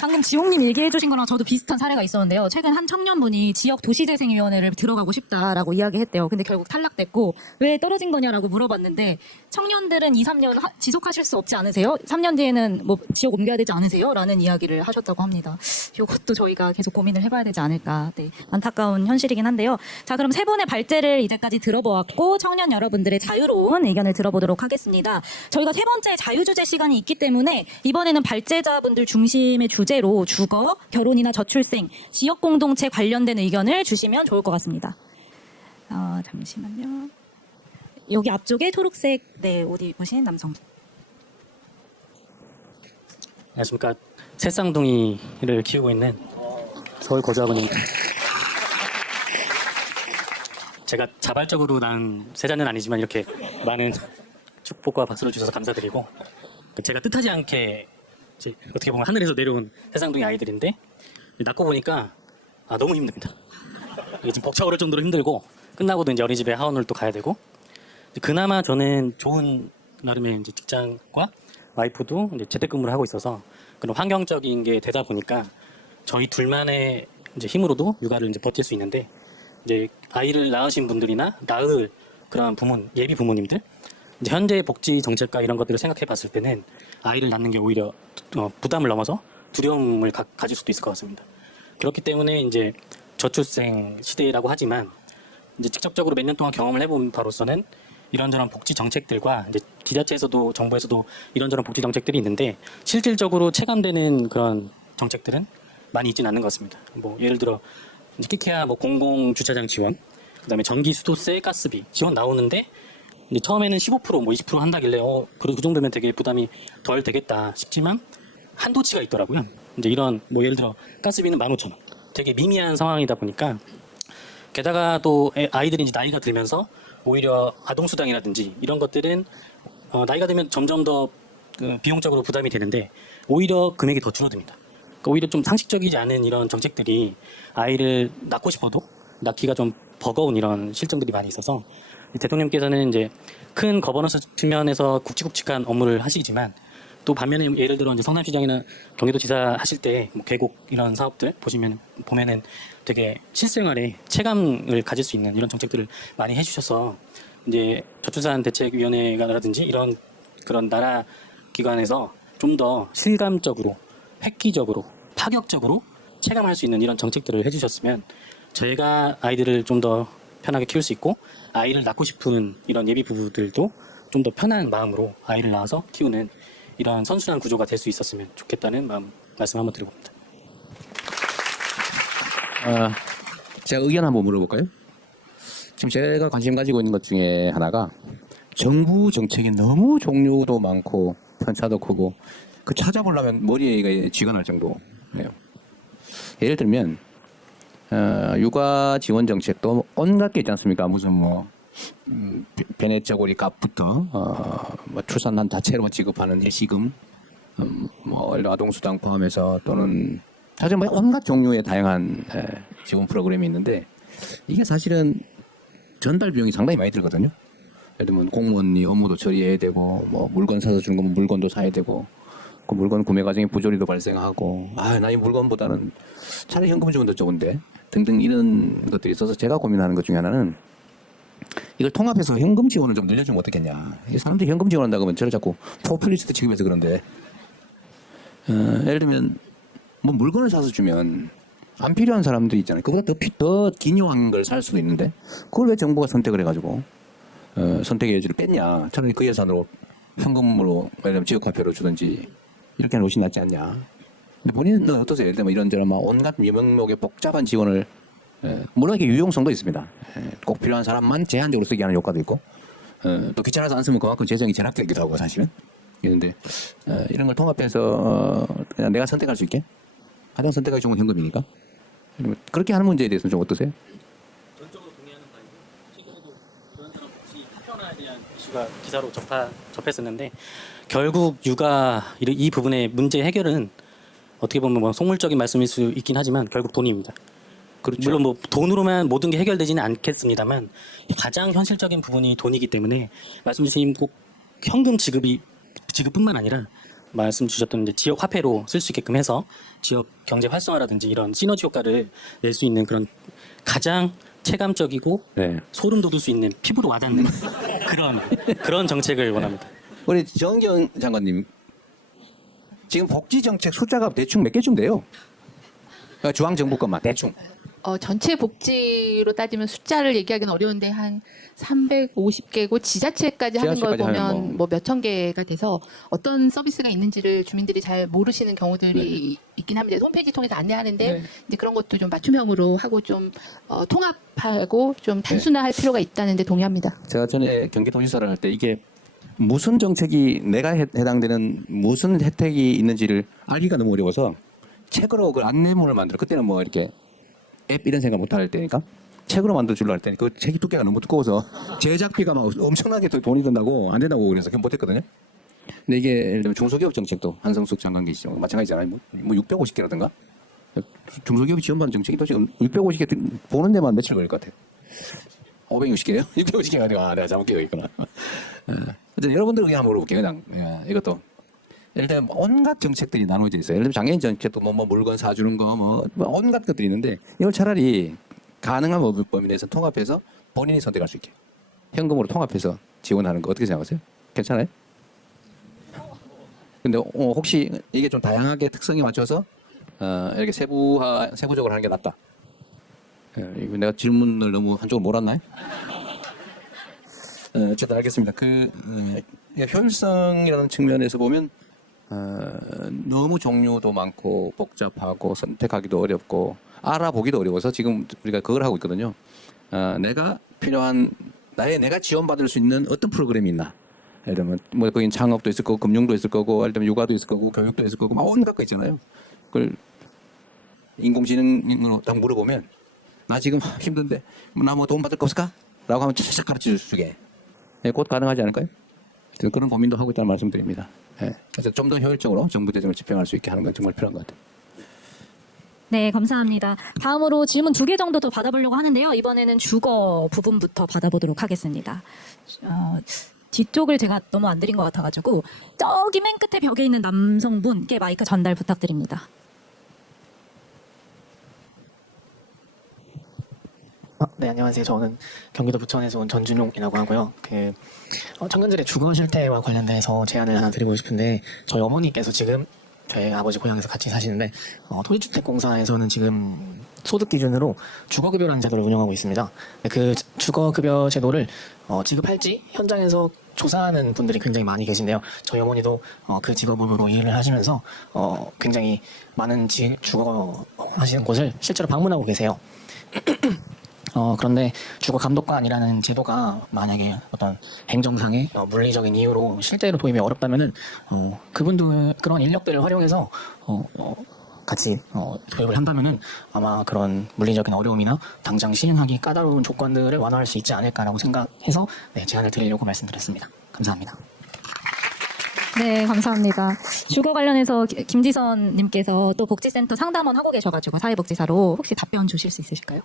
방금 지용님 얘기해 주신 거랑 저도 비슷한 사례가 있었는데요. 최근 한 청년분이 지역 도시재생위원회를 들어가고 싶다라고 이야기했대요. 근데 결국 탈락됐고 왜 떨어진 거냐라고 물어봤는데, 청년들은 2, 3년 지속하실 수 없지 않으세요? 3년 뒤에는 뭐 지역 옮겨야 되지 않으세요? 라는 이야기를 하셨다고 합니다. 이것도 저희가 계속 고민을 해봐야 되지 않을까. 네, 안타까운 현실이긴 한데요. 자, 그럼 세 분의 발제를 이제까지 들어보았고 청년 여러분들의 자유로운 의견을 들어보도록 하겠습니다. 저희가 세 번째 자유주제 시간이 있기 때문에 이번에는 발제자분들 중심의 주제로 주거, 결혼이나 저출생, 지역 공동체 관련된 의견을 주시면 좋을 것 같습니다. 잠시만요. 여기 앞쪽에 초록색 옷 입으신 남성. 안녕하십니까. 새쌍둥이를 키우고 있는 서울 거주하고 있는, 제가 자발적으로 낳은 세자는 아니지만 이렇게 많은 축복과 박수를 주셔서 감사드리고, 제가 뜻하지 않게 어떻게 보면 하늘에서 내려온 새쌍둥이 아이들인데 낳고 보니까 너무 힘듭니다. 이게 지금 벅차오를 정도로 힘들고, 끝나고도 이제 어린이집에 하원을 또 가야 되고, 그나마 저는 좋은 나름의 이제 직장과 와이프도 이제 재택근무를 하고 있어서 그런 환경적인 게 되다 보니까 저희 둘만의 이제 힘으로도 육아를 이제 버틸 수 있는데, 이제 아이를 낳으신 분들이나 낳을 그런 예비 부모님들, 이제 현재 복지 정책과 이런 것들을 생각해 봤을 때는 아이를 낳는 게 오히려 부담을 넘어서 두려움을 가질 수도 있을 것 같습니다. 그렇기 때문에 이제 저출생 시대라고 하지만 이제 직접적으로 몇 년 동안 경험을 해본 바로서는 이런저런 복지 정책들과 이제 지자체에서도 정부에서도 이런저런 복지 정책들이 있는데 실질적으로 체감되는 그런 정책들은 많이 있지는 않는 것 같습니다. 뭐 예를 들어 이제 끼케야 뭐 공공 주차장 지원, 그다음에 전기, 수도세, 가스비 지원 나오는데 이제 처음에는 15% 뭐 20% 한다길래 그래도 그 정도면 되게 부담이 덜 되겠다 싶지만 한도치가 있더라고요. 이제 이런 뭐 예를 들어 가스비는 15,000원, 되게 미미한 상황이다 보니까, 게다가 또 아이들이 이제 나이가 들면서 오히려 아동수당이라든지 이런 것들은 나이가 들면 점점 더 비용적으로 부담이 되는데 오히려 금액이 더 줄어듭니다. 그러니까 오히려 좀 상식적이지 않은 이런 정책들이 아이를 낳고 싶어도 낳기가 좀 버거운 이런 실정들이 많이 있어서, 대통령께서는 이제 큰 거버넌스 측면에서 굵직굵직한 업무를 하시지만 또 반면에 예를 들어 이제 성남시장이나 경기도지사 하실 때 뭐 계곡 이런 사업들 보면은 되게 실생활에 체감을 가질 수 있는 이런 정책들을 많이 해주셔서 이제 저출산 대책위원회라든지 이런 그런 나라 기관에서 좀 더 실감적으로, 획기적으로, 파격적으로 체감할 수 있는 이런 정책들을 해주셨으면 저희가 아이들을 좀 더 편하게 키울 수 있고 아이를 낳고 싶은 이런 예비 부부들도 좀 더 편한 마음으로 아이를 낳아서 키우는 이런 선순환 구조가 될 수 있었으면 좋겠다는 말씀 한번 드려봅니다. 제가 의견 한번 물어볼까요? 지금 제가 관심 가지고 있는 것 중에 하나가 정부 정책이 너무 종류도 많고 편차도 크고 그 찾아보려면 머리에 쥐가 날 정도네요. 예를 들면 육아 지원 정책도 온갖 게 있지 않습니까? 무슨 뭐 베네쩌고리 값부터 뭐 출산한 자체로 지급하는 일시금, 뭐 아동수당 포함해서 또는 사실 뭐 온갖 종류의 다양한 지원 프로그램이 있는데 이게 사실은 전달 비용이 상당히 많이 들거든요. 예를 들면 공무원이 업무도 처리해야 되고 뭐 물건 사서 주는 거면 물건도 사야 되고 그 물건 구매 과정에 부조리도 발생하고 나 이 물건보다는 차라리 현금 주면 더 좋은데 등등 이런 것들이 있어서 제가 고민하는 것 중에 하나는 이걸 통합해서 현금 지원을 좀 늘려주면 어떻겠냐. 이 사람들이 현금 지원한다고 하면 저를 자꾸 포퓰리스트 취급해서 그런데 예를 들면 뭐 물건을 사서 주면 안 필요한 사람들이 있잖아요. 그보다 더 기묘한 걸 살 수도 있는데 그걸 왜 정부가 선택을 해가지고 선택의 여지를 뺐냐. 차라리 그 예산으로 현금으로 예를 들면 지역화폐로 주든지 이렇게 하는 것이 낫지 않냐. 근데 본인은 어떠세요? 예를 들면 이런저런 막 온갖 명목의 복잡한 지원을 물론 이게 유용성도 있습니다. 꼭 필요한 사람만 제한적으로 쓰게 하는 효과도 있고 또 귀찮아서 안 쓰면 그만큼 재정이 절약되기도 하고 사실은 그런데 이런 걸 통합해서 그냥 내가 선택할 수 있게 가장 선택하기 좋은 건 현금이니까 그렇게 하는 문제에 대해서는 좀 어떠세요? 전적으로 동의하는 바이고 최근에도 그런 사람 없이 파견화에 대한 이슈가 기사로 접했었는데 결국 육아 이 부분의 문제 해결은 어떻게 보면 뭐 속물적인 말씀일 수 있긴 하지만 결국 돈입니다. 그렇죠. 물론 뭐 돈으로만 모든 게 해결되지는 않겠습니다만 가장 현실적인 부분이 돈이기 때문에 말씀 주신 꼭 현금 지급뿐만 아니라 말씀 주셨던 이제 지역 화폐로 쓸 수 있게끔 해서 지역 경제 활성화라든지 이런 시너지 효과를 낼 수 있는 그런 가장 체감적이고 소름 돋을 수 있는 피부로 와닿는 그런 정책을 원합니다. 우리 정경 장관님 지금 복지 정책 숫자가 대충 몇 개쯤 돼요? 그러니까 중앙 정부 것만 대충. 전체 복지로 따지면 숫자를 얘기하기는 어려운데 한 350개고 지자체까지 하는 걸 보면 뭐 몇천 개가 돼서 어떤 서비스가 있는지를 주민들이 잘 모르시는 경우들이 있긴 합니다. 홈페이지 통해서 안내하는데 이제 그런 것도 좀 맞춤형으로 하고 좀 통합하고 좀 단순화할 필요가 있다는데 동의합니다. 제가 전에 경기도지사를 할 때 이게 무슨 정책이 내가 해당되는 무슨 혜택이 있는지를 알기가 너무 어려워서 책으로 그 안내문을 만들어 그때는 뭐 이렇게 앱 이런 생각 못 할 때니까 책으로 만들어 주려고 할 때니까 그 책이 두께가 너무 두꺼워서 제작비가 막 엄청나게 돈이 든다고 안 된다고 그래서 그건 못했거든요. 근데 이게 예를 들면 중소기업 정책도 한성숙 장관 계시죠. 마찬가지잖아요. 뭐 650개라든가 중소기업이 지원받는 정책이 또 지금 650개 보는 데만 며칠 걸릴 것 같아요. 560개요? 650개 가지고 내가 잘못 기억했구나. 어쨌든 여러분들 의견 한번 물어볼게요. 그냥 이것도 예를 들면 온갖 정책들이 나눠져 있어요. 예를 들면 장애인 정책도 뭐 물건 사주는 거 뭐 온갖 것들이 있는데 이걸 차라리 가능한 범위 내에서 통합해서 본인이 선택할 수 있게 현금으로 통합해서 지원하는 거 어떻게 생각하세요? 괜찮아요? 근데 혹시 이게 좀 다양하게 특성에 맞춰서 이렇게 세부적으로 하는 게 낫다. 이거 내가 질문을 너무 한쪽으로 몰았나요? 어쨌든 알겠습니다. 효율성이라는 측면에서 보면 너무 종류도 많고 복잡하고 선택하기도 어렵고 알아보기도 어려워서 지금 우리가 그걸 하고 있거든요. 내가 필요한 내가 지원받을 수 있는 어떤 프로그램이 있나. 예를 들면 뭐 거긴 창업도 있을 거고 금융도 있을 거고 예를 들면 육아도 있을 거고 교육도 있을 거고 막 온갖 거 있잖아요. 그걸 인공지능으로 딱 물어보면 나 지금 힘든데 나 뭐 도움 받을 거 없을까? 라고 하면 착착 가르쳐 주게. 곧 가능하지 않을까요? 그런 고민도 하고 있다는 말씀드립니다. 그래서 좀 더 효율적으로 정부 재정을 집행할 수 있게 하는 건 정말 필요한 것 같아요. 네, 감사합니다. 다음으로 질문 2개 정도 더 받아보려고 하는데요. 이번에는 주거 부분부터 받아보도록 하겠습니다. 뒤쪽을 제가 너무 안 드린 것 같아가지고 저기 맨 끝에 벽에 있는 남성분께 마이크 전달 부탁드립니다. 네, 안녕하세요. 저는 경기도 부천에서 온 전준용이라고 하고요. 청년들의 주거 실태와 관련돼서 제안을 하나 드리고 싶은데 저희 어머니께서 지금 저희 아버지 고향에서 같이 사시는데 토지주택공사에서는 지금 소득 기준으로 주거급여라는 제도를 운영하고 있습니다. 그 주거급여 제도를 지급할지 현장에서 조사하는 분들이 굉장히 많이 계신데요. 저희 어머니도 그 직업으로 일을 하시면서 굉장히 많은 주거 하시는 곳을 실제로 방문하고 계세요. 그런데 주거감독관이라는 제도가 만약에 어떤 행정상의 물리적인 이유로 실제로 도입이 어렵다면은 그분들 그런 인력들을 활용해서 같이 도입을 한다면은 아마 그런 물리적인 어려움이나 당장 시행하기 까다로운 조건들을 완화할 수 있지 않을까라고 생각해서 제안을 드리려고 말씀드렸습니다. 감사합니다. 네, 감사합니다. 주거 관련해서 김지선님께서 또 복지센터 상담원 하고 계셔가지고 사회복지사로 혹시 답변 주실 수 있으실까요?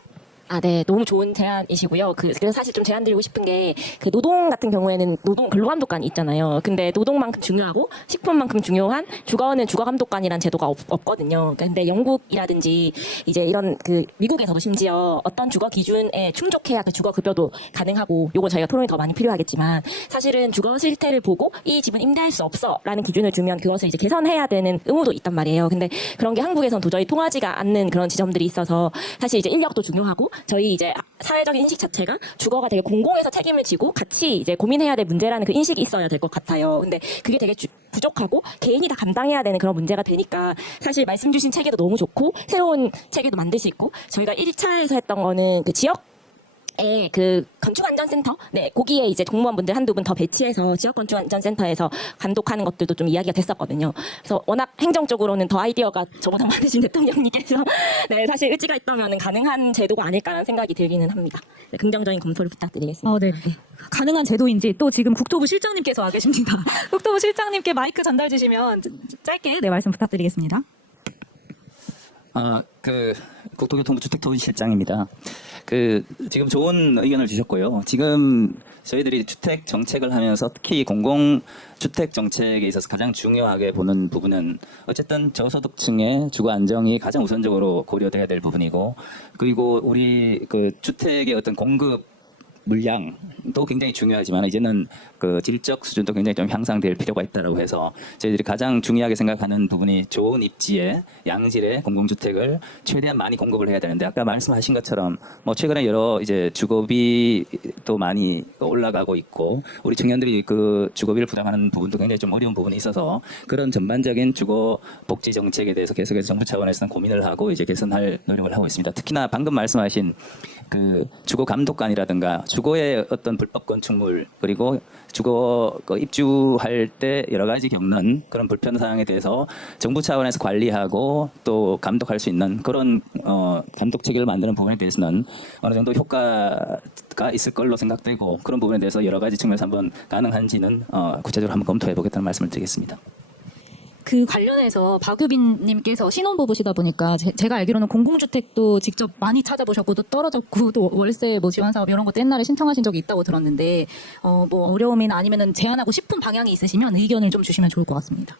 네, 너무 좋은 제안이시고요. 그래서 사실 좀 제안 드리고 싶은 게, 노동 같은 경우에는 노동 근로감독관이 있잖아요. 근데 노동만큼 중요하고 식품만큼 중요한 주거는 주거감독관이란 제도가 없거든요. 근데 영국이라든지 이제 이런 미국에서도 심지어 어떤 주거 기준에 충족해야 그 주거급여도 가능하고, 요건 저희가 토론이 더 많이 필요하겠지만, 사실은 주거 실태를 보고 이 집은 임대할 수 없어라는 기준을 주면 그것을 이제 개선해야 되는 의무도 있단 말이에요. 근데 그런 게 한국에선 도저히 통하지가 않는 그런 지점들이 있어서 사실 이제 인력도 중요하고, 저희 이제 사회적인 인식 자체가 주거가 되게 공공에서 책임을 지고 같이 이제 고민해야 될 문제라는 그 인식이 있어야 될 것 같아요. 근데 그게 되게 부족하고 개인이 다 감당해야 되는 그런 문제가 되니까 사실 말씀 주신 체계도 너무 좋고 새로운 체계도 만드시고, 저희가 1차에서 했던 거는 그 지역 건축안전센터? 거기에 이제 공무원분들 한두 분 더 배치해서 지역건축안전센터에서 감독하는 것들도 좀 이야기가 됐었거든요. 그래서 워낙 행정적으로는 더 아이디어가 저보다 많으신 대통령님께서 사실 의지가 있다면 가능한 제도가 아닐까라는 생각이 들기는 합니다. 긍정적인 검토를 부탁드리겠습니다. 네. 가능한 제도인지 또 지금 국토부 실장님께서 와 계십니다. 국토부 실장님께 마이크 전달 주시면 짧게 말씀 부탁드리겠습니다. 국토교통부 주택토지실장입니다. 지금 좋은 의견을 주셨고요. 지금 저희들이 주택 정책을 하면서 특히 공공주택 정책에 있어서 가장 중요하게 보는 부분은 어쨌든 저소득층의 주거 안정이 가장 우선적으로 고려돼야 될 부분이고, 그리고 우리 주택의 어떤 공급 물량도 굉장히 중요하지만 이제는 질적 수준도 굉장히 좀 향상될 필요가 있다고 해서 저희들이 가장 중요하게 생각하는 부분이 좋은 입지의 양질의 공공주택을 최대한 많이 공급을 해야 되는데, 아까 말씀하신 것처럼 최근에 여러 이제 주거비도 많이 올라가고 있고 우리 청년들이 그 주거비를 부담하는 부분도 굉장히 좀 어려운 부분이 있어서 그런 전반적인 주거 복지 정책에 대해서 계속해서 정부 차원에서는 고민을 하고 이제 개선할 노력을 하고 있습니다. 특히나 방금 말씀하신 주거 감독관이라든가 주거의 어떤 불법 건축물, 그리고 주거 입주할 때 여러 가지 겪는 그런 불편 사항에 대해서 정부 차원에서 관리하고 또 감독할 수 있는 그런 감독 체계를 만드는 부분에 대해서는 어느 정도 효과가 있을 걸로 생각되고, 그런 부분에 대해서 여러 가지 측면에서 한번 가능한지는 구체적으로 한번 검토해 보겠다는 말씀을 드리겠습니다. 그 관련해서 박유빈님께서 신혼부부시다 보니까 제가 알기로는 공공주택도 직접 많이 찾아보셨고 또 떨어졌고 또 월세 지원 사업 이런 것도 옛날에 신청하신 적이 있다고 들었는데 어려움이나 아니면은 제안하고 싶은 방향이 있으시면 의견을 좀 주시면 좋을 것 같습니다.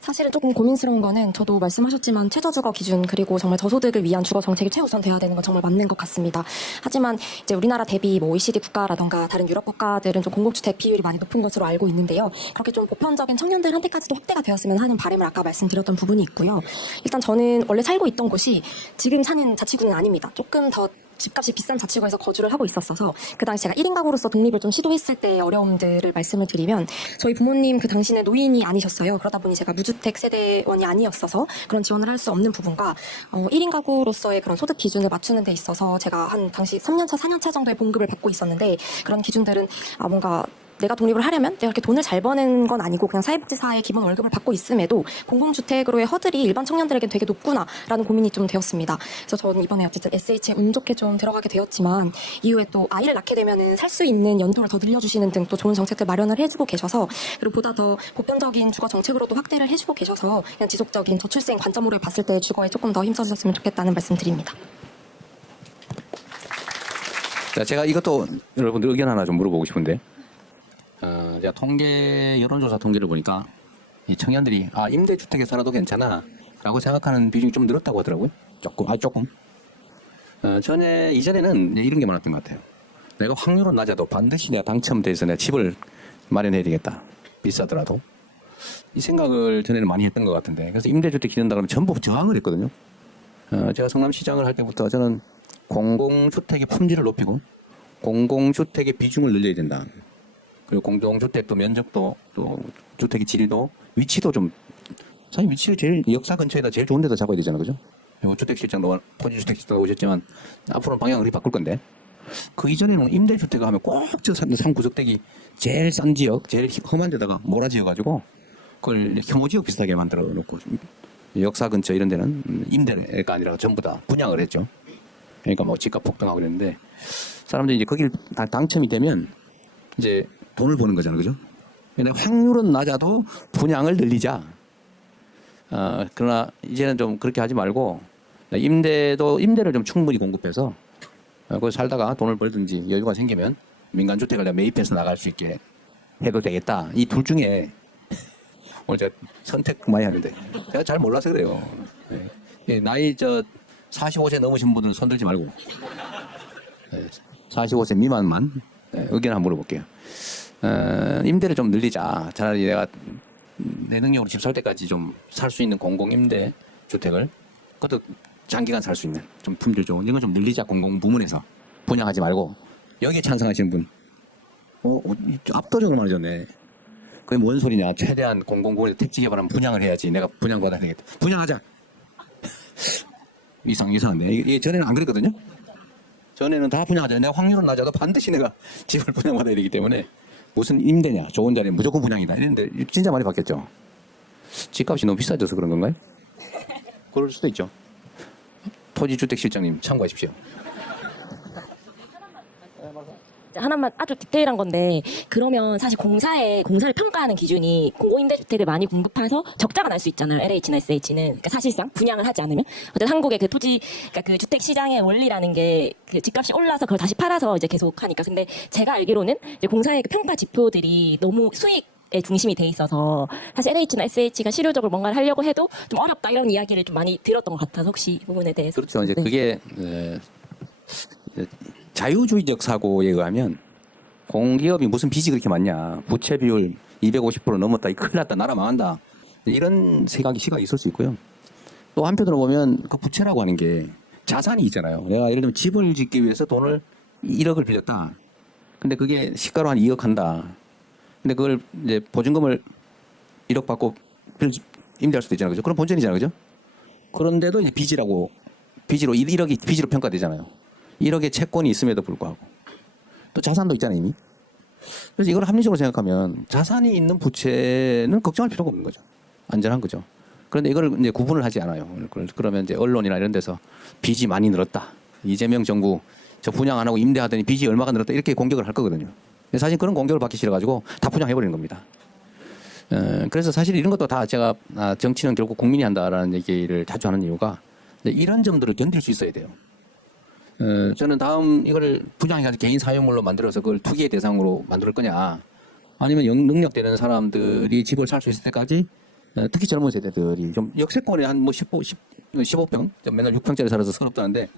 사실은 조금 고민스러운 거는 저도 말씀하셨지만 최저주거 기준 그리고 정말 저소득을 위한 주거 정책이 최우선 돼야 되는 건 정말 맞는 것 같습니다. 하지만 이제 우리나라 대비 OECD 국가라던가 다른 유럽 국가들은 좀 공공주택 비율이 많이 높은 것으로 알고 있는데요. 그렇게 좀 보편적인 청년들한테까지도 확대가 되었으면 하는 바람을 아까 말씀드렸던 부분이 있고요. 일단 저는 원래 살고 있던 곳이 지금 사는 자치구는 아닙니다. 조금 더 집값이 비싼 자치구에서 거주를 하고 있었어서 그 당시 제가 1인 가구로서 독립을 좀 시도했을 때의 어려움들을 말씀을 드리면 저희 부모님 그 당시는 노인이 아니셨어요. 그러다 보니 제가 무주택 세대원이 아니었어서 그런 지원을 할 수 없는 부분과 1인 가구로서의 그런 소득 기준을 맞추는 데 있어서 제가 한 당시 3년차, 4년차 정도의 봉급을 받고 있었는데 그런 기준들은 뭔가 내가 독립을 하려면 내가 이렇게 돈을 잘 버는 건 아니고 그냥 사회복지사의 기본 월급을 받고 있음에도 공공주택으로의 허들이 일반 청년들에겐 되게 높구나라는 고민이 좀 되었습니다. 그래서 저는 이번에 어쨌든 SH에 운 좋게 좀 들어가게 되었지만 이후에 또 아이를 낳게 되면은 살 수 있는 연도를 더 늘려주시는 등 또 좋은 정책들 마련을 해주고 계셔서 그리고 보다 더 보편적인 주거 정책으로도 확대를 해주고 계셔서 그냥 지속적인 저출생 관점으로 봤을 때 주거에 조금 더 힘써주셨으면 좋겠다는 말씀 드립니다. 자, 제가 이것도 여러분들 의견 하나 좀 물어보고 싶은데. 제가 여론조사 통계를 보니까 이 청년들이 임대주택에 살아도 괜찮아 라고 생각하는 비중이 좀 늘었다고 하더라고요. 조금. 이전에는 이런 게 많았던 것 같아요. 내가 확률은 낮아도 반드시 내가 당첨돼서 내가 집을 마련해야 되겠다. 비싸더라도. 이 생각을 전에는 많이 했던 것 같은데 그래서 임대주택 짓는다 그러면 전부 저항을 했거든요. 제가 성남시장을 할 때부터 저는 공공주택의 품질을 높이고 공공주택의 비중을 늘려야 된다. 그리고 공동주택도 면적도 또 주택의 질도 위치도 좀 사실 위치를 제일 역사 근처에다 제일 좋은 데다 잡아야 되잖아요, 그죠? 주택실장도 토지주택실장도 오셨지만 앞으로는 방향을 바꿀 건데 그 이전에는 임대주택을 하면 꼭저 상구석대기 제일 싼 지역, 제일 험한 데다가 몰아지어가지고 그걸 혐오지역 비슷하게 만들어 놓고 역사 근처 이런 데는 임대가 아니라 전부 다 분양을 했죠. 그러니까 뭐 집값 폭등하고 그랬는데 사람들이 이제 거길 다 당첨이 되면 이제 돈을 버는 거잖아요, 그죠? 근데 확률은 낮아도 분양을 늘리자. 그러나 이제는 좀 그렇게 하지 말고 임대를 좀 충분히 공급해서 거기 살다가 돈을 벌든지 여유가 생기면 민간주택을 내가 매입해서 나갈 수 있게 해도 되겠다. 이 둘 중에 오늘 제가 선택 많이 하는데 제가 잘 몰라서 그래요. 네. 나이 45세 넘으신 분들은 손들지 말고 45세 미만만 의견 한번 물어볼게요. 임대를 좀 늘리자. 차라리 내가 내 능력으로 집 살 때까지 좀 살 수 있는 공공임대 주택을 그것도 장기간 살 수 있는 좀 품질 좋은 이건 좀 늘리자. 공공부문에서 분양하지 말고 여기에 찬성하시는 분 압도적으로 많아졌네. 그게 뭔 소리냐. 최대한 공공부문에서 택지 개발하면 분양을 해야지. 내가 분양받아야 되겠다. 분양하자. 이상한데 이게 전에는 안 그랬거든요. 전에는 다 분양하자. 내가 확률은 낮아도 반드시 내가 집을 분양받아야 되기 때문에 무슨 임대냐 좋은 자리에 무조건 분양이다 이랬는데 진짜 많이 바뀌었죠. 집값이 너무 비싸져서 그런 건가요? 그럴 수도 있죠. 토지주택실장님 참고하십시오. 하나만 아주 디테일한 건데 그러면 사실 공사를 평가하는 기준이 공공임대주택을 많이 공급해서 적자가 날 수 있잖아요. LH나 SH는 그러니까 사실상 분양을 하지 않으면 어쨌든 한국의 그 그러니까 그 주택 시장의 원리라는 게 그 집값이 올라서 그걸 다시 팔아서 이제 계속 하니까 근데 제가 알기로는 이제 공사의 그 평가 지표들이 너무 수익에 중심이 돼 있어서 사실 LH나 SH가 실효적으로 뭔가를 하려고 해도 좀 어렵다 이런 이야기를 좀 많이 들었던 것 같아서 혹시 이 부분에 대해서 그렇죠. 이제 네. 그게 자유주의적 사고에 의하면 공기업이 무슨 빚이 그렇게 많냐. 부채 비율 250% 넘었다. 큰일 났다. 나라 망한다. 이런 시각이 있을 수 있고요. 또 한편으로 보면 그 부채라고 하는 게 자산이 있잖아요. 내가 예를 들면 집을 짓기 위해서 돈을 1억을 빌렸다. 근데 그게 시가로 한 2억 한다. 근데 그걸 이제 보증금을 1억 받고 임대할 수도 있잖아요. 그죠? 그럼 본전이잖아요. 그죠? 그런데도 이제 빚으로 1억이 빚으로 평가되잖아요. 1억의 채권이 있음에도 불구하고 또 자산도 있잖아요 이미. 그래서 이걸 합리적으로 생각하면 자산이 있는 부채는 걱정할 필요가 없는 거죠. 안전한 거죠. 그런데 이걸 이제 구분을 하지 않아요. 그러면 이제 언론이나 이런 데서 빚이 많이 늘었다. 이재명 정부 저 분양 안 하고 임대하더니 빚이 얼마가 늘었다 이렇게 공격을 할 거거든요. 사실 그런 공격을 받기 싫어가지고 다 분양해버리는 겁니다. 그래서 사실 이런 것도 다 제가 정치는 결국 국민이 한다라는 얘기를 자주 하는 이유가 이런 점들을 견딜 수 있어야 돼요. 저는 다음 이걸 분양해가지고 개인 사유물로 만들어서 그걸 투기의 대상으로 만들 거냐 아니면 능력되는 사람들이 집을 살 수 있을 때까지 특히 젊은 세대들이 좀 역세권에 한 뭐 15평 맨날 6평짜리 살아서 서럽다는데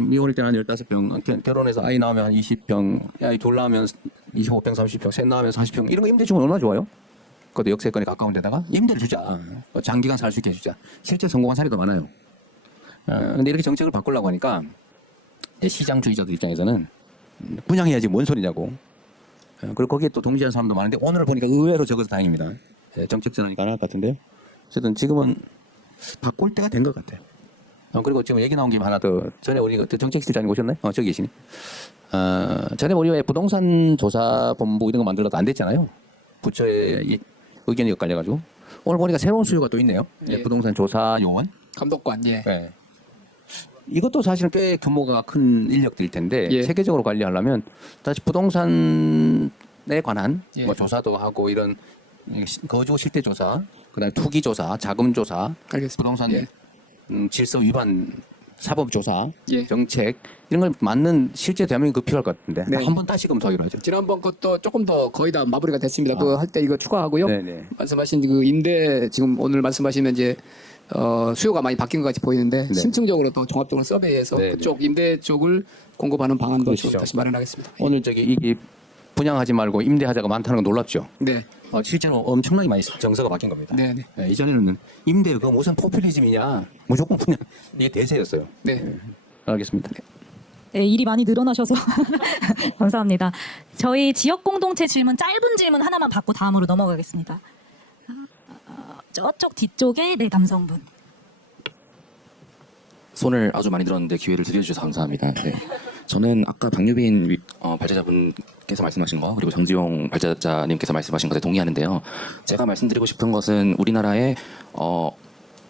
미혼일 때는 한 15평 결혼해서 아이 나오면 한 20평 아이 둘 나오면 25평 30평 셋 나오면 40평 이런 거 임대 주면 얼마나 좋아요. 그것도 역세권에 가까운 데다가 임대를 주자. 장기간 살 수 있게 해주자. 실제 성공한 사례도 많아요. 근데 이렇게 정책을 바꾸려고 하니까 시장주의자들 입장에서는 분양해야지 뭔 소리냐고. 그리고 거기에 또 동의하는 사람도 많은데 오늘 보니까 의외로 적어서 다행입니다. 정책 전환이 가능할 것 같은데요. 어쨌든 지금은 바꿀 때가 된 것 같아요. 그리고 지금 얘기 나온 김에 하나 더 전에 우리 정책실장님 오셨나요? 저기 계시네. 전에 우리 왜 부동산 조사본부 이런 거 만들어도 안 됐잖아요. 부처의 의견이 엇갈려가지고 오늘 보니까 새로운 수요가 또 있네요. 예. 부동산 조사 요원 감독관 예. 네. 이것도 사실은 꽤 규모가 큰 인력들일 텐데 예. 세계적으로 관리하려면 다시 부동산에 관한 예. 뭐 조사도 하고 이런 거주 실태 조사, 그다음에 투기 조사, 자금 조사, 알겠습니다. 부동산 예. 질서 위반 사법 조사, 예. 정책 이런 걸 맞는 실제 대한민국 필요할 것 같은데 네. 한번 다시 검토하기로 하죠. 지난번 것도 조금 더 거의 다 마무리가 됐습니다. 그거 할 때 이거 추가하고요. 네네. 말씀하신 그 임대 지금 오늘 말씀하시면 이제 수요가 많이 바뀐 것 같이 보이는데 네. 심층적으로 또 종합적으로 서베이해서 네네. 그쪽 임대 쪽을 공급하는 방안도 그러시죠. 다시 마련하겠습니다. 오늘 저기 이 분양하지 말고 임대하자가 많다는 건 놀랍죠. 네. 실제로 엄청나게 많이 정서가 바뀐 겁니다. 네네. 이전에는 임대 그거 무슨 포퓰리즘이냐 무조건 그냥 이게 대세였어요. 네. 알겠습니다. 네, 일이 많이 늘어나셔서 감사합니다. 저희 지역 공동체 질문 짧은 질문 하나만 받고 다음으로 넘어가겠습니다. 저쪽 뒤쪽에 네 남성분. 손을 아주 많이 들었는데 기회를 드려주셔서 감사합니다. 네. 저는 아까 박유빈 발제자분께서 말씀하신 거 그리고 정지용 발제자님께서 말씀하신 것에 동의하는데요. 제가 말씀드리고 싶은 것은 우리나라의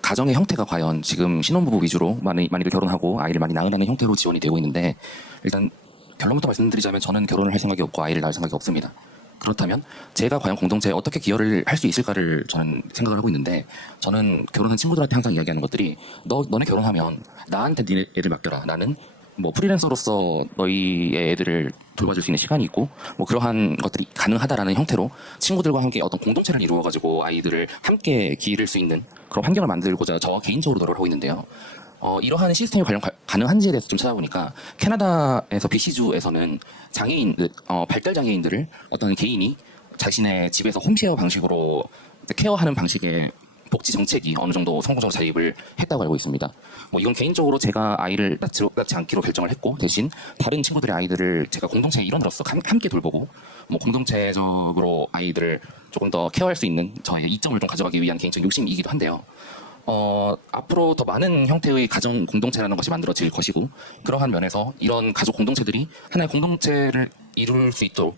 가정의 형태가 과연 지금 신혼부부 위주로 많이들 결혼하고 아이를 많이 낳으라는 형태로 지원이 되고 있는데 일단 결론부터 말씀드리자면 저는 결혼을 할 생각이 없고 아이를 낳을 생각이 없습니다. 그렇다면 제가 과연 공동체에 어떻게 기여를 할 수 있을까를 저는 생각을 하고 있는데 저는 결혼한 친구들한테 항상 이야기하는 것들이 너네 결혼하면 나한테 니네 애들 맡겨라. 나는 뭐 프리랜서로서 너희의 애들을 돌봐줄 수 있는 시간이 있고 뭐 그러한 것들이 가능하다라는 형태로 친구들과 함께 어떤 공동체를 이루어가지고 아이들을 함께 기를 수 있는 그런 환경을 만들고자 저 개인적으로 노력을 하고 있는데요. 이러한 시스템이 과연 가능한지에 대해서 좀 찾아보니까 캐나다에서 BC주에서는 발달 장애인들을 어떤 개인이 자신의 집에서 홈쉐어 방식으로 케어하는 방식의 복지 정책이 어느 정도 성공적으로 자립을 했다고 알고 있습니다. 뭐 이건 개인적으로 제가 아이를 낳지 않기로 결정을 했고 대신 다른 친구들의 아이들을 제가 공동체의 일원으로서 함께 돌보고 뭐 공동체적으로 아이들을 조금 더 케어할 수 있는 저의 이점을 좀 가져가기 위한 개인적인 욕심이기도 한데요. 앞으로 더 많은 형태의 가정 공동체라는 것이 만들어질 것이고 그러한 면에서 이런 가족 공동체들이 하나의 공동체를 이룰 수 있도록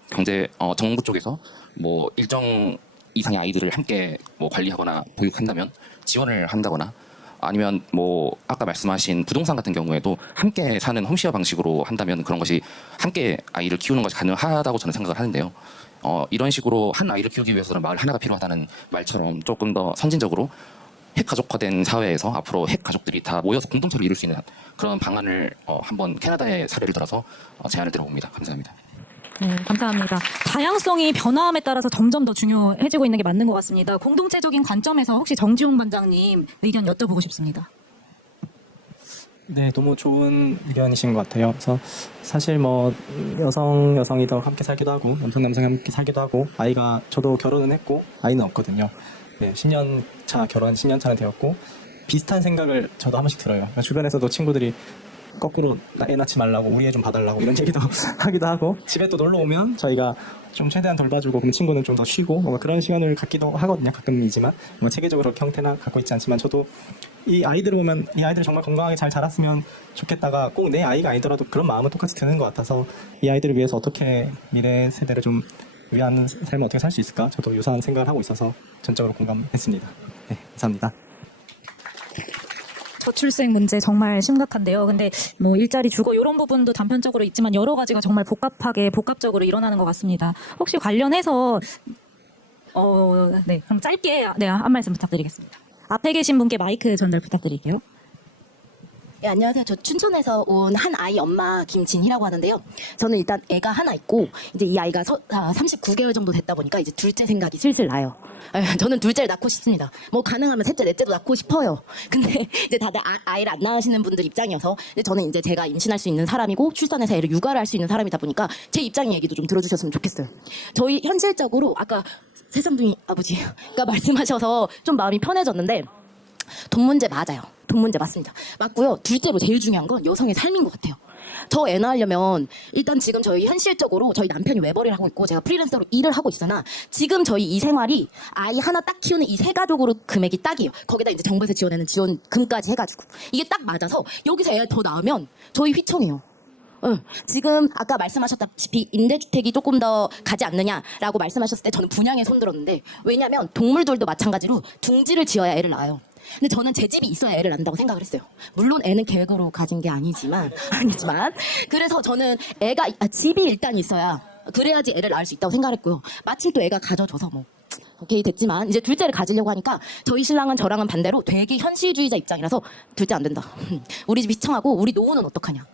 정부 쪽에서 뭐 일정 이상의 아이들을 함께 뭐 관리하거나 보육한다면 지원을 한다거나 아니면 뭐 아까 말씀하신 부동산 같은 경우에도 함께 사는 홈쉐어 방식으로 한다면 그런 것이 함께 아이를 키우는 것이 가능하다고 저는 생각을 하는데요. 이런 식으로 한 아이를 키우기 위해서는 마을 하나가 필요하다는 말처럼 조금 더 선진적으로 핵가족화된 사회에서 앞으로 핵가족들이 다 모여서 공동체로 이룰 수 있는 그런 방안을 한번 캐나다의 사례를 들어서 제안을 드려봅니다. 감사합니다. 네, 감사합니다. 다양성이 변화함에 따라서 점점 더 중요해지고 있는 게 맞는 것 같습니다. 공동체적인 관점에서 혹시 정지용 반장님 의견 여쭤보고 싶습니다. 네, 너무 좋은 의견이신 것 같아요. 그래서 사실 뭐 여성이도 함께 살기도 하고 남성이 함께 살기도 하고 저도 결혼은 했고 아이는 없거든요. 네, 10년 차 결혼 10년 차는 되었고 비슷한 생각을 저도 한 번씩 들어요. 주변에서도 친구들이 거꾸로 애 낳지 말라고 우리 애 좀 봐달라고 이런 얘기도 하기도 하고 집에 또 놀러 오면 저희가 좀 최대한 돌봐주고 그럼 친구는 좀 더 쉬고 뭔가 그런 시간을 갖기도 하거든요. 가끔이지만 뭔가 체계적으로 형태나 갖고 있지 않지만 저도 이 아이들을 보면 이 아이들이 정말 건강하게 잘 자랐으면 좋겠다가 꼭 내 아이가 아니더라도 그런 마음은 똑같이 드는 것 같아서 이 아이들을 위해서 어떻게 미래 세대를 좀 위한 삶을 어떻게 살 수 있을까 저도 유사한 생각을 하고 있어서 전적으로 공감했습니다. 네, 감사합니다. 저출생 문제 정말 심각한데요. 근데 뭐 일자리 주거 이런 부분도 단편적으로 있지만 여러 가지가 정말 복합적으로 일어나는 것 같습니다. 혹시 관련해서 네, 그럼 짧게 한 말씀 부탁드리겠습니다. 앞에 계신 분께 마이크 전달 부탁드릴게요. 네, 안녕하세요. 저 춘천에서 온 한 아이 엄마 김진희라고 하는데요. 저는 일단 애가 하나 있고 이제 이 아이가 39개월 정도 됐다 보니까 이제 둘째 생각이 슬슬 나요. 저는 둘째를 낳고 싶습니다. 뭐 가능하면 셋째, 넷째도 낳고 싶어요. 근데 이제 다들 아이를 안 낳으시는 분들 입장이어서 저는 이제 제가 임신할 수 있는 사람이고 출산해서 애를 육아를 할 수 있는 사람이다 보니까 제 입장 얘기도 좀 들어주셨으면 좋겠어요. 저희 현실적으로 아까 세상둥이 아버지가 말씀하셔서 좀 마음이 편해졌는데 돈 문제 맞아요. 돈 문제 맞습니다. 맞고요. 둘째로 제일 중요한 건 여성의 삶인 것 같아요. 저 애 낳으려면 일단 지금 저희 현실적으로 저희 남편이 외벌이를 하고 있고 제가 프리랜서로 일을 하고 있으나 지금 저희 이 생활이 아이 하나 딱 키우는 이 세 가족으로 금액이 딱이에요. 거기다 이제 정부에서 지원하는 지원금까지 해가지고 이게 딱 맞아서 여기서 애 더 낳으면 저희 휘청해요. 지금 아까 말씀하셨다시피 임대주택이 조금 더 가지 않느냐라고 말씀하셨을 때 저는 분양에 손들었는데 왜냐면 동물들도 마찬가지로 둥지를 지어야 애를 낳아요. 근데 저는 제 집이 있어야 애를 낳는다고 생각을 했어요. 물론 애는 계획으로 가진 게 아니지만 그래서 저는 집이 일단 있어야 그래야지 애를 낳을 수 있다고 생각했고요. 마침 또 애가 가져져서 뭐 오케이 됐지만 이제 둘째를 가지려고 하니까 저희 신랑은 저랑은 반대로 되게 현실주의자 입장이라서 둘째 안 된다. 우리 집 희청하고 우리 노후는 어떡하냐.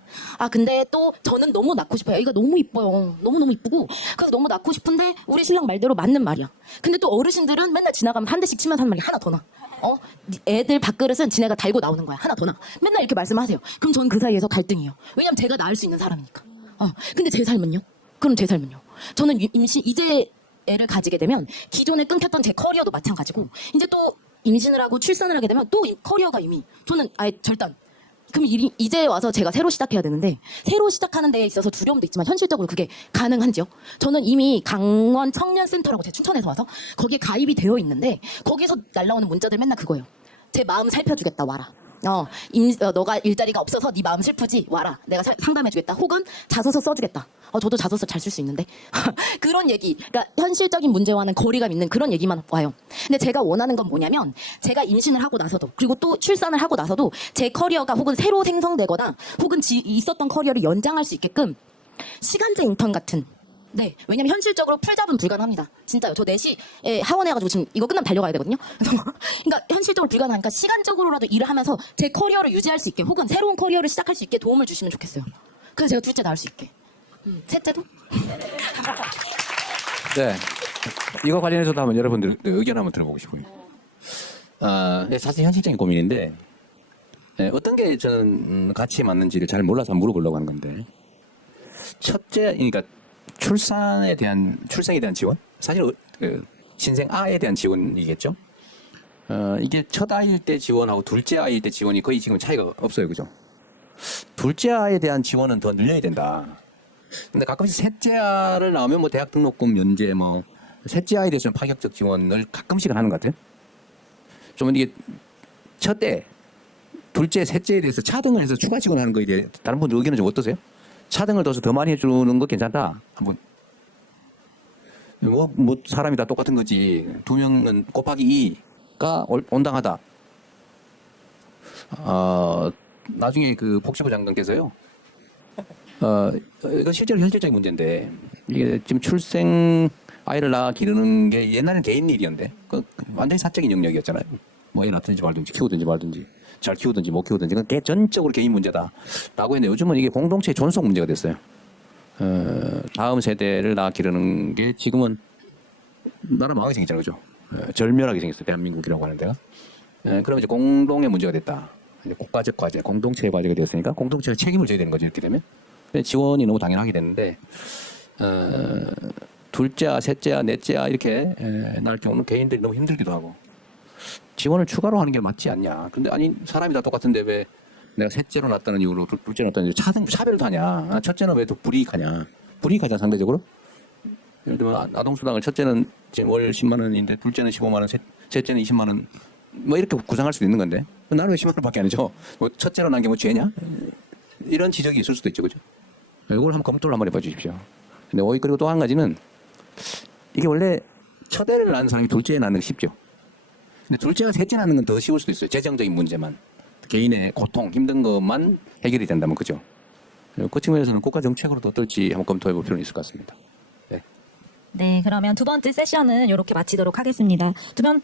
근데 또 저는 너무 낳고 싶어요. 애가 너무 이뻐요. 너무너무 이쁘고 그래서 너무 낳고 싶은데 우리 신랑 말대로 맞는 말이야. 근데 또 어르신들은 맨날 지나가면 한 대씩 치면서 하는 말이 하나 더 나. 애들 밥그릇은 지네가 달고 나오는 거야. 하나 더 나. 맨날 이렇게 말씀하세요. 그럼 전 그 사이에서 갈등이에요. 왜냐면 제가 낳을 수 있는 사람이니까. 근데 제 삶은요? 그럼 제 삶은요? 저는 임신 이제 애를 가지게 되면 기존에 끊겼던 제 커리어도 마찬가지고 이제 또 임신을 하고 출산을 하게 되면 또 커리어가 이미 저는 아예 절단. 그럼 이제 와서 제가 새로 시작해야 되는데 새로 시작하는 데에 있어서 두려움도 있지만 현실적으로 그게 가능한지요? 저는 이미 강원 청년센터라고 제가 춘천에서 와서 거기에 가입이 되어 있는데 거기서 날라오는 문자들 맨날 그거예요. 제 마음 살펴주겠다 와라. 너가 일자리가 없어서 네 마음 슬프지 와라. 내가 상담해주겠다. 혹은 자소서 써주겠다. 저도 자소서 잘 쓸 수 있는데 그런 얘기. 그러니까 현실적인 문제와는 거리감 있는 그런 얘기만 와요. 근데 제가 원하는 건 뭐냐면 제가 임신을 하고 나서도 그리고 또 출산을 하고 나서도 제 커리어가 혹은 새로 생성되거나 혹은 있었던 커리어를 연장할 수 있게끔 시간제 인턴 같은. 네, 왜냐면 현실적으로 풀잡은 불가능합니다. 진짜요. 저 4시에 하원해가지고 지금 이거 끝나면 달려가야 되거든요. 그러니까 현실적으로 불가능하니까 시간적으로라도 일을 하면서 제 커리어를 유지할 수 있게 혹은 새로운 커리어를 시작할 수 있게 도움을 주시면 좋겠어요. 그래서 제가 둘째 낳을 수 있게. 셋째도? 네. 이거 관련해서도 한번 여러분들 의견 한번 들어보고 싶어요. 사실 현실적인 고민인데 어떤 게 저는 가치에 맞는지를 잘 몰라서 한번 물어보려고 하는 건데 첫째, 그러니까 출생에 대한 지원? 사실 신생 아에 대한 지원이겠죠? 이게 첫 아이일 때 지원하고 둘째 아이일 때 지원이 거의 지금 차이가 없어요. 그죠? 둘째 아이에 대한 지원은 더 늘려야 된다. 근데 가끔씩 셋째 아를 낳으면 뭐 대학 등록금 면제 셋째 아이에 대해서는 파격적 지원을 가끔씩은 하는 것 같아요. 좀 이게 첫째, 둘째, 셋째에 대해서 차등을 해서 추가 지원하는 거에 대해 다른 분들 의견은 좀 어떠세요? 차등을 둬서 더 많이 해주는 거 괜찮다. 한번 뭐 사람이 다 똑같은 거지. 2명은 곱하기 2가 온당하다. 나중에 그 복지부 장관께서요. 이건 실제로 현실적인 문제인데 이게 지금 출생 아이를 낳아 기르는 게 옛날에는 개인 일이었는데 완전히 사적인 영역이었잖아요. 뭐 애 낳든지 말든지 키우든지 말든지 잘 키우든지 못 키우든지 그건 전적으로 개인 문제다라고 했는데 요즘은 이게 공동체 존속 문제가 됐어요. 다음 세대를 낳아 기르는 게 지금은 나라 망하게 생겼잖아요. 그죠? 절멸하게 생겼어요. 대한민국이라고 하는 데가. 그러면 이제 공동의 문제가 됐다. 이제 국가적 과제, 공동체의 과제가 되었으니까 공동체가 책임을 져야 되는 거죠. 이렇게 되면. 지원이 너무 당연하게 됐는데 둘째야, 셋째야, 넷째야 이렇게 낳을 경우는 개인들이 너무 힘들기도 하고 지원을 추가로 하는 게 맞지 않냐. 근데 아니 사람이 다 똑같은데 왜 내가 셋째로 낳았다는 이유로 둘째로 낳았다는 이유로 차별도 하냐. 첫째는 왜 더 불이익하냐. 불이익하잖아 상대적으로. 예를 들면 아동수당을 첫째는 지금 월 10만 원인데 둘째는 15만 원, 셋째는 20만 원 뭐 이렇게 구상할 수도 있는 건데 나는 왜 10만 원밖에 안 해줘. 뭐 첫째로 낳은 게 뭐 죄냐. 이런 지적이 있을 수도 있죠. 그죠. 이걸 한번 검토를 한번 해봐 주십시오. 근데 그리고 또 한 가지는 이게 원래 첫 애를 낳는 사람이 둘째 낳는 게 쉽죠. 근데 둘째가 셋째 낳는 건 더 쉬울 수도 있어요. 재정적인 문제만. 개인의 고통, 힘든 것만 해결이 된다면 그죠. 그 측면에서는 국가 정책으로도 어떨지 한번 검토해 볼 필요는 있을 것 같습니다. 네, 그러면 두 번째 세션은 이렇게 마치도록 하겠습니다.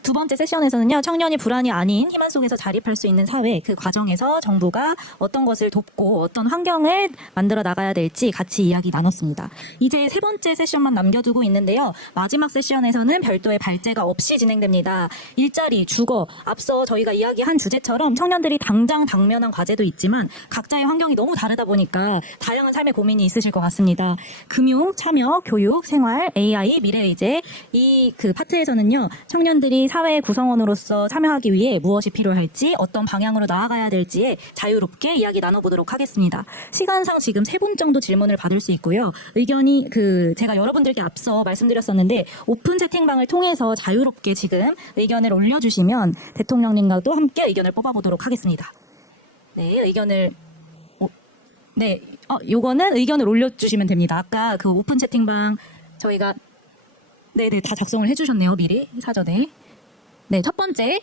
두 번째 세션에서는요, 청년이 불안이 아닌 희망 속에서 자립할 수 있는 사회, 그 과정에서 정부가 어떤 것을 돕고 어떤 환경을 만들어 나가야 될지 같이 이야기 나눴습니다. 이제 세 번째 세션만 남겨두고 있는데요. 마지막 세션에서는 별도의 발제가 없이 진행됩니다. 일자리, 주거, 앞서 저희가 이야기한 주제처럼 청년들이 당장 당면한 과제도 있지만 각자의 환경이 너무 다르다 보니까 다양한 삶의 고민이 있으실 것 같습니다. 금융, 참여, 교육, 생활, AI, 미래의제 이 그 파트에서는요 청년들이 사회 구성원으로서 참여하기 위해 무엇이 필요할지 어떤 방향으로 나아가야 될지에 자유롭게 이야기 나눠보도록 하겠습니다. 시간상 지금 3분 정도 질문을 받을 수 있고요. 의견이 제가 여러분들께 앞서 말씀드렸었는데 오픈 채팅방을 통해서 자유롭게 지금 의견을 올려주시면 대통령님과도 함께 의견을 뽑아보도록 하겠습니다. 네, 의견을 요거는 의견을 올려주시면 됩니다. 아까 그 오픈 채팅방 저희가 네네 다 작성을 해주셨네요. 미리 사전에. 네, 첫 번째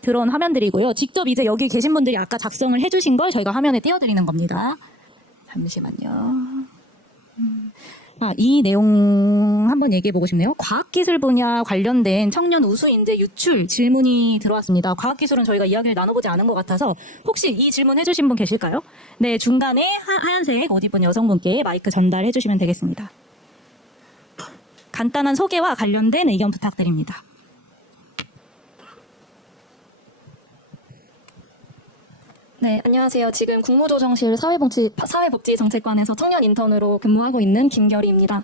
드론 화면들이고요. 직접 이제 여기 계신 분들이 아까 작성을 해주신 걸 저희가 화면에 띄워드리는 겁니다. 잠시만요. 이 내용 한번 얘기해보고 싶네요. 과학기술 분야 관련된 청년 우수인재 유출 질문이 들어왔습니다. 과학기술은 저희가 이야기를 나눠보지 않은 것 같아서 혹시 이 질문 해주신 분 계실까요? 네, 중간에 하얀색 옷 입은 여성분께 마이크 전달해주시면 되겠습니다. 간단한 소개와 관련된 의견 부탁드립니다. 네, 안녕하세요. 지금 국무조정실 사회복지정책관에서 청년 인턴으로 근무하고 있는 김결희입니다.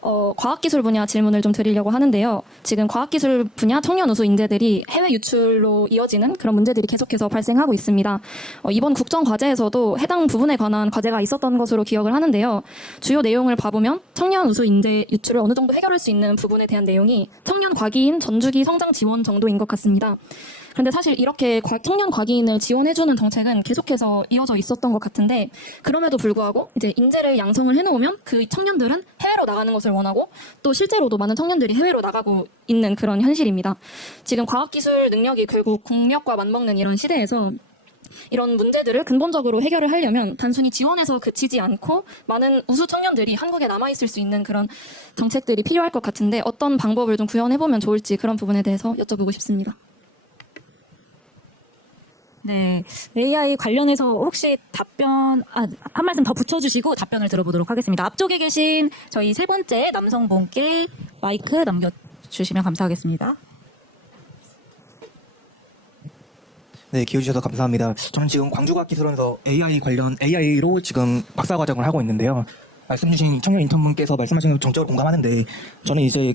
과학기술 분야 질문을 좀 드리려고 하는데요. 지금 과학기술 분야 청년 우수 인재들이 해외 유출로 이어지는 그런 문제들이 계속해서 발생하고 있습니다. 이번 국정과제에서도 해당 부분에 관한 과제가 있었던 것으로 기억을 하는데요. 주요 내용을 봐보면 청년 우수 인재 유출을 어느 정도 해결할 수 있는 부분에 대한 내용이 청년 과기인 전주기 성장 지원 정도인 것 같습니다. 그런데 사실 이렇게 청년 과기인을 지원해주는 정책은 계속해서 이어져 있었던 것 같은데 그럼에도 불구하고 이제 인재를 양성을 해놓으면 그 청년들은 해외로 나가는 것을 원하고 또 실제로도 많은 청년들이 해외로 나가고 있는 그런 현실입니다. 지금 과학기술 능력이 결국 국력과 맞먹는 이런 시대에서 이런 문제들을 근본적으로 해결을 하려면 단순히 지원해서 그치지 않고 많은 우수 청년들이 한국에 남아있을 수 있는 그런 정책들이 필요할 것 같은데 어떤 방법을 좀 구현해보면 좋을지 그런 부분에 대해서 여쭤보고 싶습니다. 네, AI 관련해서 혹시 한 말씀 더 붙여주시고 답변을 들어보도록 하겠습니다. 앞쪽에 계신 저희 세 번째 남성분께 마이크 넘겨주시면 감사하겠습니다. 네, 기회주셔서 감사합니다. 저는 지금 광주과학기술원에서 AI로 지금 박사과정을 하고 있는데요. 말씀 주신 청년 인턴분께서 말씀하신 것 정적으로 공감하는데 저는 이제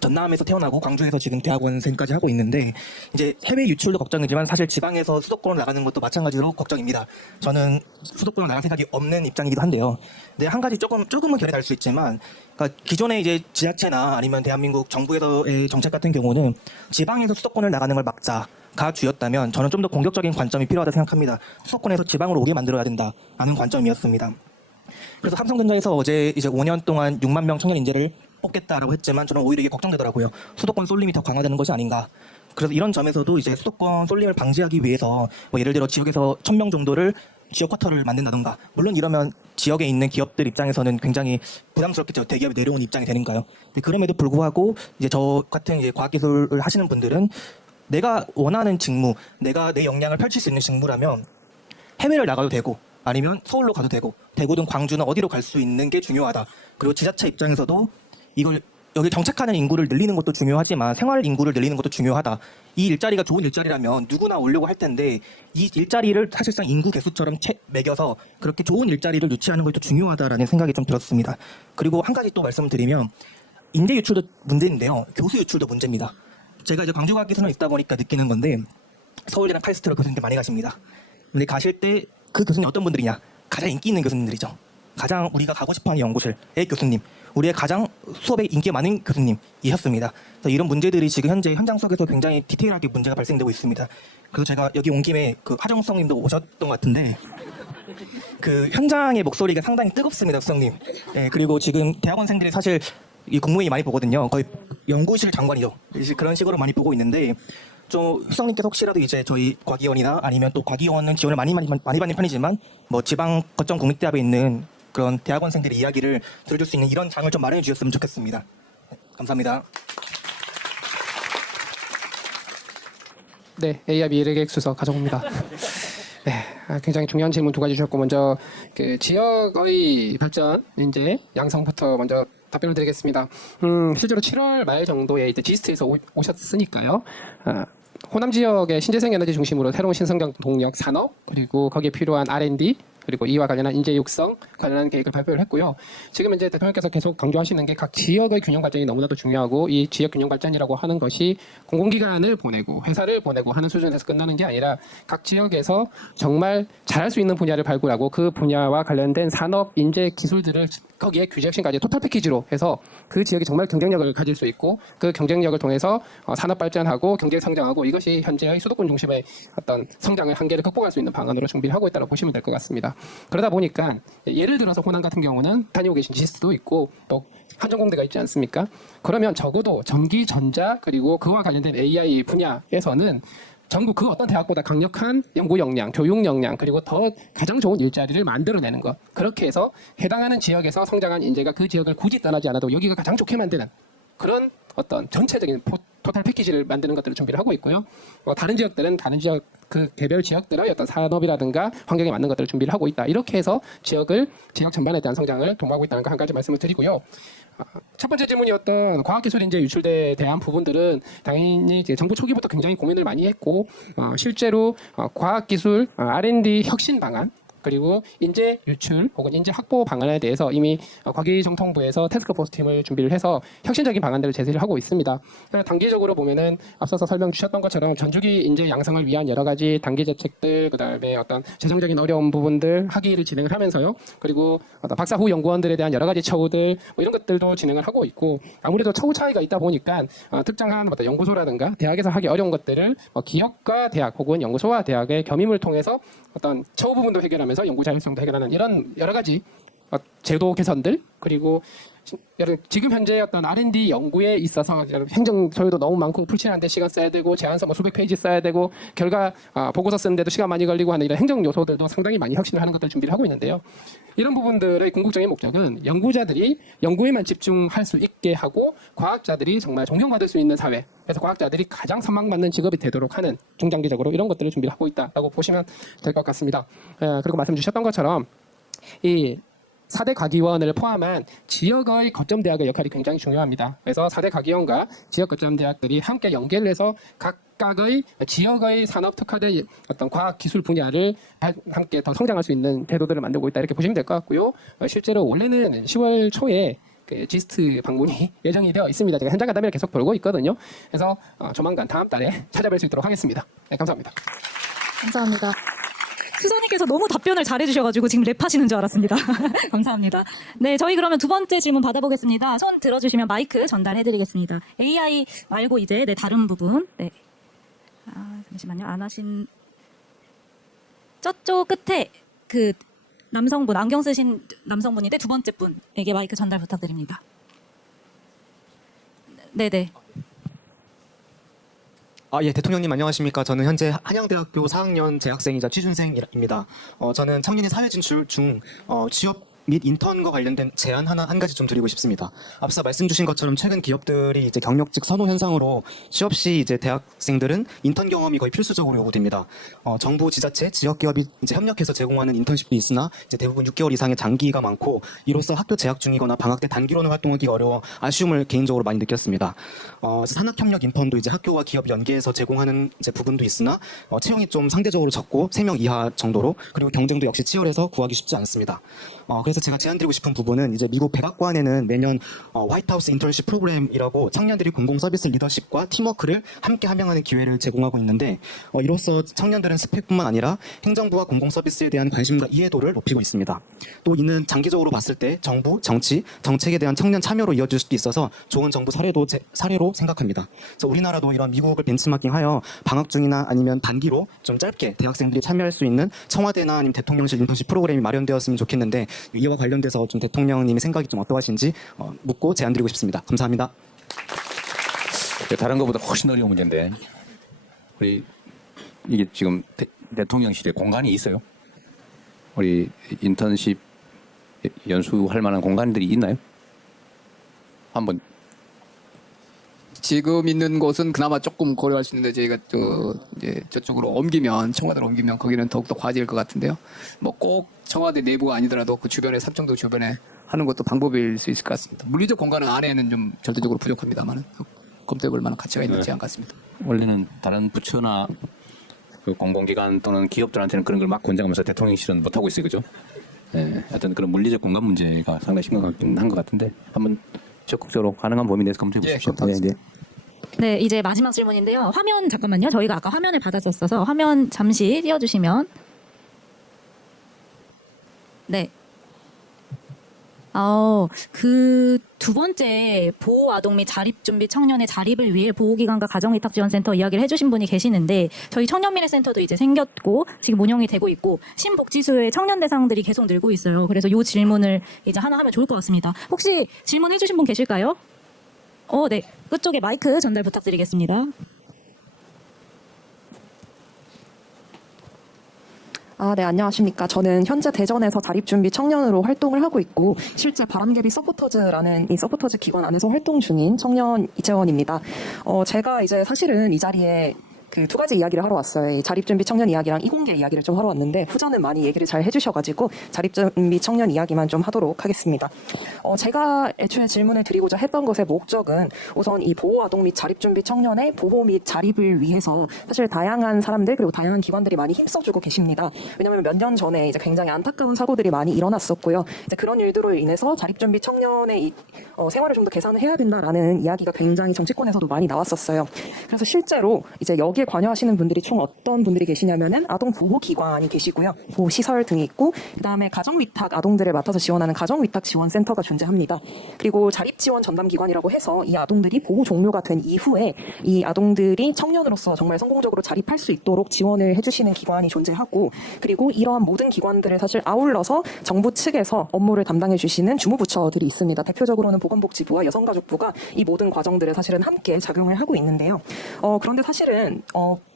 전남에서 태어나고 광주에서 지금 대학원생까지 하고 있는데 이제 해외 유출도 걱정이지만 사실 지방에서 수도권으로 나가는 것도 마찬가지로 걱정입니다. 저는 수도권으로 나갈 생각이 없는 입장이기도 한데요. 근데 한 가지 조금은 결이 날 수 있지만 그러니까 기존의 이제 지자체나 아니면 대한민국 정부에서의 정책 같은 경우는 지방에서 수도권을 나가는 걸 막자가 주였다면 저는 좀 더 공격적인 관점이 필요하다 생각합니다. 수도권에서 지방으로 오게 만들어야 된다라는 관점이었습니다. 그래서 삼성전자에서 어제 이제 5년 동안 6만 명 청년 인재를 뽑겠다라고 했지만 저는 오히려 이게 걱정되더라고요. 수도권 쏠림이 더 강화되는 것이 아닌가. 그래서 이런 점에서도 이제 수도권 쏠림을 방지하기 위해서 예를 들어 지역에서 1,000명 정도를 지역 쿼터를 만든다던가. 물론 이러면 지역에 있는 기업들 입장에서는 굉장히 부담스럽겠죠. 대기업이 내려오는 입장이 되니까요. 그럼에도 불구하고 이제 저 같은 이제 과학기술을 하시는 분들은 내가 원하는 직무, 내가 내 역량을 펼칠 수 있는 직무라면 해외를 나가도 되고 아니면 서울로 가도 되고 대구든 광주는 어디로 갈 수 있는 게 중요하다. 그리고 지자체 입장에서도 이걸 여기 정착하는 인구를 늘리는 것도 중요하지만 생활 인구를 늘리는 것도 중요하다. 이 일자리가 좋은 일자리라면 누구나 오려고 할 텐데 이 일자리를 사실상 인구 개수처럼 매겨서 그렇게 좋은 일자리를 유치하는 것도 중요하다라는 생각이 좀 들었습니다. 그리고 한 가지 또 말씀드리면 인재 유출도 문제인데요. 교수 유출도 문제입니다. 제가 이제 광주과학기술원에 있다 보니까 느끼는 건데 서울대나 카이스트로 교수님들 많이 가십니다. 근데 가실 때 그 교수님 어떤 분들이냐? 가장 인기 있는 교수님들이죠. 가장 우리가 가고 싶어하는 연구실의 교수님, 우리의 가장 수업에 인기가 많은 교수님이셨습니다. 그래서 이런 문제들이 지금 현재 현장 속에서 굉장히 디테일하게 문제가 발생되고 있습니다. 그래서 제가 여기 온 김에 하정수님도 오셨던 것 같은데 현장의 목소리가 상당히 뜨겁습니다, 수석님. 네, 그리고 지금 대학원생들이 사실 이 국무회의 많이 보거든요. 거의 연구실 장관이죠. 그런 식으로 많이 보고 있는데 좀 수석님께서 혹시라도 이제 저희 과기원이나 아니면 또 과기원은 지원을 많이 받는 편이지만 지방 거점 국립대학에 있는 그런 대학원생들의 이야기를 들어줄 수 있는 이런 장을 좀 마련해 주셨으면 좋겠습니다. 네, 감사합니다. 네, AI 미래계획 수석 가정입니다. 네, 굉장히 중요한 질문 두 가지 주셨고 먼저 지역의 발전 이제 양성부터 먼저 답변을 드리겠습니다. 실제로 7월 말 정도에 이제 지스트에서 오셨으니까요. 호남 지역의 신재생 에너지 중심으로 새로운 신성장 동력 산업 그리고 거기에 필요한 R&D 그리고 이와 관련한 인재 육성 관련한 계획을 발표를 했고요. 지금 이제 대통령께서 계속 강조하시는 게 각 지역의 균형 발전이 너무나도 중요하고 이 지역 균형 발전이라고 하는 것이 공공기관을 보내고 회사를 보내고 하는 수준에서 끝나는 게 아니라 각 지역에서 정말 잘할 수 있는 분야를 발굴하고 그 분야와 관련된 산업 인재 기술들을 거기에 규제 혁신까지 토탈 패키지로 해서 그 지역이 정말 경쟁력을 가질 수 있고 그 경쟁력을 통해서 산업 발전하고 경제 성장하고 이것이 현재의 수도권 중심의 어떤 성장의 한계를 극복할 수 있는 방안으로 준비를 하고 있다고 보시면 될 것 같습니다. 그러다 보니까 예를 들어서 호남 같은 경우는 다니고 계신 지스트도 있고 또 한전공대가 있지 않습니까? 그러면 적어도 전기, 전자 그리고 그와 관련된 AI 분야에서는 전국 그 어떤 대학보다 강력한 연구 역량, 교육 역량 그리고 더 가장 좋은 일자리를 만들어내는 것. 그렇게 해서 해당하는 지역에서 성장한 인재가 그 지역을 굳이 떠나지 않아도 여기가 가장 좋게 만드는 그런 어떤 전체적인 토탈 패키지를 만드는 것들을 준비를 하고 있고요. 다른 지역들은 다른 지역 그 개별 지역들의 어떤 산업이라든가 환경에 맞는 것들을 준비를 하고 있다. 이렇게 해서 지역 전반에 대한 성장을 도모하고 있다는 거 한 가지 말씀을 드리고요. 첫 번째 질문이었던 과학기술 인재 유출에 대한 부분들은 당연히 정부 초기부터 굉장히 고민을 많이 했고 실제로 과학기술 R&D 혁신 방안 그리고 인재 유출 혹은 인재 확보 방안에 대해서 이미 과기정통부에서 태스크포스 팀을 준비를 해서 혁신적인 방안들을 제시를 하고 있습니다. 단기적으로 보면은 앞서서 설명 주셨던 것처럼 전주기 인재 양성을 위한 여러 가지 단기 대책들, 그다음에 어떤 재정적인 어려운 부분들 학위를 진행을 하면서요. 그리고 어떤 박사 후 연구원들에 대한 여러 가지 처우들 뭐 이런 것들도 진행을 하고 있고, 아무래도 처우 차이가 있다 보니까 특정한 어떤 연구소라든가 대학에서 하기 어려운 것들을 기업과 대학 혹은 연구소와 대학의 겸임을 통해서 어떤 처우 부분도 해결하면서 연구 자율성도 해결하는 이런 여러 가지 제도 개선들, 그리고 지금 현재 어떤 R&D 연구에 있어서 행정 서류도 너무 많고 풀칠하는데 시간 써야 되고 제안서 뭐 수백 페이지 써야 되고 결과 보고서 쓰는데도 시간 많이 걸리고 하는 이런 행정 요소들도 상당히 많이 혁신을 하는 것들 준비를 하고 있는데요. 이런 부분들의 궁극적인 목적은 연구자들이 연구에만 집중할 수 있게 하고 과학자들이 정말 존경받을 수 있는 사회, 그래서 과학자들이 가장 선망받는 직업이 되도록 하는 중장기적으로 이런 것들을 준비를 하고 있다라고 보시면 될 것 같습니다. 그리고 말씀 주셨던 것처럼 이 4대 과기원을 포함한 지역의 거점 대학의 역할이 굉장히 중요합니다. 그래서 4대 과기원과 지역 거점 대학들이 함께 연계를 해서 각각의 지역의 산업 특화된 어떤 과학 기술 분야를 함께 더 성장할 수 있는 제도들을 만들고 있다, 이렇게 보시면 될 것 같고요. 실제로 원래는 10월 초에 그 지스트 방문이 예정이 되어 있습니다. 제가 현장 간담회를 계속 돌고 있거든요. 그래서 조만간 다음 달에 찾아뵐 수 있도록 하겠습니다. 네, 감사합니다. 감사합니다. 수석님께서 너무 답변을 잘해주셔가지고 지금 랩하시는 줄 알았습니다. 감사합니다. 네, 저희 그러면 두 번째 질문 받아보겠습니다. 손 들어주시면 마이크 전달해드리겠습니다. AI 말고 이제 다른 부분. 네. 잠시만요. 안 하신 저쪽 끝에 그 남성분, 안경 쓰신 남성분인데 두 번째 분에게 마이크 전달 부탁드립니다. 네네. 예, 대통령님 안녕하십니까. 저는 현재 한양대학교 4학년 재학생이자 취준생입니다. 저는 청년의 사회 진출 중 취업 및 인턴과 관련된 제안 한 가지 좀 드리고 싶습니다. 앞서 말씀 주신 것처럼 최근 기업들이 이제 경력직 선호 현상으로 취업 시 이제 대학생들은 인턴 경험이 거의 필수적으로 요구됩니다. 정부, 지자체, 지역 기업이 이제 협력해서 제공하는 인턴십도 있으나 이제 대부분 6개월 이상의 장기가 많고 이로써 학교 재학 중이거나 방학 때 단기로는 활동하기 어려워 아쉬움을 개인적으로 많이 느꼈습니다. 산학협력 인턴도 이제 학교와 기업 연계해서 제공하는 이제 부분도 있으나 채용이 좀 상대적으로 적고 3명 이하 정도로, 그리고 경쟁도 역시 치열해서 구하기 쉽지 않습니다. 그래서 제가 제안드리고 싶은 부분은 이제 미국 백악관에는 매년 화이트하우스 인턴십 프로그램이라고 청년들이 공공 서비스 리더십과 팀워크를 함께 함양하는 기회를 제공하고 있는데 이로써 청년들은 스펙뿐만 아니라 행정부와 공공 서비스에 대한 관심과 이해도를 높이고 있습니다. 또 이는 장기적으로 봤을 때 정부, 정치, 정책에 대한 청년 참여로 이어질 수도 있어서 좋은 정부 사례로 생각합니다. 그래서 우리나라도 이런 미국을 벤치마킹하여 방학 중이나 아니면 단기로 좀 짧게 대학생들이 참여할 수 있는 청와대나 아니면 대통령실 인턴십 프로그램이 마련되었으면 좋겠는데 이와 관련돼서 좀 대통령님의 생각이 좀 어떠하신지 묻고 제안드리고 싶습니다. 감사합니다. 다른 것보다 훨씬 어려운 문제인데 우리 이게 지금 대통령실에 공간이 있어요? 우리 인턴십 연수할 만한 공간들이 있나요? 한번 지금 있는 곳은 그나마 조금 고려할 수 있는데 저희가 이제 저쪽으로 옮기면, 청와대로 옮기면 거기는 더욱더 과제일 것 같은데요. 뭐 꼭 청와대 내부가 아니더라도 그 주변에, 삼청도 주변에 하는 것도 방법일 수 있을 것 같습니다. 물리적 공간은 안에는 좀 절대적으로 부족합니다만 검토해볼 만한 가치가 있는 제안 같습니다. 원래는 다른 부처나 그 공공기관 또는 기업들한테는 그런 걸 막 권장하면서 대통령실은 못하고 있어요, 그죠? 네, 하여튼 그런 물리적 공간 문제가 상당히 심각하긴 한 것 같은데 한번 적극적으로 가능한 범위 내에서 검토해 보십시오. 네, 이제 마지막 질문인데요. 화면 잠깐만요. 저희가 아까 화면을 받아줬어서 화면 잠시 띄워주시면. 네. 그 두 번째 보호아동 및 자립준비 청년의 자립을 위해 보호기관과 가정위탁지원센터 이야기를 해주신 분이 계시는데 저희 청년미래센터도 이제 생겼고 지금 운영이 되고 있고 신복지수의 청년 대상들이 계속 늘고 있어요. 그래서 이 질문을 이제 하나 하면 좋을 것 같습니다. 혹시 질문해주신 분 계실까요? 네. 그쪽에 마이크 전달 부탁드리겠습니다. 네, 안녕하십니까. 저는 현재 대전에서 자립준비 청년으로 활동을 하고 있고 실제 바람개비 서포터즈라는 이 서포터즈 기관 안에서 활동 중인 청년 이재원입니다. 제가 이제 사실은 이 자리에 그 두 가지 이야기를 하러 왔어요. 이 자립준비 청년 이야기랑 이공계 이야기를 좀 하러 왔는데 후자는 많이 얘기를 잘 해주셔가지고 자립준비 청년 이야기만 좀 하도록 하겠습니다. 제가 애초에 질문을 드리고자 했던 것의 목적은 우선 이 보호아동 및 자립준비 청년의 보호 및 자립을 위해서 사실 다양한 사람들 그리고 다양한 기관들이 많이 힘써주고 계십니다. 왜냐하면 몇 년 전에 이제 굉장히 안타까운 사고들이 많이 일어났었고요. 이제 그런 일들로 인해서 자립준비 청년의 이 생활을 좀 더 개선해야 된다라는 이야기가 굉장히 정치권에서도 많이 나왔었어요. 그래서 실제로 이제 여기에 관여하시는 분들이 총 어떤 분들이 계시냐면은 아동보호기관이 계시고요. 보호시설 등이 있고 그다음에 가정위탁 아동들을 맡아서 지원하는 가정위탁 지원센터가 존재합니다. 그리고 자립지원 전담기관이라고 해서 이 아동들이 보호 종료가 된 이후에 이 아동들이 청년으로서 정말 성공적으로 자립할 수 있도록 지원을 해주시는 기관이 존재하고 그리고 이러한 모든 기관들을 사실 아울러서 정부 측에서 업무를 담당해 주시는 주무부처들이 있습니다. 대표적으로는 보건복지부와 여성가족부가 이 모든 과정들을 사실은 함께 작용을 하고 있는데요. 그런데 사실은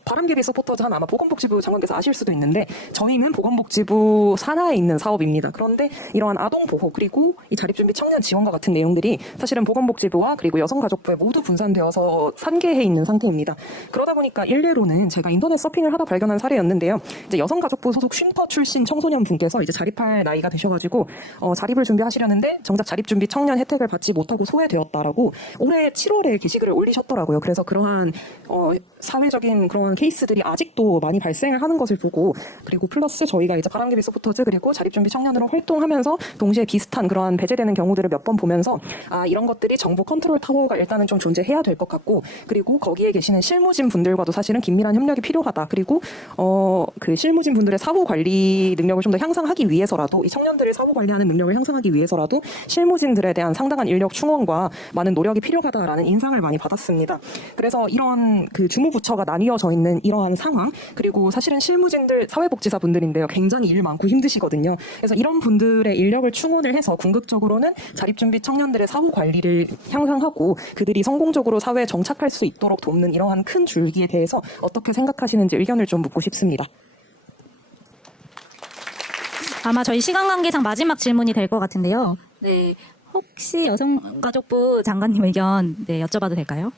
바람개비 서포터즈 하면 아마 보건복지부 장관께서 아실 수도 있는데 저희는 보건복지부 산하에 있는 사업입니다. 그런데 이러한 아동보호 그리고 이 자립준비 청년 지원과 같은 내용들이 사실은 보건복지부와 그리고 여성가족부에 모두 분산되어서 산계해 있는 상태입니다. 그러다 보니까 일례로는 제가 인터넷 서핑을 하다 발견한 사례였는데요. 이제 여성가족부 소속 쉼터 출신 청소년 분께서 이제 자립할 나이가 되셔가지고 자립을 준비하시려는데 정작 자립준비 청년 혜택을 받지 못하고 소외되었다라고 올해 7월에 게시글을 올리셨더라고요. 그래서 그러한 사회적인 그런 케이스들이 아직도 많이 발생을 하는 것을 보고 그리고 플러스 저희가 이제 바람개비 서포터즈 그리고 자립준비 청년으로 활동하면서 동시에 비슷한 그러한 배제되는 경우들을 몇 번 보면서 이런 것들이 정부 컨트롤 타워가 일단은 좀 존재해야 될 것 같고 그리고 거기에 계시는 실무진 분들과도 사실은 긴밀한 협력이 필요하다. 그리고 그 실무진 분들의 사후 관리 능력을 좀 더 향상하기 위해서라도 이 청년들을 사후 관리하는 능력을 향상하기 위해서라도 실무진들에 대한 상당한 인력 충원과 많은 노력이 필요하다라는 인상을 많이 받았습니다. 그래서 이런 그 주무부처가 나뉘어져 있는 이러한 상황 그리고 사실은 실무진들 사회복지사 분들인데요. 굉장히 일 많고 힘드시거든요. 그래서 이런 분들의 인력을 충원을 해서 궁극적으로는 자립준비 청년들의 사후 관리를 향상하고 그들이 성공적으로 사회에 정착할 수 있도록 돕는 이러한 큰 줄기에 대해서 어떻게 생각하시는지 의견을 좀 묻고 싶습니다. 아마 저희 시간 관계상 마지막 질문이 될 것 같은데요. 네, 혹시 여성가족부 장관님 의견 여쭤봐도 될까요?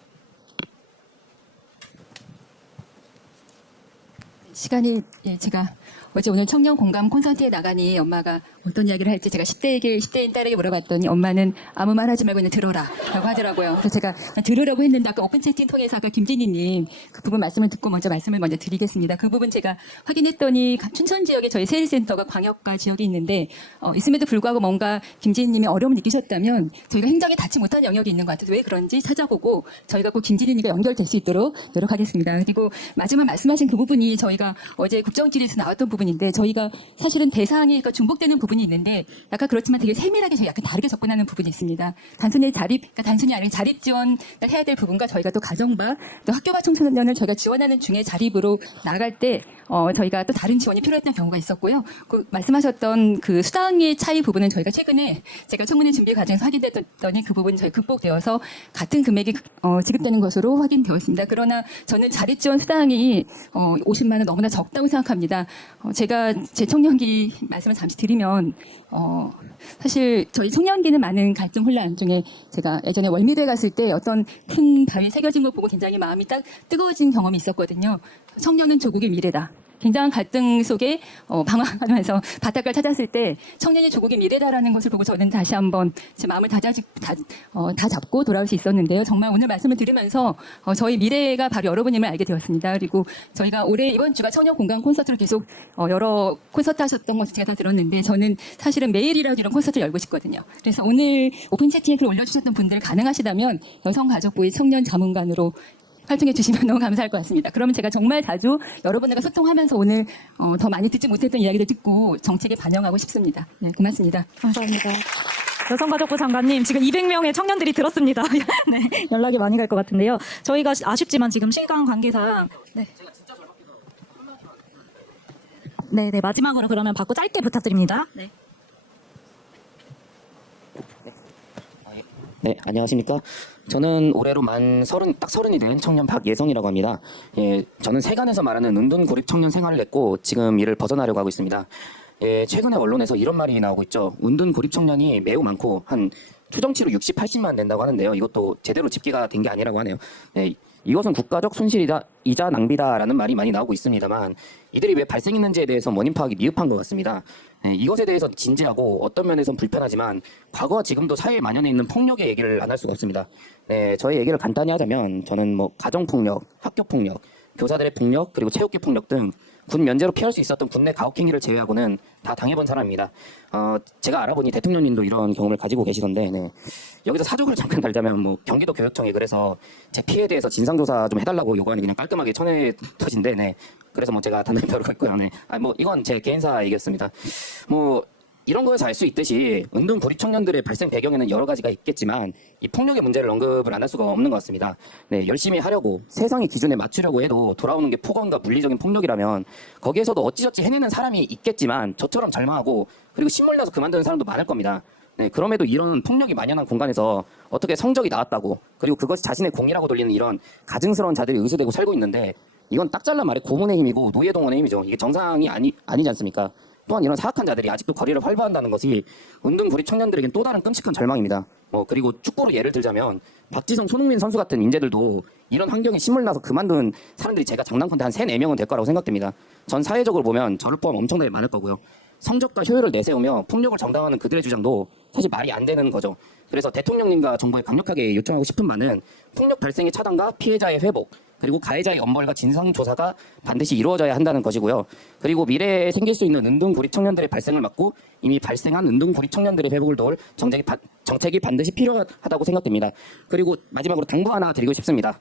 시간이 제가 어제 오늘 청년 공감 콘서트에 나가니 엄마가 어떤 이야기를 할지 제가 10대인 딸에게 물어봤더니 엄마는 아무 말 하지 말고 그냥 들어라 라고 하더라고요. 그래서 제가 들으려고 했는데 아까 오픈 채팅 통해서 아까 김진희님 그 부분 말씀을 듣고 말씀을 먼저 드리겠습니다. 그 부분 제가 확인했더니 춘천 지역에 저희 세일센터가 광역가 지역이 있는데 있음에도 불구하고 뭔가 김진희님이 어려움을 느끼셨다면 저희가 행정에 닿지 못한 영역이 있는 것 같아서 왜 그런지 찾아보고 저희가 꼭 김진희님과 연결될 수 있도록 노력하겠습니다. 그리고 마지막 말씀하신 그 부분이 저희가 어제 국정질에서 나왔던 부분인데 저희가 사실은 대상이 중복되는 부분이 있는데 약간 그렇지만 되게 세밀하게 저희 약간 다르게 접근하는 부분이 있습니다. 단순히 단순히 아니라 자립 지원을 해야 될 부분과 저희가 또 가정과 또 학교가 청소년을 저희가 지원하는 중에 자립으로 나갈 때 저희가 또 다른 지원이 필요했던 경우가 있었고요. 그 말씀하셨던 그 수당의 차이 부분은 저희가 최근에 제가 청문회 준비 과정에서 확인됐더니 그 부분이 저희 극복되어서 같은 금액이 지급되는 것으로 확인되었습니다. 그러나 저는 자립 지원 수당이 50만 원 너무나 적다고 생각합니다. 제가 제 청년기 말씀을 잠시 드리면 사실 저희 청년기는 많은 갈등 혼란 중에 제가 예전에 월미도에 갔을 때 어떤 큰 바위 새겨진 거 보고 굉장히 마음이 딱 뜨거워진 경험이 있었거든요. 청년은 조국의 미래다. 굉장한 갈등 속에 방황하면서 바닷가를 찾았을 때 청년이 조국의 미래다라는 것을 보고 저는 다시 한번 제 마음을 다 잡고 돌아올 수 있었는데요. 정말 오늘 말씀을 들으면서 저희 미래가 바로 여러분임을 알게 되었습니다. 그리고 저희가 올해 이번 주가 청년 공감 콘서트를 계속 여러 콘서트 하셨던 것을 제가 다 들었는데 저는 사실은 매일이라도 이런 콘서트를 열고 싶거든요. 그래서 오늘 오픈 채팅에 글 올려주셨던 분들 가능하시다면 여성가족부의 청년 자문관으로 활동해 주시면 너무 감사할 것 같습니다. 그러면 제가 정말 자주 여러분들과 소통하면서 오늘 더 많이 듣지 못했던 이야기를 듣고 정책에 반영하고 싶습니다. 네, 고맙습니다. 감사합니다. 여성가족부 장관님 지금 200명의 청년들이 들었습니다. 네, 연락이 많이 갈 것 같은데요. 저희가 아쉽지만 지금 시간 관계상 네, 마지막으로 그러면 받고 짧게 부탁드립니다. 네. 네, 안녕하십니까. 저는 올해로 딱 30이 된 청년 박예성이라고 합니다. 예, 저는 세간에서 말하는 은둔 고립 청년 생활을 했고 지금 이를 벗어나려고 하고 있습니다. 예, 최근에 언론에서 이런 말이 나오고 있죠. 은둔 고립 청년이 매우 많고 한 추정치로 60, 80만 된다고 하는데요. 이것도 제대로 집계가 된 게 아니라고 하네요. 예, 이것은 국가적 손실이자 낭비다라는 말이 많이 나오고 있습니다만 이들이 왜 발생했는지에 대해서 원인 파악이 미흡한 것 같습니다. 이것에 대해서 진지하고 어떤 면에선 불편하지만 과거와 지금도 사회에 만연해 있는 폭력의 얘기를 안 할 수가 없습니다. 저의 얘기를 간단히 하자면 저는 뭐 가정폭력, 학교폭력, 교사들의 폭력, 그리고 체육계 폭력 등 군 면제로 피할 수 있었던 군내 가혹행위를 제외하고는 다 당해본 사람입니다. 제가 알아보니 대통령님도 이런 경험을 가지고 계시던데 여기서 사족을 잠깐 달자면 뭐 경기도 교육청이 그래서 제 피해에 대해서 진상조사 좀 해달라고 요구하니 그냥 깔끔하게 쳐내 터진데 그래서 뭐 제가 단답하러 갔고요. 뭐 이건 제 개인사 얘기였습니다. 뭐 이런 거에서 알 수 있듯이 은둔 구리 청년들의 발생 배경에는 여러 가지가 있겠지만 이 폭력의 문제를 언급을 안 할 수가 없는 것 같습니다. 열심히 하려고 세상의 기준에 맞추려고 해도 돌아오는 게 폭언과 물리적인 폭력이라면 거기에서도 어찌저찌 해내는 사람이 있겠지만 저처럼 절망하고 그리고 신물나서 그만두는 사람도 많을 겁니다. 그럼에도 이런 폭력이 만연한 공간에서 어떻게 성적이 나왔다고 그리고 그것이 자신의 공이라고 돌리는 이런 가증스러운 자들이 의수되고 살고 있는데 이건 딱 잘라 말해 고문의 힘이고 노예동원의 힘이죠. 이게 정상이 아니지 않습니까? 또한 이런 사악한 자들이 아직도 거리를 활보한다는 것이 은둔 구리 청년들에겐 또 다른 끔찍한 절망입니다. 그리고 축구로 예를 들자면 박지성, 손흥민 선수 같은 인재들도 이런 환경에 신물나서 그만둔 사람들이 제가 장난컨대 한 3-4명은 될 거라고 생각됩니다. 전 사회적으로 보면 저를 포함 엄청나게 많을 거고요. 성적과 효율을 내세우며 폭력을 정당화하는 그들의 주장도 사실 말이 안 되는 거죠. 그래서 대통령님과 정부에 강력하게 요청하고 싶은 바는 폭력 발생의 차단과 피해자의 회복, 그리고 가해자의 엄벌과 진상조사가 반드시 이루어져야 한다는 것이고요. 그리고 미래에 생길 수 있는 은둔 구리 청년들의 발생을 막고 이미 발생한 은둔 구리 청년들의 회복을 도울 정책이 반드시 필요하다고 생각됩니다. 그리고 마지막으로 당부 하나 드리고 싶습니다.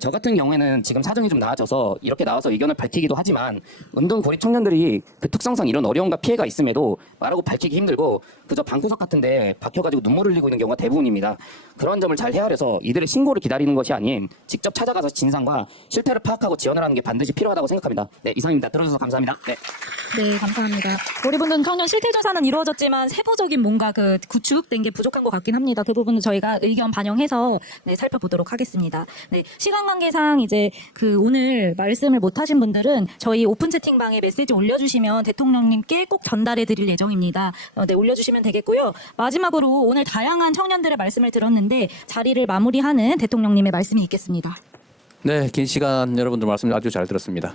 저 같은 경우에는 지금 사정이 좀 나아져서 이렇게 나와서 의견을 밝히기도 하지만 은둔 구리 청년들이 그 특성상 이런 어려움과 피해가 있음에도 말하고 밝히기 힘들고 그저 방구석 같은데 박혀가지고 눈물 흘리고 있는 경우가 대부분입니다. 그런 점을 잘 헤아려서 이들의 신고를 기다리는 것이 아닌 직접 찾아가서 진상과 실태를 파악하고 지원을 하는 게 반드시 필요하다고 생각합니다. 이상입니다. 들어주셔서 감사합니다. 네, 감사합니다. 우리 분들 청년 실태조사는 이루어졌지만 세부적인 뭔가 그 구축된 게 부족한 것 같긴 합니다. 그 부분은 저희가 의견 반영해서 살펴보도록 하겠습니다. 시간 관계상 이제 그 오늘 말씀을 못하신 분들은 저희 오픈 채팅방에 메시지 올려주시면 대통령님께 꼭 전달해드릴 예정입니다. 올려주시면 되겠고요. 마지막으로 오늘 다양한 청년들의 말씀을 들었는데 자리를 마무리하는 대통령님의 말씀이 있겠습니다. 네, 긴 시간 여러분들 말씀 아주 잘 들었습니다.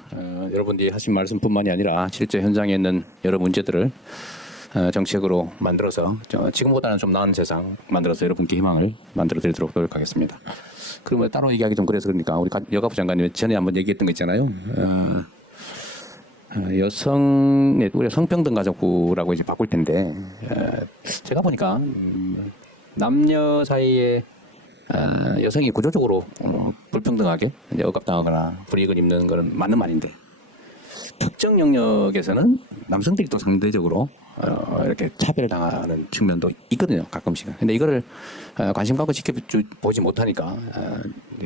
여러분들이 하신 말씀뿐만이 아니라 실제 현장에 있는 여러 문제들을 정책으로 만들어서 지금보다는 좀 나은 세상 만들어서 여러분께 희망을 만들어 드리도록 노력하겠습니다. 그러면 따로 얘기하기 좀 그래서 그러니까 우리 여가부 장관님 전에 한번 얘기했던 거 있잖아요. 우리가 성평등 가족부라고 이제 바꿀 텐데 제가 보니까 남녀 사이에 여성이 구조적으로 불평등하게 이제 억압당하거나 불이익을 입는 것은 맞는 말인데 특정 영역에서는 남성들이 또 상대적으로 이렇게 차별당하는 측면도 있거든요, 가끔씩은. 근데 이거를 관심 갖고 지켜보지 못하니까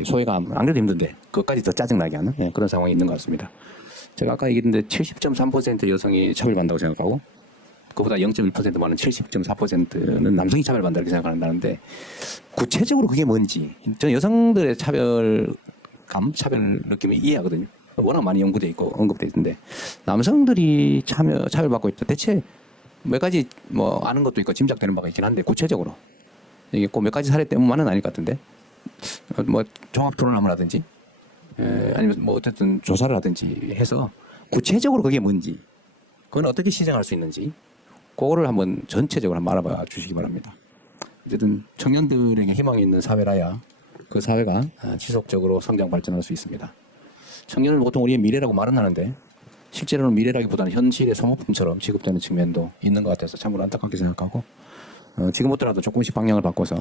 소외가 안 그래도 힘든데 그것까지 더 짜증나게 하는 그런 상황이 있는 것 같습니다. 제가 아까 얘기했는데 70.3% 여성이 차별받는다고 생각하고 그보다 0.1% 많은 70.4%는 남성이 차별받는다 이렇게 생각한다는데 구체적으로 그게 뭔지 저는 여성들의 차별 느낌을 이해하거든요. 워낙 많이 연구돼 있고 언급돼 있는데 남성들이 차별받고 있다. 대체 몇 가지 뭐 아는 것도 있고 짐작되는 바가 있긴 한데 구체적으로 이게 꼭 몇 가지 사례 때문만은 아닐 것 같은데 뭐 종합 토론을 하든지 아니면 뭐 어쨌든 조사를 하든지 해서 구체적으로 그게 뭔지 그건 어떻게 시정할 수 있는지 그거를 한번 전체적으로 한번 알아봐 주시기 바랍니다. 어쨌든 청년들에게 희망이 있는 사회라야 그 사회가 지속적으로 성장 발전할 수 있습니다. 청년은 보통 우리의 미래라고 말은 하는데 실제로는 미래라기보다는 현실의 소모품처럼 취급되는 측면도 있는 것 같아서 참으로 안타깝게 생각하고 지금부터라도 조금씩 방향을 바꿔서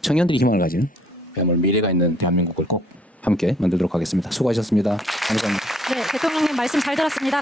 청년들이 희망을 가진 그야말로 미래가 있는 대한민국을 꼭 함께 만들도록 하겠습니다. 수고하셨습니다. 감사합니다. 네, 대통령님 말씀 잘 들었습니다.